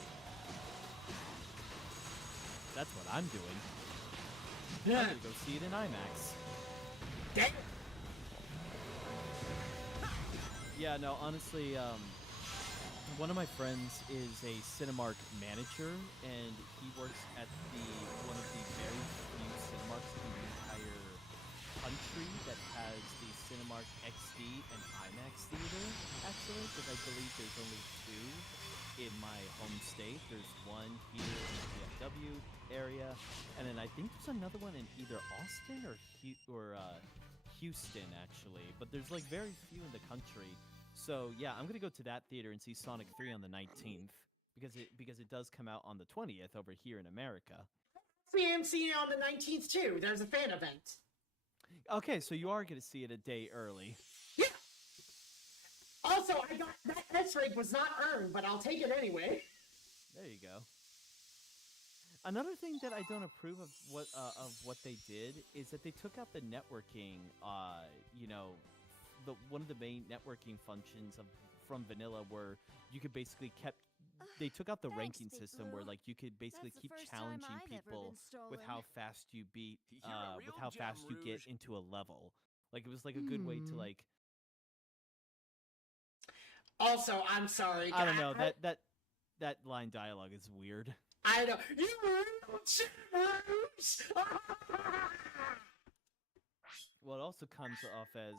That's what I'm doing. I'm going to go see it in IMAX. Damn. Yeah, no, honestly, one of my friends is a Cinemark manager, and he works at one of the very few Cinemarks in the entire country that has the Cinemark XD and IMAX theater, actually, because I believe there's only two in my home state. There's one here in the DFW area, and then I think there's another one in either Austin or Houston, actually, but there's like very few in the country. So yeah, I'm gonna go to that theater and see Sonic 3 on the 19th because it does come out on the 20th over here in America. I'm seeing it on the 19th too. There's a fan event. Okay, so you are gonna see it a day early. Yeah. Also, I got that S rank was not earned, but I'll take it anyway. There you go. Another thing that I don't approve of what they did is that they took out the networking. One of the main networking functions from vanilla, where you could basically they took out the Thanks, ranking Big system Blue. where like you could basically That's the keep first time challenging I've ever people been with stolen. how fast you beat You're a with real how gem, fast you get Rouge. into a level. Like it was like a good way to like Also, I'm sorry. I don't know, that line dialogue is weird. I know. You real Rouge! Well, it also comes off as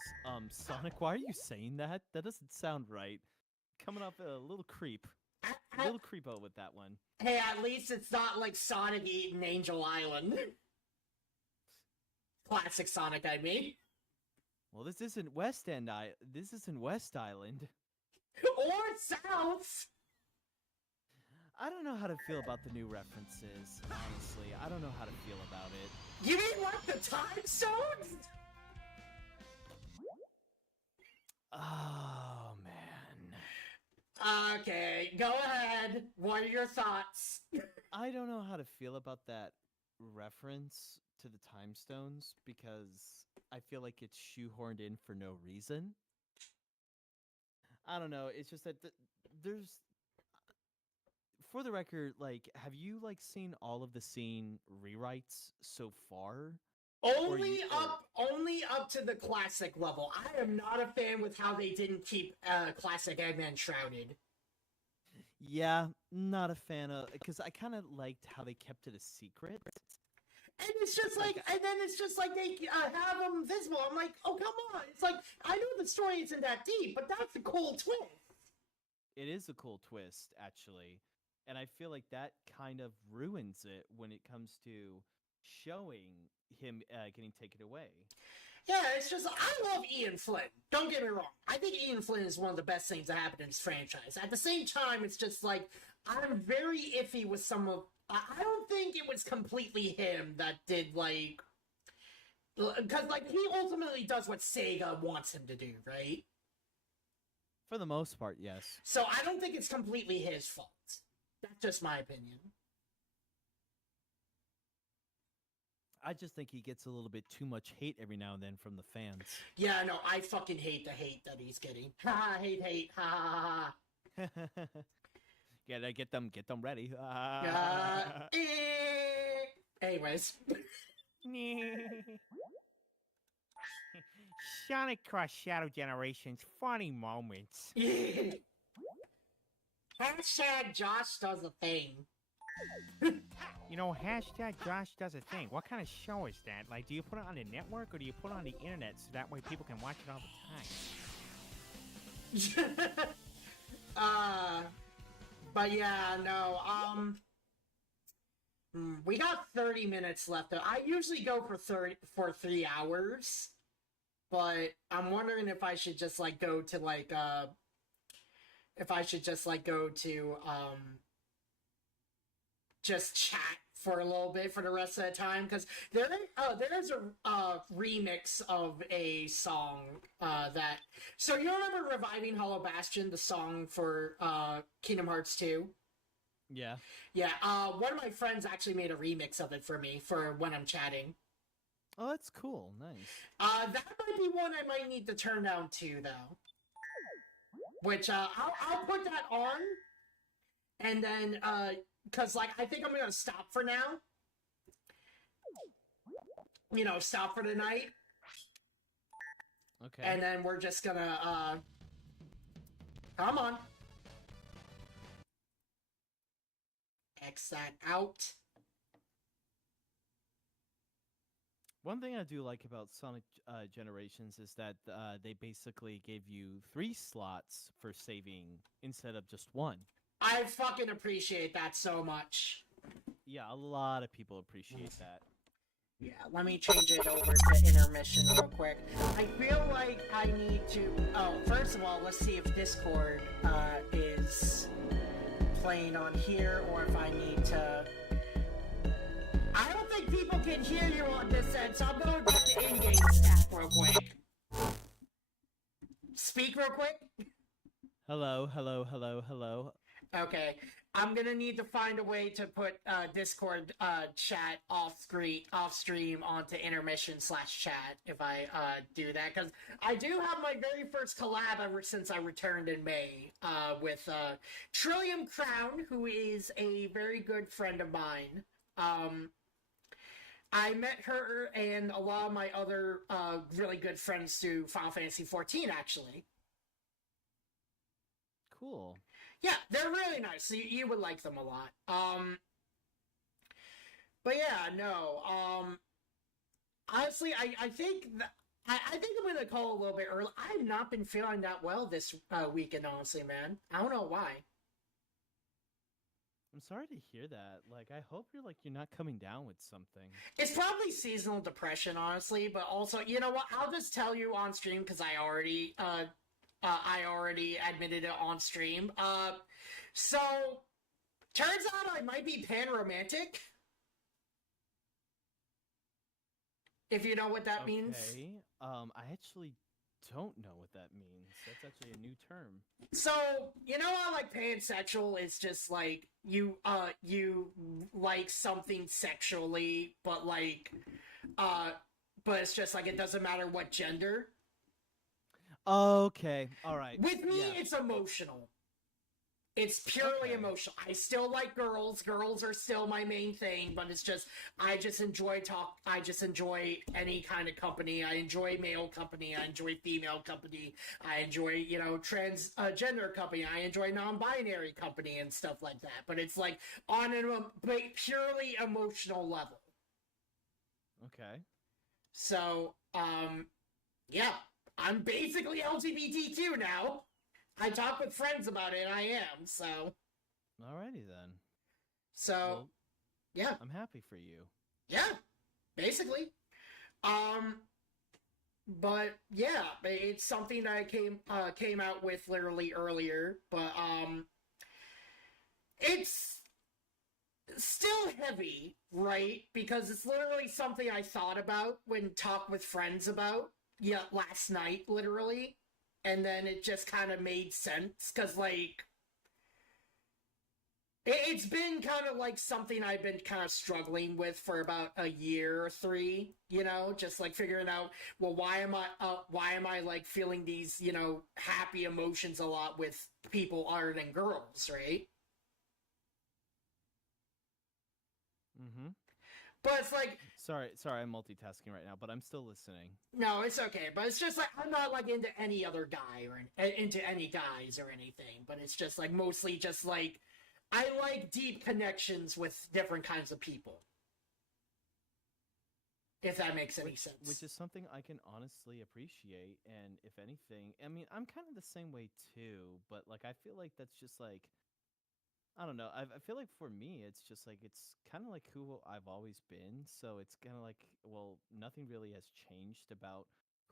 Sonic. Why are you saying that? That doesn't sound right. Coming off a little creep. A little creepo with that one. Hey, at least it's not like Sonic eating Angel Island. Classic Sonic, I mean. Well, this isn't West End. This isn't West Island. Or South. I don't know how to feel about the new references. Honestly, I don't know how to feel about it. You mean like the time stones? Oh man. Okay, go ahead. What are your thoughts? I don't know how to feel about that reference to the time stones because I feel like it's shoehorned in for no reason. I don't know. It's just that there's, for the record, like, have you like seen all of the scene rewrites so far? Only up to the classic level. I am not a fan with how they didn't keep classic Eggman shrouded. Yeah, not a fan of, because I kind of liked how they kept it a secret. And it's just like, and then it's just like they have him visible. I'm like, oh come on! It's like I know the story isn't that deep, but that's a cool twist. It is a cool twist, actually, and I feel like that kind of ruins it when it comes to showing him getting taken away. Yeah, it's just I love Ian Flynn. Don't get me wrong. I think Ian Flynn is one of the best things that happened in this franchise. At the same time, it's just like I'm very iffy with some of. I don't think it was completely him that did like, because like he ultimately does what Sega wants him to do, right? For the most part, yes. So I don't think it's completely his fault. That's just my opinion. I just think he gets a little bit too much hate every now and then from the fans. Yeah, no, I fucking hate the hate that he's getting. Ha, hate, ha, ha, ha. Gotta get them ready. Anyways. Sonic Cross Shadow Generations funny moments. Hashtag Josh does a thing. You know, hashtag Josh does a thing. What kind of show is that? Like, do you put it on the network or do you put it on the internet so that way people can watch it all the time? But yeah, no, we got 30 minutes left. I usually go for 3 hours, but I'm wondering if I should just like go to like just chat for a little bit for the rest of the time, because there's a remix of a song that. So you remember Reviving Hollow Bastion, the song for Kingdom Hearts 2? Yeah. Yeah. One of my friends actually made a remix of it for me for when I'm chatting. Oh, that's cool. Nice. That might be one I might need to turn down too, though. Which I'll put that on, and then because like I think I'm gonna stop for now. You know, stop for the night. Okay. And then we're just gonna come on. X that out. One thing I do like about Sonic Generations is that they basically gave you 3 slots for saving instead of just 1. I fucking appreciate that so much. Yeah, a lot of people appreciate that. Yeah, let me change it over to intermission real quick. I feel like I need to... Oh, first of all, let's see if Discord is playing on here, or if I need to... I don't think people can hear you on this end, so I'm going back to in-game stat real quick. Speak real quick. Hello, hello, hello, hello. Okay, I'm gonna need to find a way to put Discord chat off stream onto intermission/chat if I do that, because I do have my very first collab ever since I returned in May with Trillium Crown, who is a very good friend of mine. I met her and a lot of my other really good friends through Final Fantasy XIV, actually. Cool. Yeah, they're really nice. So you would like them a lot. But yeah, no. Honestly, I think I think I'm gonna call a little bit early. I've not been feeling that well this weekend, honestly, man. I don't know why. I'm sorry to hear that. Like, I hope you're not coming down with something. It's probably seasonal depression, honestly. But also, you know what? I'll just tell you on stream because I already admitted it on stream. So turns out I might be pan-romantic. If you know what that means. I actually don't know what that means. That's actually a new term. So, you know how, like, pansexual is just, like, you like something sexually, but, like, but it's just, like, it doesn't matter what gender? Okay, all right. With me, yeah. it's emotional. It's purely Okay. emotional. I still like girls. Girls are still my main thing, but it's just I just enjoy any kind of company. I enjoy male company. I enjoy female company. I enjoy, transgender company. I enjoy non-binary company and stuff like that. But it's like on a purely emotional level. Okay. So, yeah, I'm basically LGBTQ now. I talk with friends about it, and I am, so... Alrighty then. So, Well, yeah. I'm happy for you. Yeah, basically. But, yeah, it's something that I came out with literally earlier, but, it's still heavy, right? Because it's literally something I thought about when talk with friends about, last night, literally. And then it just kind of made sense, because, like, it's been kind of like something I've been kind of struggling with for about a year or 3, just, like, figuring out, well, why am I, like, feeling these, happy emotions a lot with people other than girls, right? Mm-hmm. But it's like, Sorry, I'm multitasking right now, but I'm still listening. no, it's okay. But it's just like I'm not like into any other guy or into any guys or anything. But it's just like mostly just like I like deep connections with different kinds of people. If that makes any sense. Which is something I can honestly appreciate, and if anything, I mean, I'm kind of the same way too, but, like, I feel like that's just, like, I don't know, I feel like for me, it's just, like, it's kind of like who I've always been, so it's kind of like, well, nothing really has changed about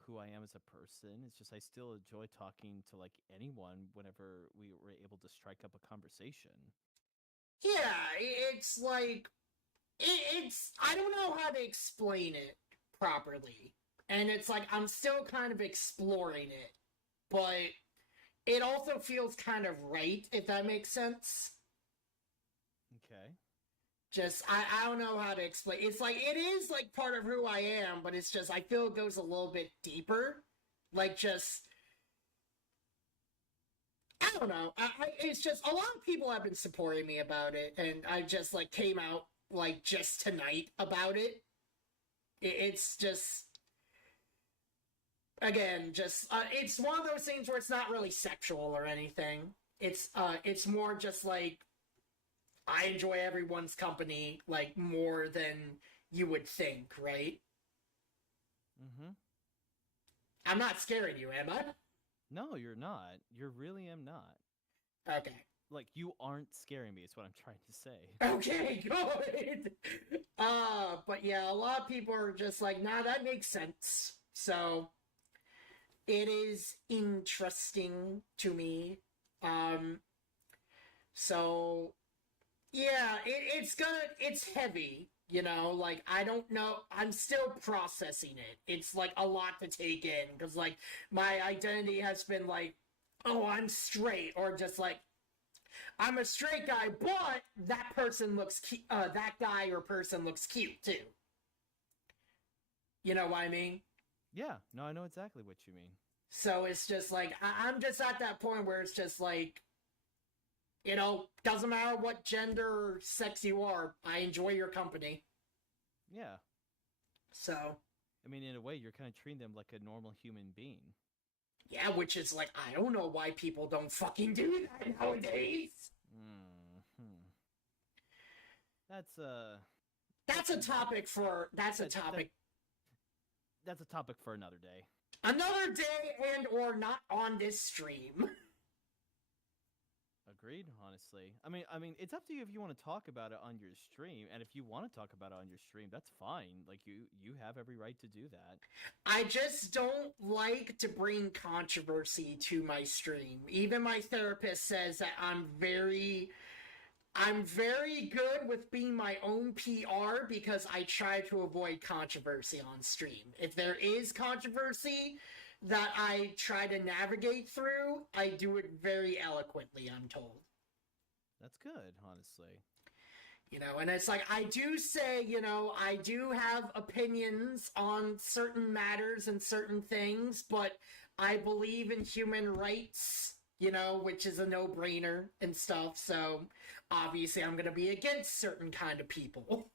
who I am as a person. It's just I still enjoy talking to, like, anyone whenever we were able to strike up a conversation. Yeah, it's like it's I don't know how to explain it properly. And it's like I'm still kind of exploring it, but it also feels kind of right, if that makes sense. Okay. Just I don't know how to explain. It's like it is like part of who I am, but it's just I feel it goes a little bit deeper. Like just I don't know. It's just a lot of people have been supporting me about it, and I just like came out like just tonight about it. It's just again just it's one of those things where it's not really sexual or anything. It's more just like I enjoy everyone's company like more than you would think, right? Mm-hmm. I'm not scaring you, am I? No, you're not. You really am not. Okay. Like, you aren't scaring me, is what I'm trying to say. Okay, good. But yeah, a lot of people are just like, nah, that makes sense. So it is interesting to me. So yeah, it's heavy, like I don't know, I'm still processing it. It's like a lot to take in, because like my identity has been like, oh, I'm straight, or just like, I'm a straight guy, but that person looks that guy or person looks cute too. You know what I mean? Yeah, no, I know exactly what you mean. So it's just like, I'm just at that point where it's just like, doesn't matter what gender or sex you are, I enjoy your company. Yeah. So. I mean, in a way, you're kind of treating them like a normal human being. Yeah, which is like, I don't know why people don't fucking do that nowadays. Hmm. That's a topic for, that's a topic for another day. Another day and or not on this stream. Agreed, honestly. I mean, it's up to you if you want to talk about it on your stream, and if you want to talk about it on your stream, that's fine. Like, you have every right to do that. I just don't like to bring controversy to my stream. Even my therapist says that I'm very good with being my own PR because I try to avoid controversy on stream. If there is controversy, that I try to navigate through, I do it very eloquently, I'm told. That's good, honestly. You know, and it's like, I do say, you know, I do have opinions on certain matters and certain things, but I believe in human rights, you know, which is a no-brainer and stuff, so obviously I'm gonna be against certain kind of people.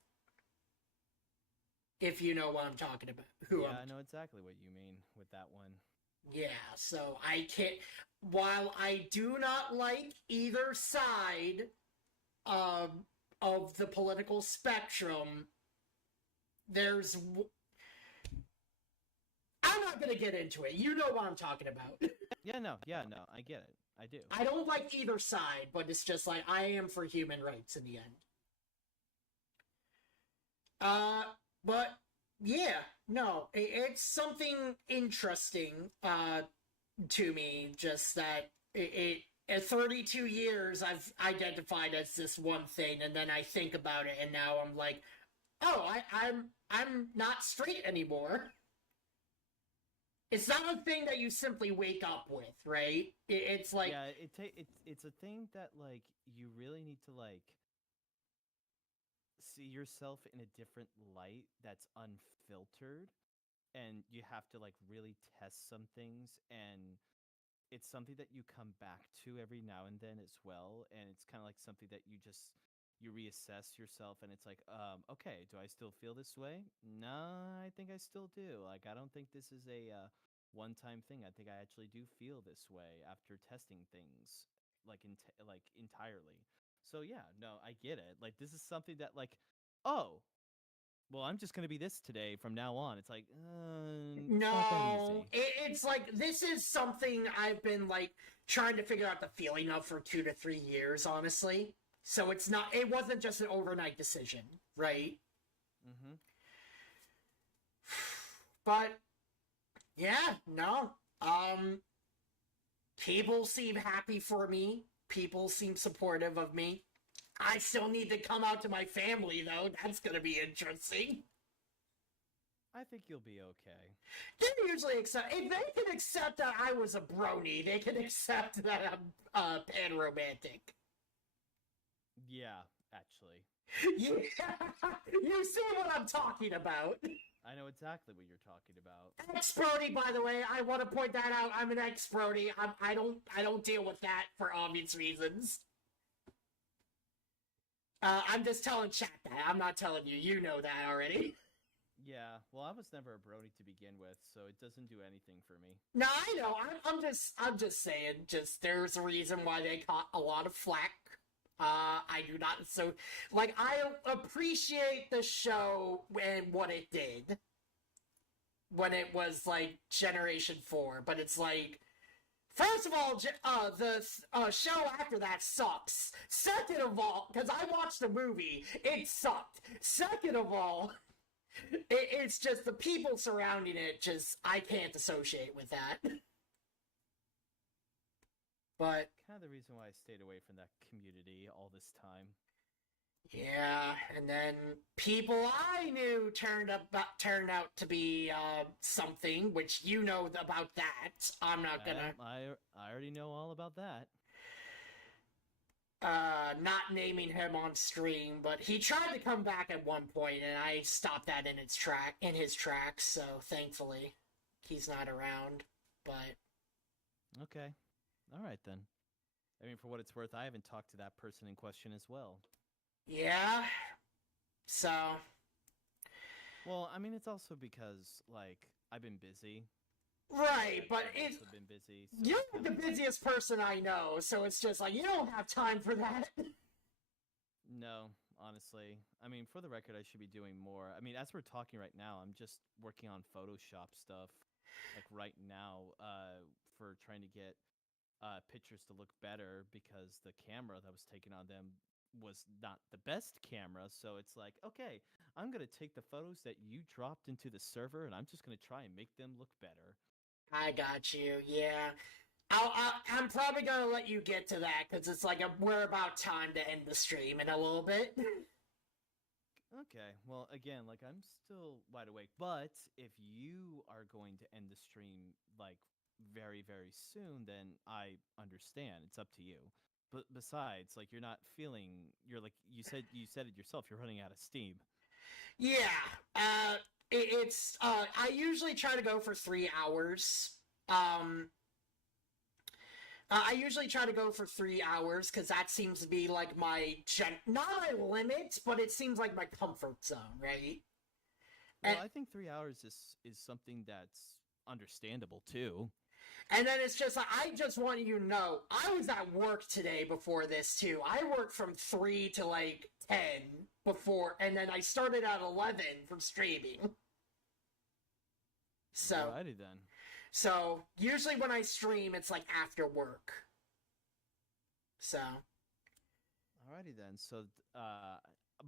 If you know what I'm talking about. I know exactly what you mean with that one. Yeah, so I can't... While I do not like either side of the political spectrum, there's... I'm not gonna get into it. You know what I'm talking about. No, I get it. I do. I don't like either side, but it's just like, I am for human rights in the end. But, yeah, no, it's something interesting, to me, just that at 32 years, I've identified as this one thing, and then I think about it, and now I'm like, oh, I'm not straight anymore. It's not a thing that you simply wake up with, right? It's like... Yeah, it's a thing that, like, you really need to, like, see yourself in a different light that's unfiltered, and you have to, like, really test some things, and it's something that you come back to every now and then as well, and it's kind of like something that you reassess yourself, and it's like, okay, do I still feel this way? No, I think I still do. Like, I don't think this is a one-time thing. I think I actually do feel this way after testing things, like, entirely. So yeah, no, I get it. Like, this is something that, like, oh, well, I'm just gonna be this today from now on. It's like, not that no, easy. it's like, this is something I've been, like, trying to figure out the feeling of for 2 to 3 years, honestly. So it wasn't just an overnight decision, right? Mm-hmm. But, yeah, no. People seem happy for me. People seem supportive of me. I still need to come out to my family, though. That's gonna be interesting. I think you'll be okay. They usually accept... If they can accept that I was a brony, they can accept that I'm panromantic. Yeah, actually. Yeah, you see what I'm talking about. I know exactly what you're talking about. Ex-brony, by the way, I want to point that out. I'm an ex-brony. I don't deal with that for obvious reasons. I'm just telling chat that. I'm not telling you. You know that already. Yeah, well, I was never a brony to begin with, so it doesn't do anything for me. No, I know. I'm just saying. Just there's a reason why they caught a lot of flack. I do not. So, like, I appreciate the show and what it did when it was like Generation 4, but it's like, first of all, the show after that sucks. Second of all, because I watched the movie, it sucked. Second of all, it's just the people surrounding it, just, I can't associate with that. But kind of the reason why I stayed away from that community all this time. Yeah, and then people I knew turned out to be something, which you know about that. I'm not gonna. I already know all about that. Not naming him on stream, but he tried to come back at one point, and I stopped that in his tracks. So thankfully, he's not around. But okay, all right then. I mean, for what it's worth, I haven't talked to that person in question as well. Yeah. So. Well, I mean, it's also because, like, I've been busy. Right, but I've also been busy. So you're the busiest person I know, so it's just like, you don't have time for that. No, honestly. I mean, for the record, I should be doing more. I mean, as we're talking right now, I'm just working on Photoshop stuff, like, right now, for trying to get pictures to look better, because the camera that was taken on them was not the best camera. So it's like, okay, I'm going to take the photos that you dropped into the server, and I'm just going to try and make them look better. I got you, yeah. I'm probably gonna let you get to that, because it's like we're about time to end the stream in a little bit. Okay, well, again, like I'm still wide awake, but if you are going to end the stream like very, very soon, then I understand. It's up to you. But besides, like you're not feeling, you're like you said it yourself. You're running out of steam. Yeah, it's I usually try to go for 3 hours. I usually try to go for 3 hours because that seems to be like my not my limit, but it seems like my comfort zone, right? Well, And I think 3 hours is something that's understandable too. and then it's just like I just want you to know I was at work today before this too. I worked from 3 to like 10 before, and then I started at 11 from streaming. So. Alrighty then. So, usually when I stream, it's like after work. So. Alrighty then. So,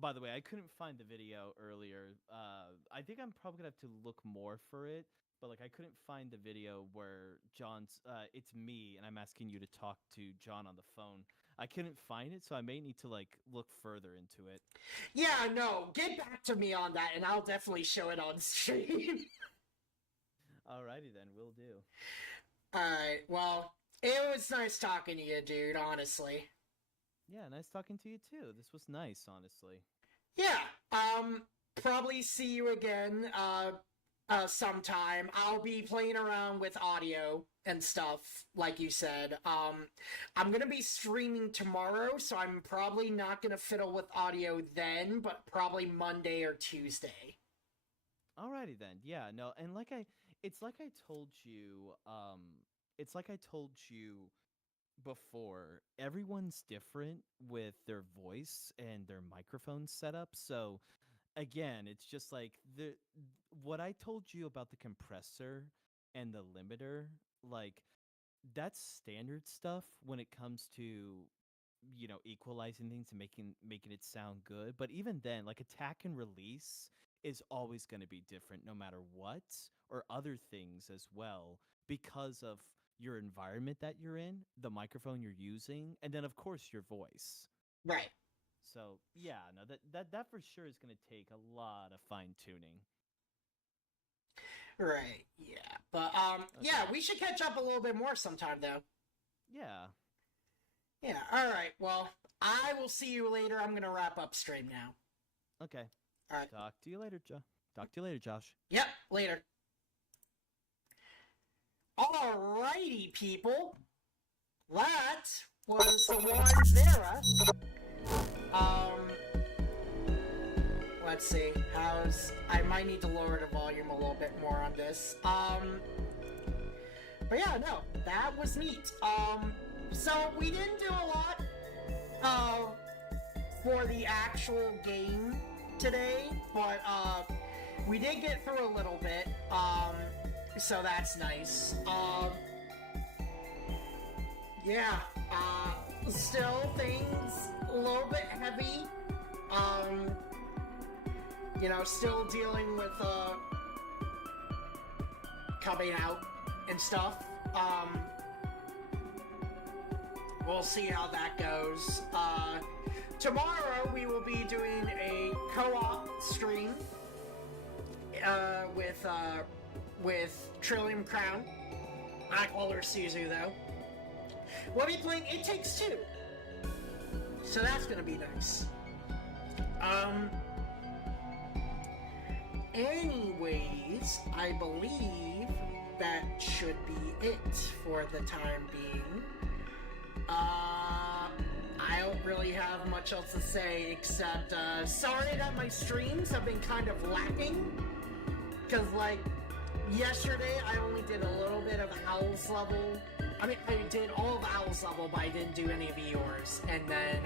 by the way, I couldn't find the video earlier. I think I'm probably gonna have to look more for it. But like, I couldn't find the video where John's. It's me, and I'm asking you to talk to John on the phone. I couldn't find it, so I may need to like look further into it. Yeah, no, get back to me on that, and I'll definitely show it on stream. Alrighty then, will do. Alright, well, it was nice talking to you, dude, honestly. Yeah, nice talking to you too. This was nice, honestly. Yeah, probably see you again, sometime. I'll be playing around with audio and stuff, like you said. I'm gonna be streaming tomorrow, so I'm probably not gonna fiddle with audio then, but probably Monday or Tuesday. Alrighty then. Yeah, no, and it's like I told you, it's like I told you before, everyone's different with their voice and their microphone setup. So again, it's just like what I told you about the compressor and the limiter, like that's standard stuff when it comes to equalizing things and making it sound good. But even then, like attack and release is always going to be different no matter what, or other things as well, because of your environment that you're in, the microphone you're using, and then of course your voice. Right. So yeah, no, that for sure is going to take a lot of fine tuning. Right, yeah. But, yeah, we should catch up a little bit more sometime, though. Yeah. Yeah, alright, well, I will see you later. I'm gonna wrap up stream now. Okay. Alright. Talk to you later, Josh. Yep, later. Alrighty, people. That was the Wanzera. Let's see. I might need to lower the volume a little bit more on this. But yeah, no, that was neat. So we didn't do a lot, for the actual game today, but, we did get through a little bit, so that's nice. Yeah, still things a little bit heavy, still dealing with, coming out and stuff. We'll see how that goes. Tomorrow we will be doing a co-op stream, with Trillium Crown. I call her Suzu, though. We'll be playing It Takes Two. So that's gonna be nice. Anyways, I believe that should be it for the time being. I don't really have much else to say except, sorry that my streams have been kind of lacking. Because, like, yesterday I only did a little bit of Owl's Level. I mean, I did all of Owl's Level, but I didn't do any of yours. And then,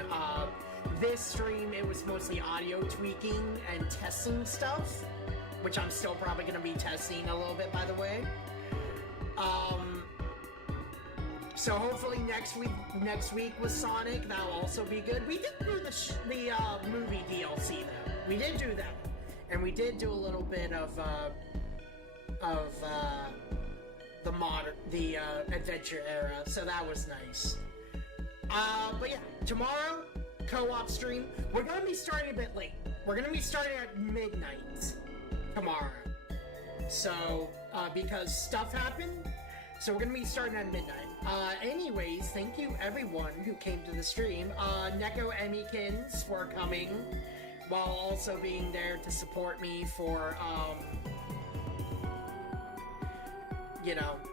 this stream, it was mostly audio tweaking and testing stuff, which I'm still probably going to be testing a little bit, by the way. So hopefully next week with Sonic, that'll also be good. We did do the movie DLC though. We did do that, and we did do a little bit of the adventure era. So that was nice. But yeah, tomorrow co-op stream. We're gonna be starting a bit late. we're gonna be starting at midnight tomorrow. So, because stuff happened, so we're gonna be starting at midnight. Anyways, thank you everyone who came to the stream. Neko Emmykins for coming, while also being there to support me for,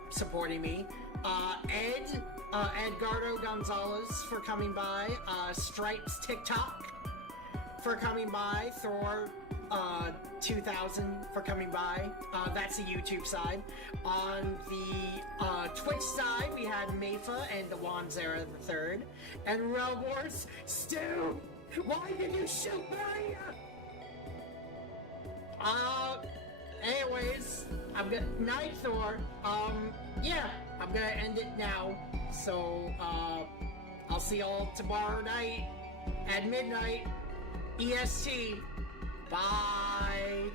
supporting me. Edgardo Gonzalez for coming by. Stripes TikTok for coming by. Thor 2000 for coming by. That's the YouTube side. On the Twitch side, we had Mayfa and the Wanzera III. And Relwars, Stu, why did you shoot Maria? Anyways, I'm gonna night Thor. Yeah, I'm gonna end it now. So, I'll see y'all tomorrow night at midnight EST. Bye.